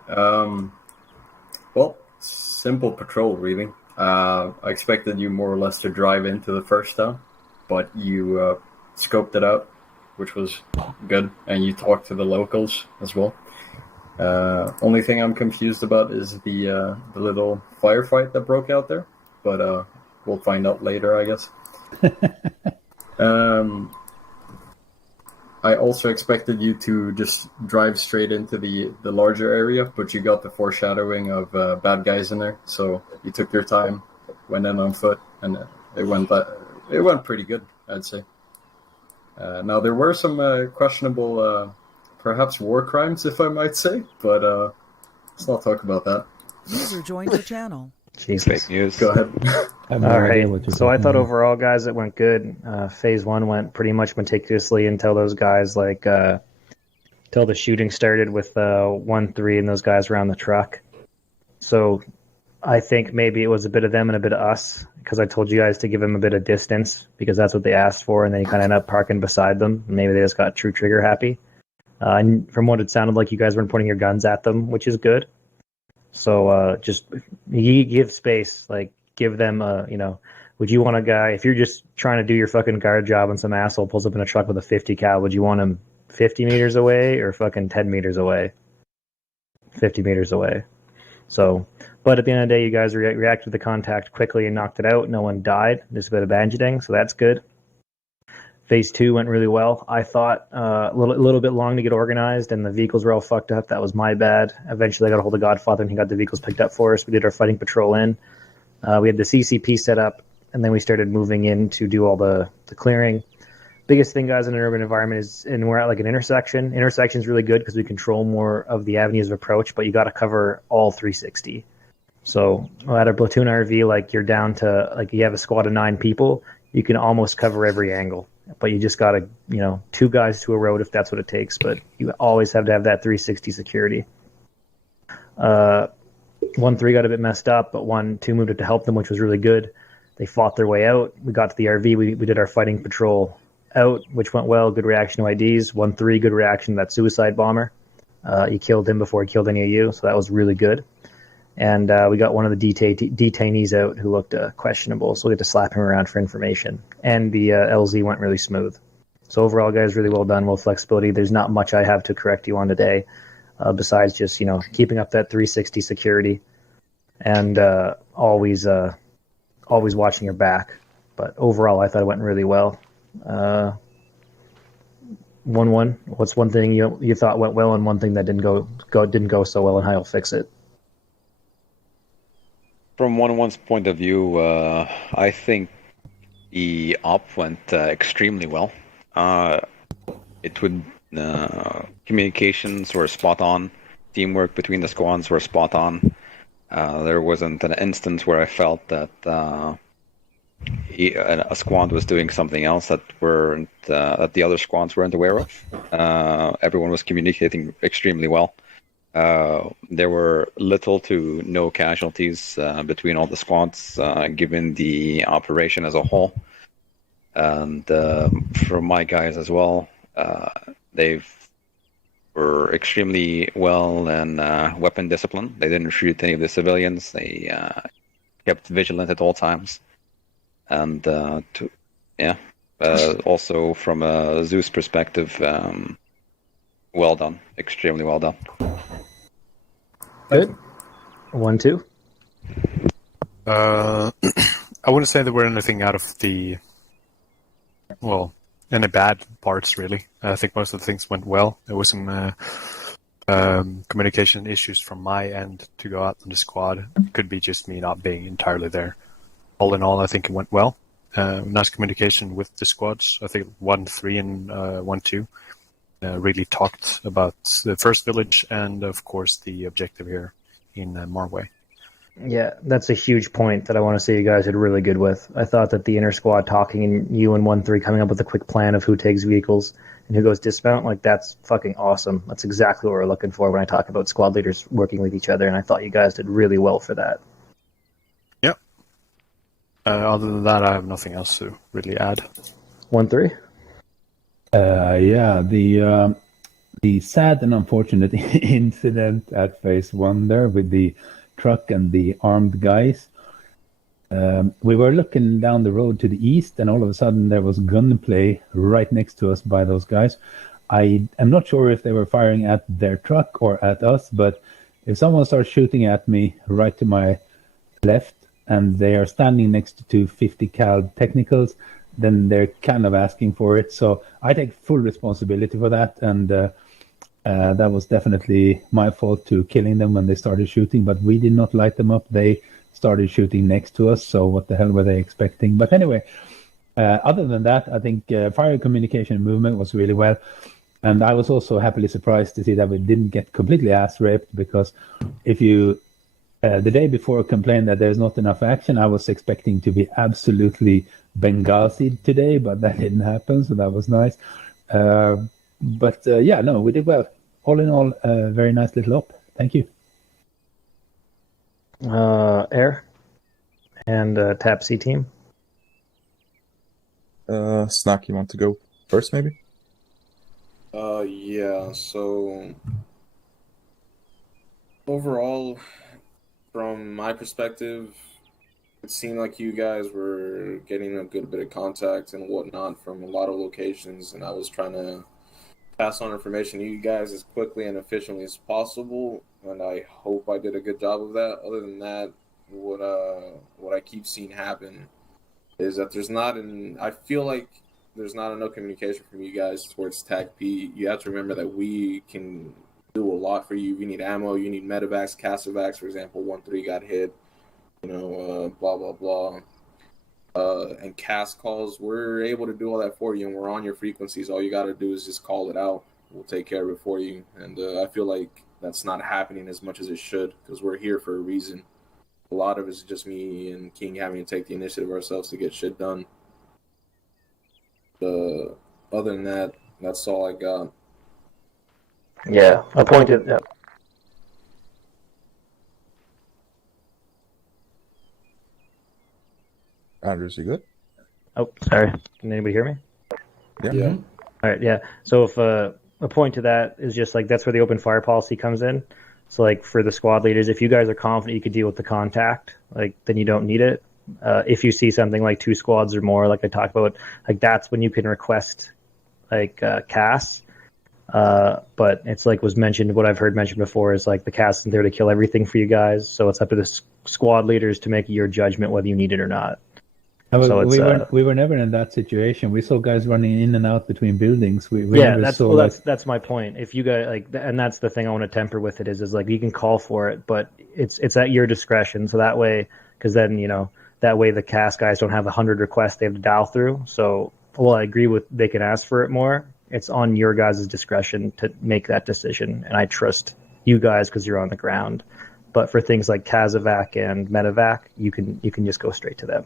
Well, simple patrol, really. I expected you more or less to drive into the first town, but you scoped it out, which was good, and you talked to the locals as well. Only thing I'm confused about is the little firefight that broke out there, but we'll find out later, I guess. I also expected you to just drive straight into the larger area, but you got the foreshadowing of bad guys in there, so you took your time, went in on foot, and it went pretty good, I'd say. Now there were some questionable, perhaps war crimes, if I might say, but let's not talk about that. User joined your channel. Jesus. Fake news. Go ahead. All right. So I thought overall, guys, it went good. Phase 1 went pretty much meticulously until those guys till the shooting started with 1-3 and those guys around the truck. So I think maybe it was a bit of them and a bit of us because I told you guys to give them a bit of distance because that's what they asked for, and then you kind of end up parking beside them. Maybe they just got true trigger happy. And from what it sounded like, you guys weren't pointing your guns at them, which is good. So just you give space, like give them would you want a guy, if you're just trying to do your fucking guard job and some asshole pulls up in a truck with a 50 cal, would you want him 50 meters away or fucking 10 meters away? 50 meters away. So, but at the end of the day, you guys reacted to the contact quickly and knocked it out. No one died. Just a bit of bandaging, so that's good. Phase 2 went really well. I thought a little bit long to get organized, and the vehicles were all fucked up. That was my bad. Eventually, I got a hold of Godfather, and he got the vehicles picked up for us. We did our fighting patrol in. We had the CCP set up, and then we started moving in to do all the clearing. Biggest thing, guys, in an urban environment is, and we're at like an intersection. Intersection's really good because we control more of the avenues of approach, but you got to cover all 360. So at a platoon RV, like you're down to like you have a squad of 9 people, you can almost cover every angle. But you just gotta, 2 guys to a road if that's what it takes. But you always have to have that 360 security. 1-3 got a bit messed up, but 1-2 moved it to help them, which was really good. They fought their way out. We got to the RV. We did our fighting patrol out, which went well. Good reaction to IDs. 1-3, good reaction to that suicide bomber. You killed him before he killed any of you, so that was really good. And we got one of the detainees out who looked questionable, so we had to slap him around for information. And the LZ went really smooth. So overall, guys, really well done, well flexibility. There's not much I have to correct you on today, besides just keeping up that 360 security and always watching your back. But overall, I thought it went really well. 1-1. What's one thing you thought went well, and one thing that didn't go so well, and how you'll fix it? From 1-1's point of view, I think the op went extremely well. Communications were spot on. Teamwork between the squads were spot on. There wasn't an instance where I felt that a squad was doing something else that that the other squads weren't aware of. Everyone was communicating extremely well. There were little to no casualties between all the squads, given the operation as a whole. And for my guys as well, they were extremely well in weapon discipline. They didn't shoot any of the civilians. They kept vigilant at all times. And also from a Zeus perspective, well done, extremely well done. Good. 1-2. I wouldn't say there were anything out of any bad parts really. I think most of the things went well. There was some communication issues from my end to go out on the squad. It could be just me not being entirely there. All in all, I think it went well. Nice communication with the squads. I think 1-3 and 1-2 really talked about the first village and, of course, the objective here in Marway. Yeah, that's a huge point that I want to say you guys did really good with. I thought that the inner squad talking and you and 1-3 coming up with a quick plan of who takes vehicles and who goes dismount, like that's fucking awesome. That's exactly what we're looking for when I talk about squad leaders working with each other, and I thought you guys did really well for that. Yep. Other than that, I have nothing else to really add. 1-3? Yeah, the sad and unfortunate incident at phase 1 there with the truck and the armed guys. We were looking down the road to the east, and all of a sudden there was gunplay right next to us by those guys. I am not sure if they were firing at their truck or at us, but if someone starts shooting at me right to my left and they are standing next to 250 cal technicals, then they're kind of asking for it. So I take full responsibility for that, and that was definitely my fault to killing them when they started shooting, but we did not light them up. They started shooting next to us, so what the hell were they expecting? But anyway, other than that, I think fire communication and movement was really well. And I was also happily surprised to see that we didn't get completely ass-raped, because if you, the day before, complained that there's not enough action, I was expecting to be absolutely Benghazi today, but that didn't happen, so that was nice. But yeah, no, we did well. All in all, very nice little op. Thank you. Air and Tap C team. Snack, you want to go first, maybe? Yeah, so overall, from my perspective, it seemed like you guys were getting a good bit of contact and whatnot from a lot of locations, and I was trying to pass on information to you guys as quickly and efficiently as possible, and I hope I did a good job of that. Other than that, what I keep seeing happen is that I feel like there's not enough communication from you guys towards TAC P. You have to remember that we can do a lot for you. You need ammo, you need medevacs, Casavacs, for example. 1-3 got hit, blah, blah, blah. And cast calls, we're able to do all that for you, and we're on your frequencies. All you got to do is just call it out. We'll take care of it for you. And I feel like that's not happening as much as it should, because we're here for a reason. a lot of it's just me and King having to take the initiative ourselves to get shit done. Other than that, that's all I got. Yeah, appointed. Yeah. Andrews, you good? Oh, sorry. Can anybody hear me? Yeah. Yeah. All right, yeah. So if a point to that is just like that's where the open fire policy comes in. So like for the squad leaders, if you guys are confident you could deal with the contact, like then you don't need it. If you see something like 2 squads or more, like I talked about, like that's when you can request like CAS. But it's like was mentioned, what I've heard mentioned before is like the CAS isn't there to kill everything for you guys. So it's up to the squad leaders to make your judgment whether you need it or not. So we were never in that situation. We saw guys running in and out between buildings. We yeah, never that's saw well, that's my point. If you guys like, and that's the thing I want to temper with it is like you can call for it, but it's at your discretion. So that way, because then that way the cast guys don't have 100 requests they have to dial through. So well, I agree with they can ask for it more. It's on your guys' discretion to make that decision, and I trust you guys because you're on the ground. But for things like Kazovac and Medevac, you can just go straight to them.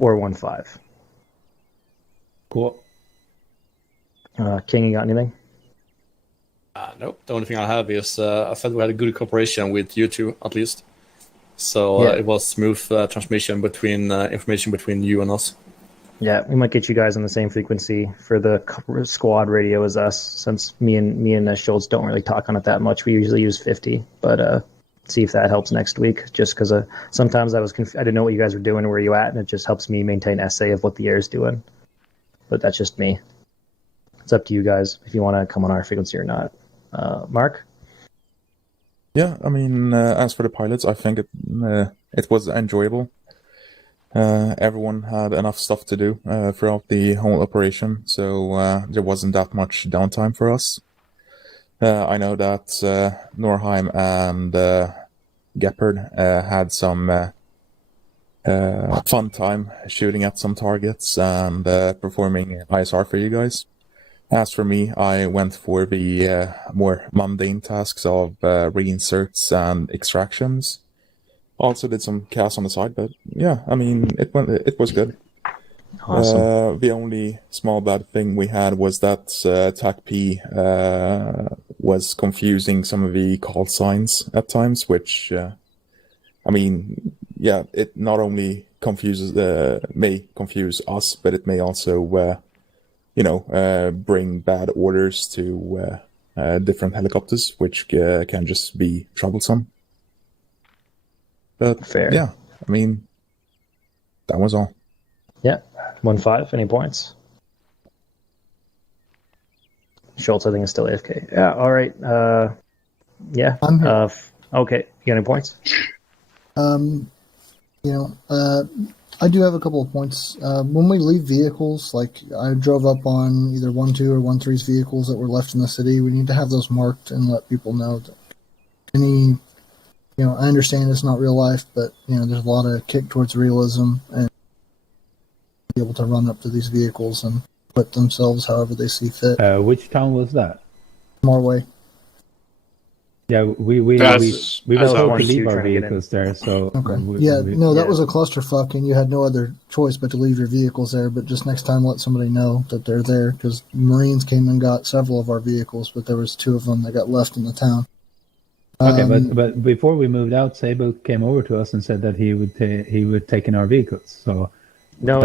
Or 1-5. Cool. King, you got anything? Nope. The only thing I have is I felt we had a good cooperation with you two, at least. So Yeah. it was smooth transmission between information between you and us. Yeah, we might get you guys on the same frequency for the squad radio as us, since me and Schultz don't really talk on it that much. We usually use 50, but see if that helps next week. Just because sometimes I didn't know what you guys were doing, where you at, and it just helps me maintain essay of what the air is doing. But that's just me. It's up to you guys if you want to come on our frequency or not. Mark? Yeah, I mean, as for the pilots, I think it was enjoyable. Everyone had enough stuff to do throughout the whole operation, so there wasn't that much downtime for us. I know that Norheim and Gepard had some fun time shooting at some targets and performing ISR for you guys. As for me, I went for the more mundane tasks of reinserts and extractions. Also did some CAS on the side, but yeah, I mean, it was good. Awesome. The only small bad thing we had was that TAC-P was confusing some of the call signs at times, which, I mean, yeah, it not only may confuse us, but it may also, bring bad orders to different helicopters, which can just be troublesome. But fair. Yeah, I mean, that was all. Yeah. 1-5. Any points? Schultz, I think, is still AFK. Yeah. All right. Yeah. I'm here. Okay. You got any points? I do have a couple of points. When we leave vehicles, like I drove up on either 1-2 or 1-3's vehicles that were left in the city, we need to have those marked and let people know that I understand it's not real life, but, there's a lot of kick towards realism and be able to run up to these vehicles and put themselves however they see fit. Which town was that? Morway. Yeah, we were told to leave our vehicles there, so... Okay. That was a clusterfuck, and you had no other choice but to leave your vehicles there, but just next time let somebody know that they're there, because Marines came and got several of our vehicles, but there was 2 of them that got left in the town. Okay, but before we moved out, Sable came over to us and said that he would take in our vehicles, so... No,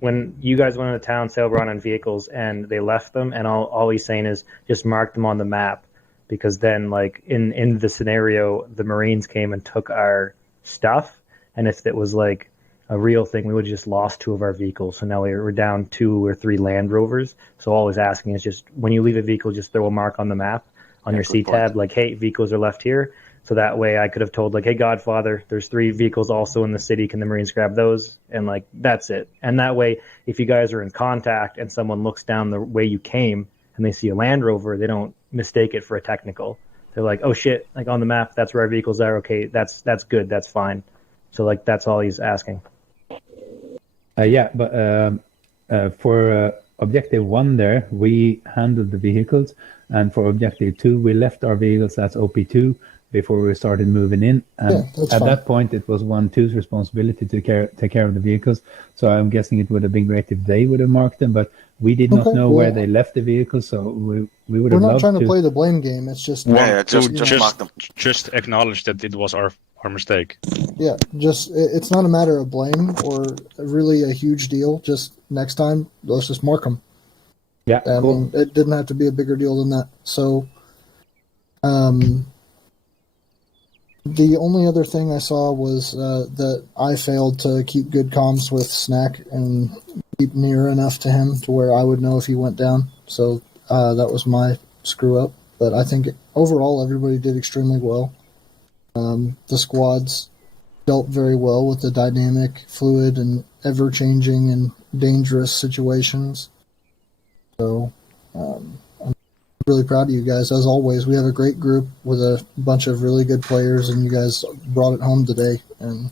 when you guys went into town, Sable brought on vehicles, and they left them, and all he's saying is just mark them on the map. Because then, like, in the scenario, the Marines came and took our stuff, and if it was, like, a real thing, we would have just lost 2 of our vehicles. So now we're down 2 or 3 Land Rovers. So all I was asking is just, when you leave a vehicle, just throw a mark on the map, on your C-tab, like, hey, vehicles are left here. So that way I could have told, like, hey, Godfather, there's 3 vehicles also in the city. Can the Marines grab those? And, like, that's it. And that way, if you guys are in contact and someone looks down the way you came and they see a Land Rover, they don't mistake it for a technical. They're like, oh shit, like on the map, that's where our vehicles are. Okay, that's good, that's fine. So like that's all he's asking. For objective 1 there, we handled the vehicles, and for objective 2, we left our vehicles as OP2. before we started moving in. And that's at fine. that point, it was 1-2's responsibility to take care of the vehicles. So I'm guessing it would have been great if they would have marked them, but we did not know where they left the vehicles, so we would We're have not loved trying to play the blame game. It's just just acknowledge that it was our mistake. Yeah, just it's not a matter of blame or really a huge deal. Just next time, let's just mark them. Yeah, I mean, it didn't have to be a bigger deal than that. So, the only other thing I saw was that I failed to keep good comms with Snack and keep near enough to him to where I would know if he went down. So that was my screw up. But I think overall everybody did extremely well. The squads dealt very well with the dynamic, fluid, and ever-changing and dangerous situations. So I'm really proud of you guys. As always, we have a great group with a bunch of really good players, and you guys brought it home today. And,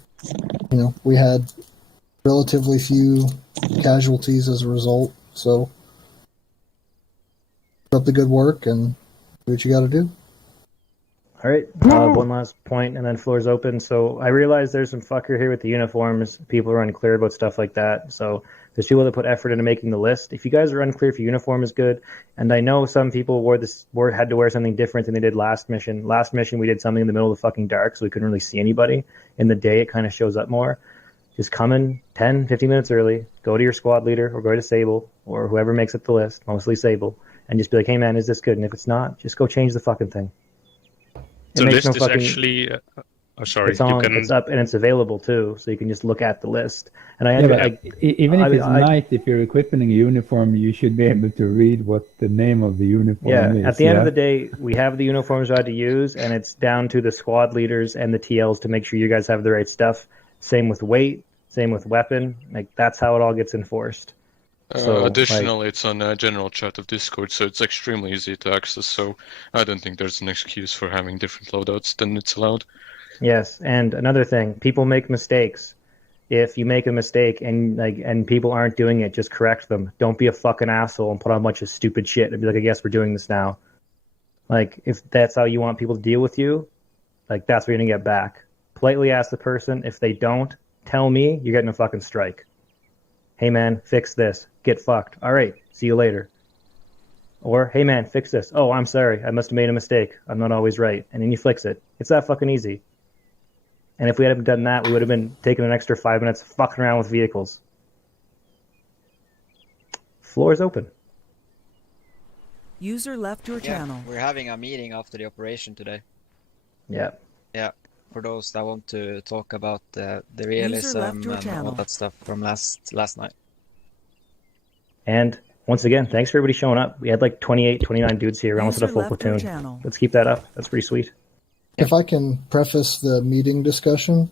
we had relatively few casualties as a result. So keep up the good work and do what you got to do. All right, one last point, and then floor's open. So I realize there's some fucker here with the uniforms. People are unclear about stuff like that. So there's people that put effort into making the list. If you guys are unclear if your uniform is good, and I know some people had to wear something different than they did last mission. Last mission we did something in the middle of the fucking dark, so we couldn't really see anybody. In the day, it kind of shows up more. Just come in 10, 15 minutes early, go to your squad leader, or go to Sable, or whoever makes up the list, mostly Sable, and just be like, hey man, is this good? And if it's not, just go change the fucking thing. The list is actually. Sorry, it's up and it's available too, so you can just look at the list. And even if it's night, if you're equipping a uniform, you should be able to read what the name of the uniform is. At the end of the day, we have the uniforms we had to use, and it's down to the squad leaders and the TLs to make sure you guys have the right stuff. Same with weight, same with weapon. That's how it all gets enforced. So, additionally, it's on a general chat of Discord, so it's extremely easy to access. So I don't think there's an excuse for having different loadouts than it's allowed. Yes, and another thing, people make mistakes. If you make a mistake and people aren't doing it, just correct them. Don't be a fucking asshole and put on a bunch of stupid shit and be like, I guess we're doing this now. If that's how you want people to deal with you, that's what you're gonna get back. Politely ask the person. If they don't, tell me, you're getting a fucking strike. Hey man, fix this. Get fucked. All right, see you later. Or, hey man, fix this. Oh, I'm sorry. I must have made a mistake. I'm not always right. And then you fix it. It's that fucking easy. And if we hadn't done that, we would have been taking an extra 5 minutes fucking around with vehicles. Floor is open. User left your channel. We're having a meeting after the operation today. Yeah. Yeah. For those that want to talk about the realism and all that stuff from last night. And once again, thanks for everybody showing up. We had 28, 29 dudes here, almost at a full platoon. Let's keep that up. That's pretty sweet. If I can preface the meeting discussion,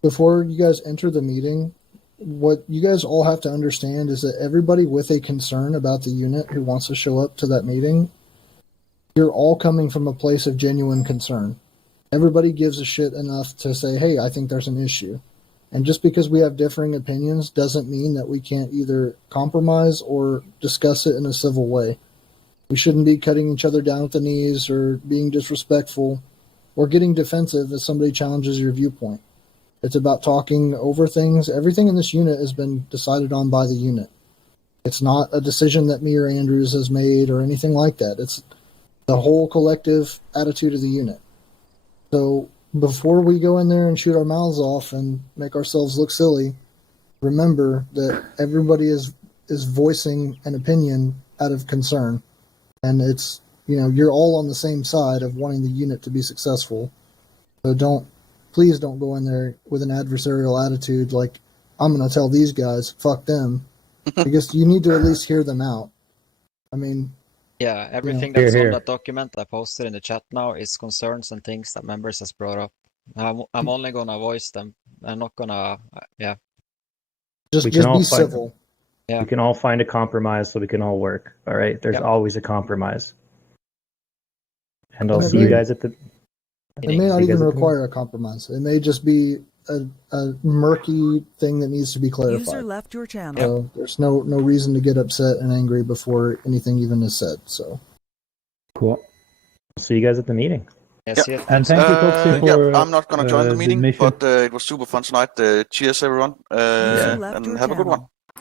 before you guys enter the meeting, what you guys all have to understand is that everybody with a concern about the unit who wants to show up to that meeting, you're all coming from a place of genuine concern. Everybody gives a shit enough to say, hey, I think there's an issue. And just because we have differing opinions doesn't mean that we can't either compromise or discuss it in a civil way. We shouldn't be cutting each other down at the knees or being disrespectful or getting defensive if somebody challenges your viewpoint. It's about talking over things. Everything in this unit has been decided on by the unit. It's not a decision that me or Andrews has made or anything like that. It's the whole collective attitude of the unit. So before we go in there and shoot our mouths off and make ourselves look silly, remember that everybody is voicing an opinion out of concern. And it's, you're all on the same side of wanting the unit to be successful. So please don't go in there with an adversarial attitude like, I'm going to tell these guys, fuck them. Because you need to at least hear them out. I mean... Yeah, everything that's on that document I posted in the chat now is concerns and things that members has brought up. I'm only going to voice them. I'm not going to, Just be civil. Yeah. We can all find a compromise so we can all work. All right? There's always a compromise. And I'll see you guys at the... It may not even require a compromise. It may just be a murky thing that needs to be clarified. User left your channel. So there's no reason to get upset and angry before anything even is said. So cool. See you guys at the meeting. Yes, Yeah. And thank you, Toxie, for yeah, I'm not gonna join the meeting, mission. but it was super fun tonight. Cheers, everyone, and have a good one.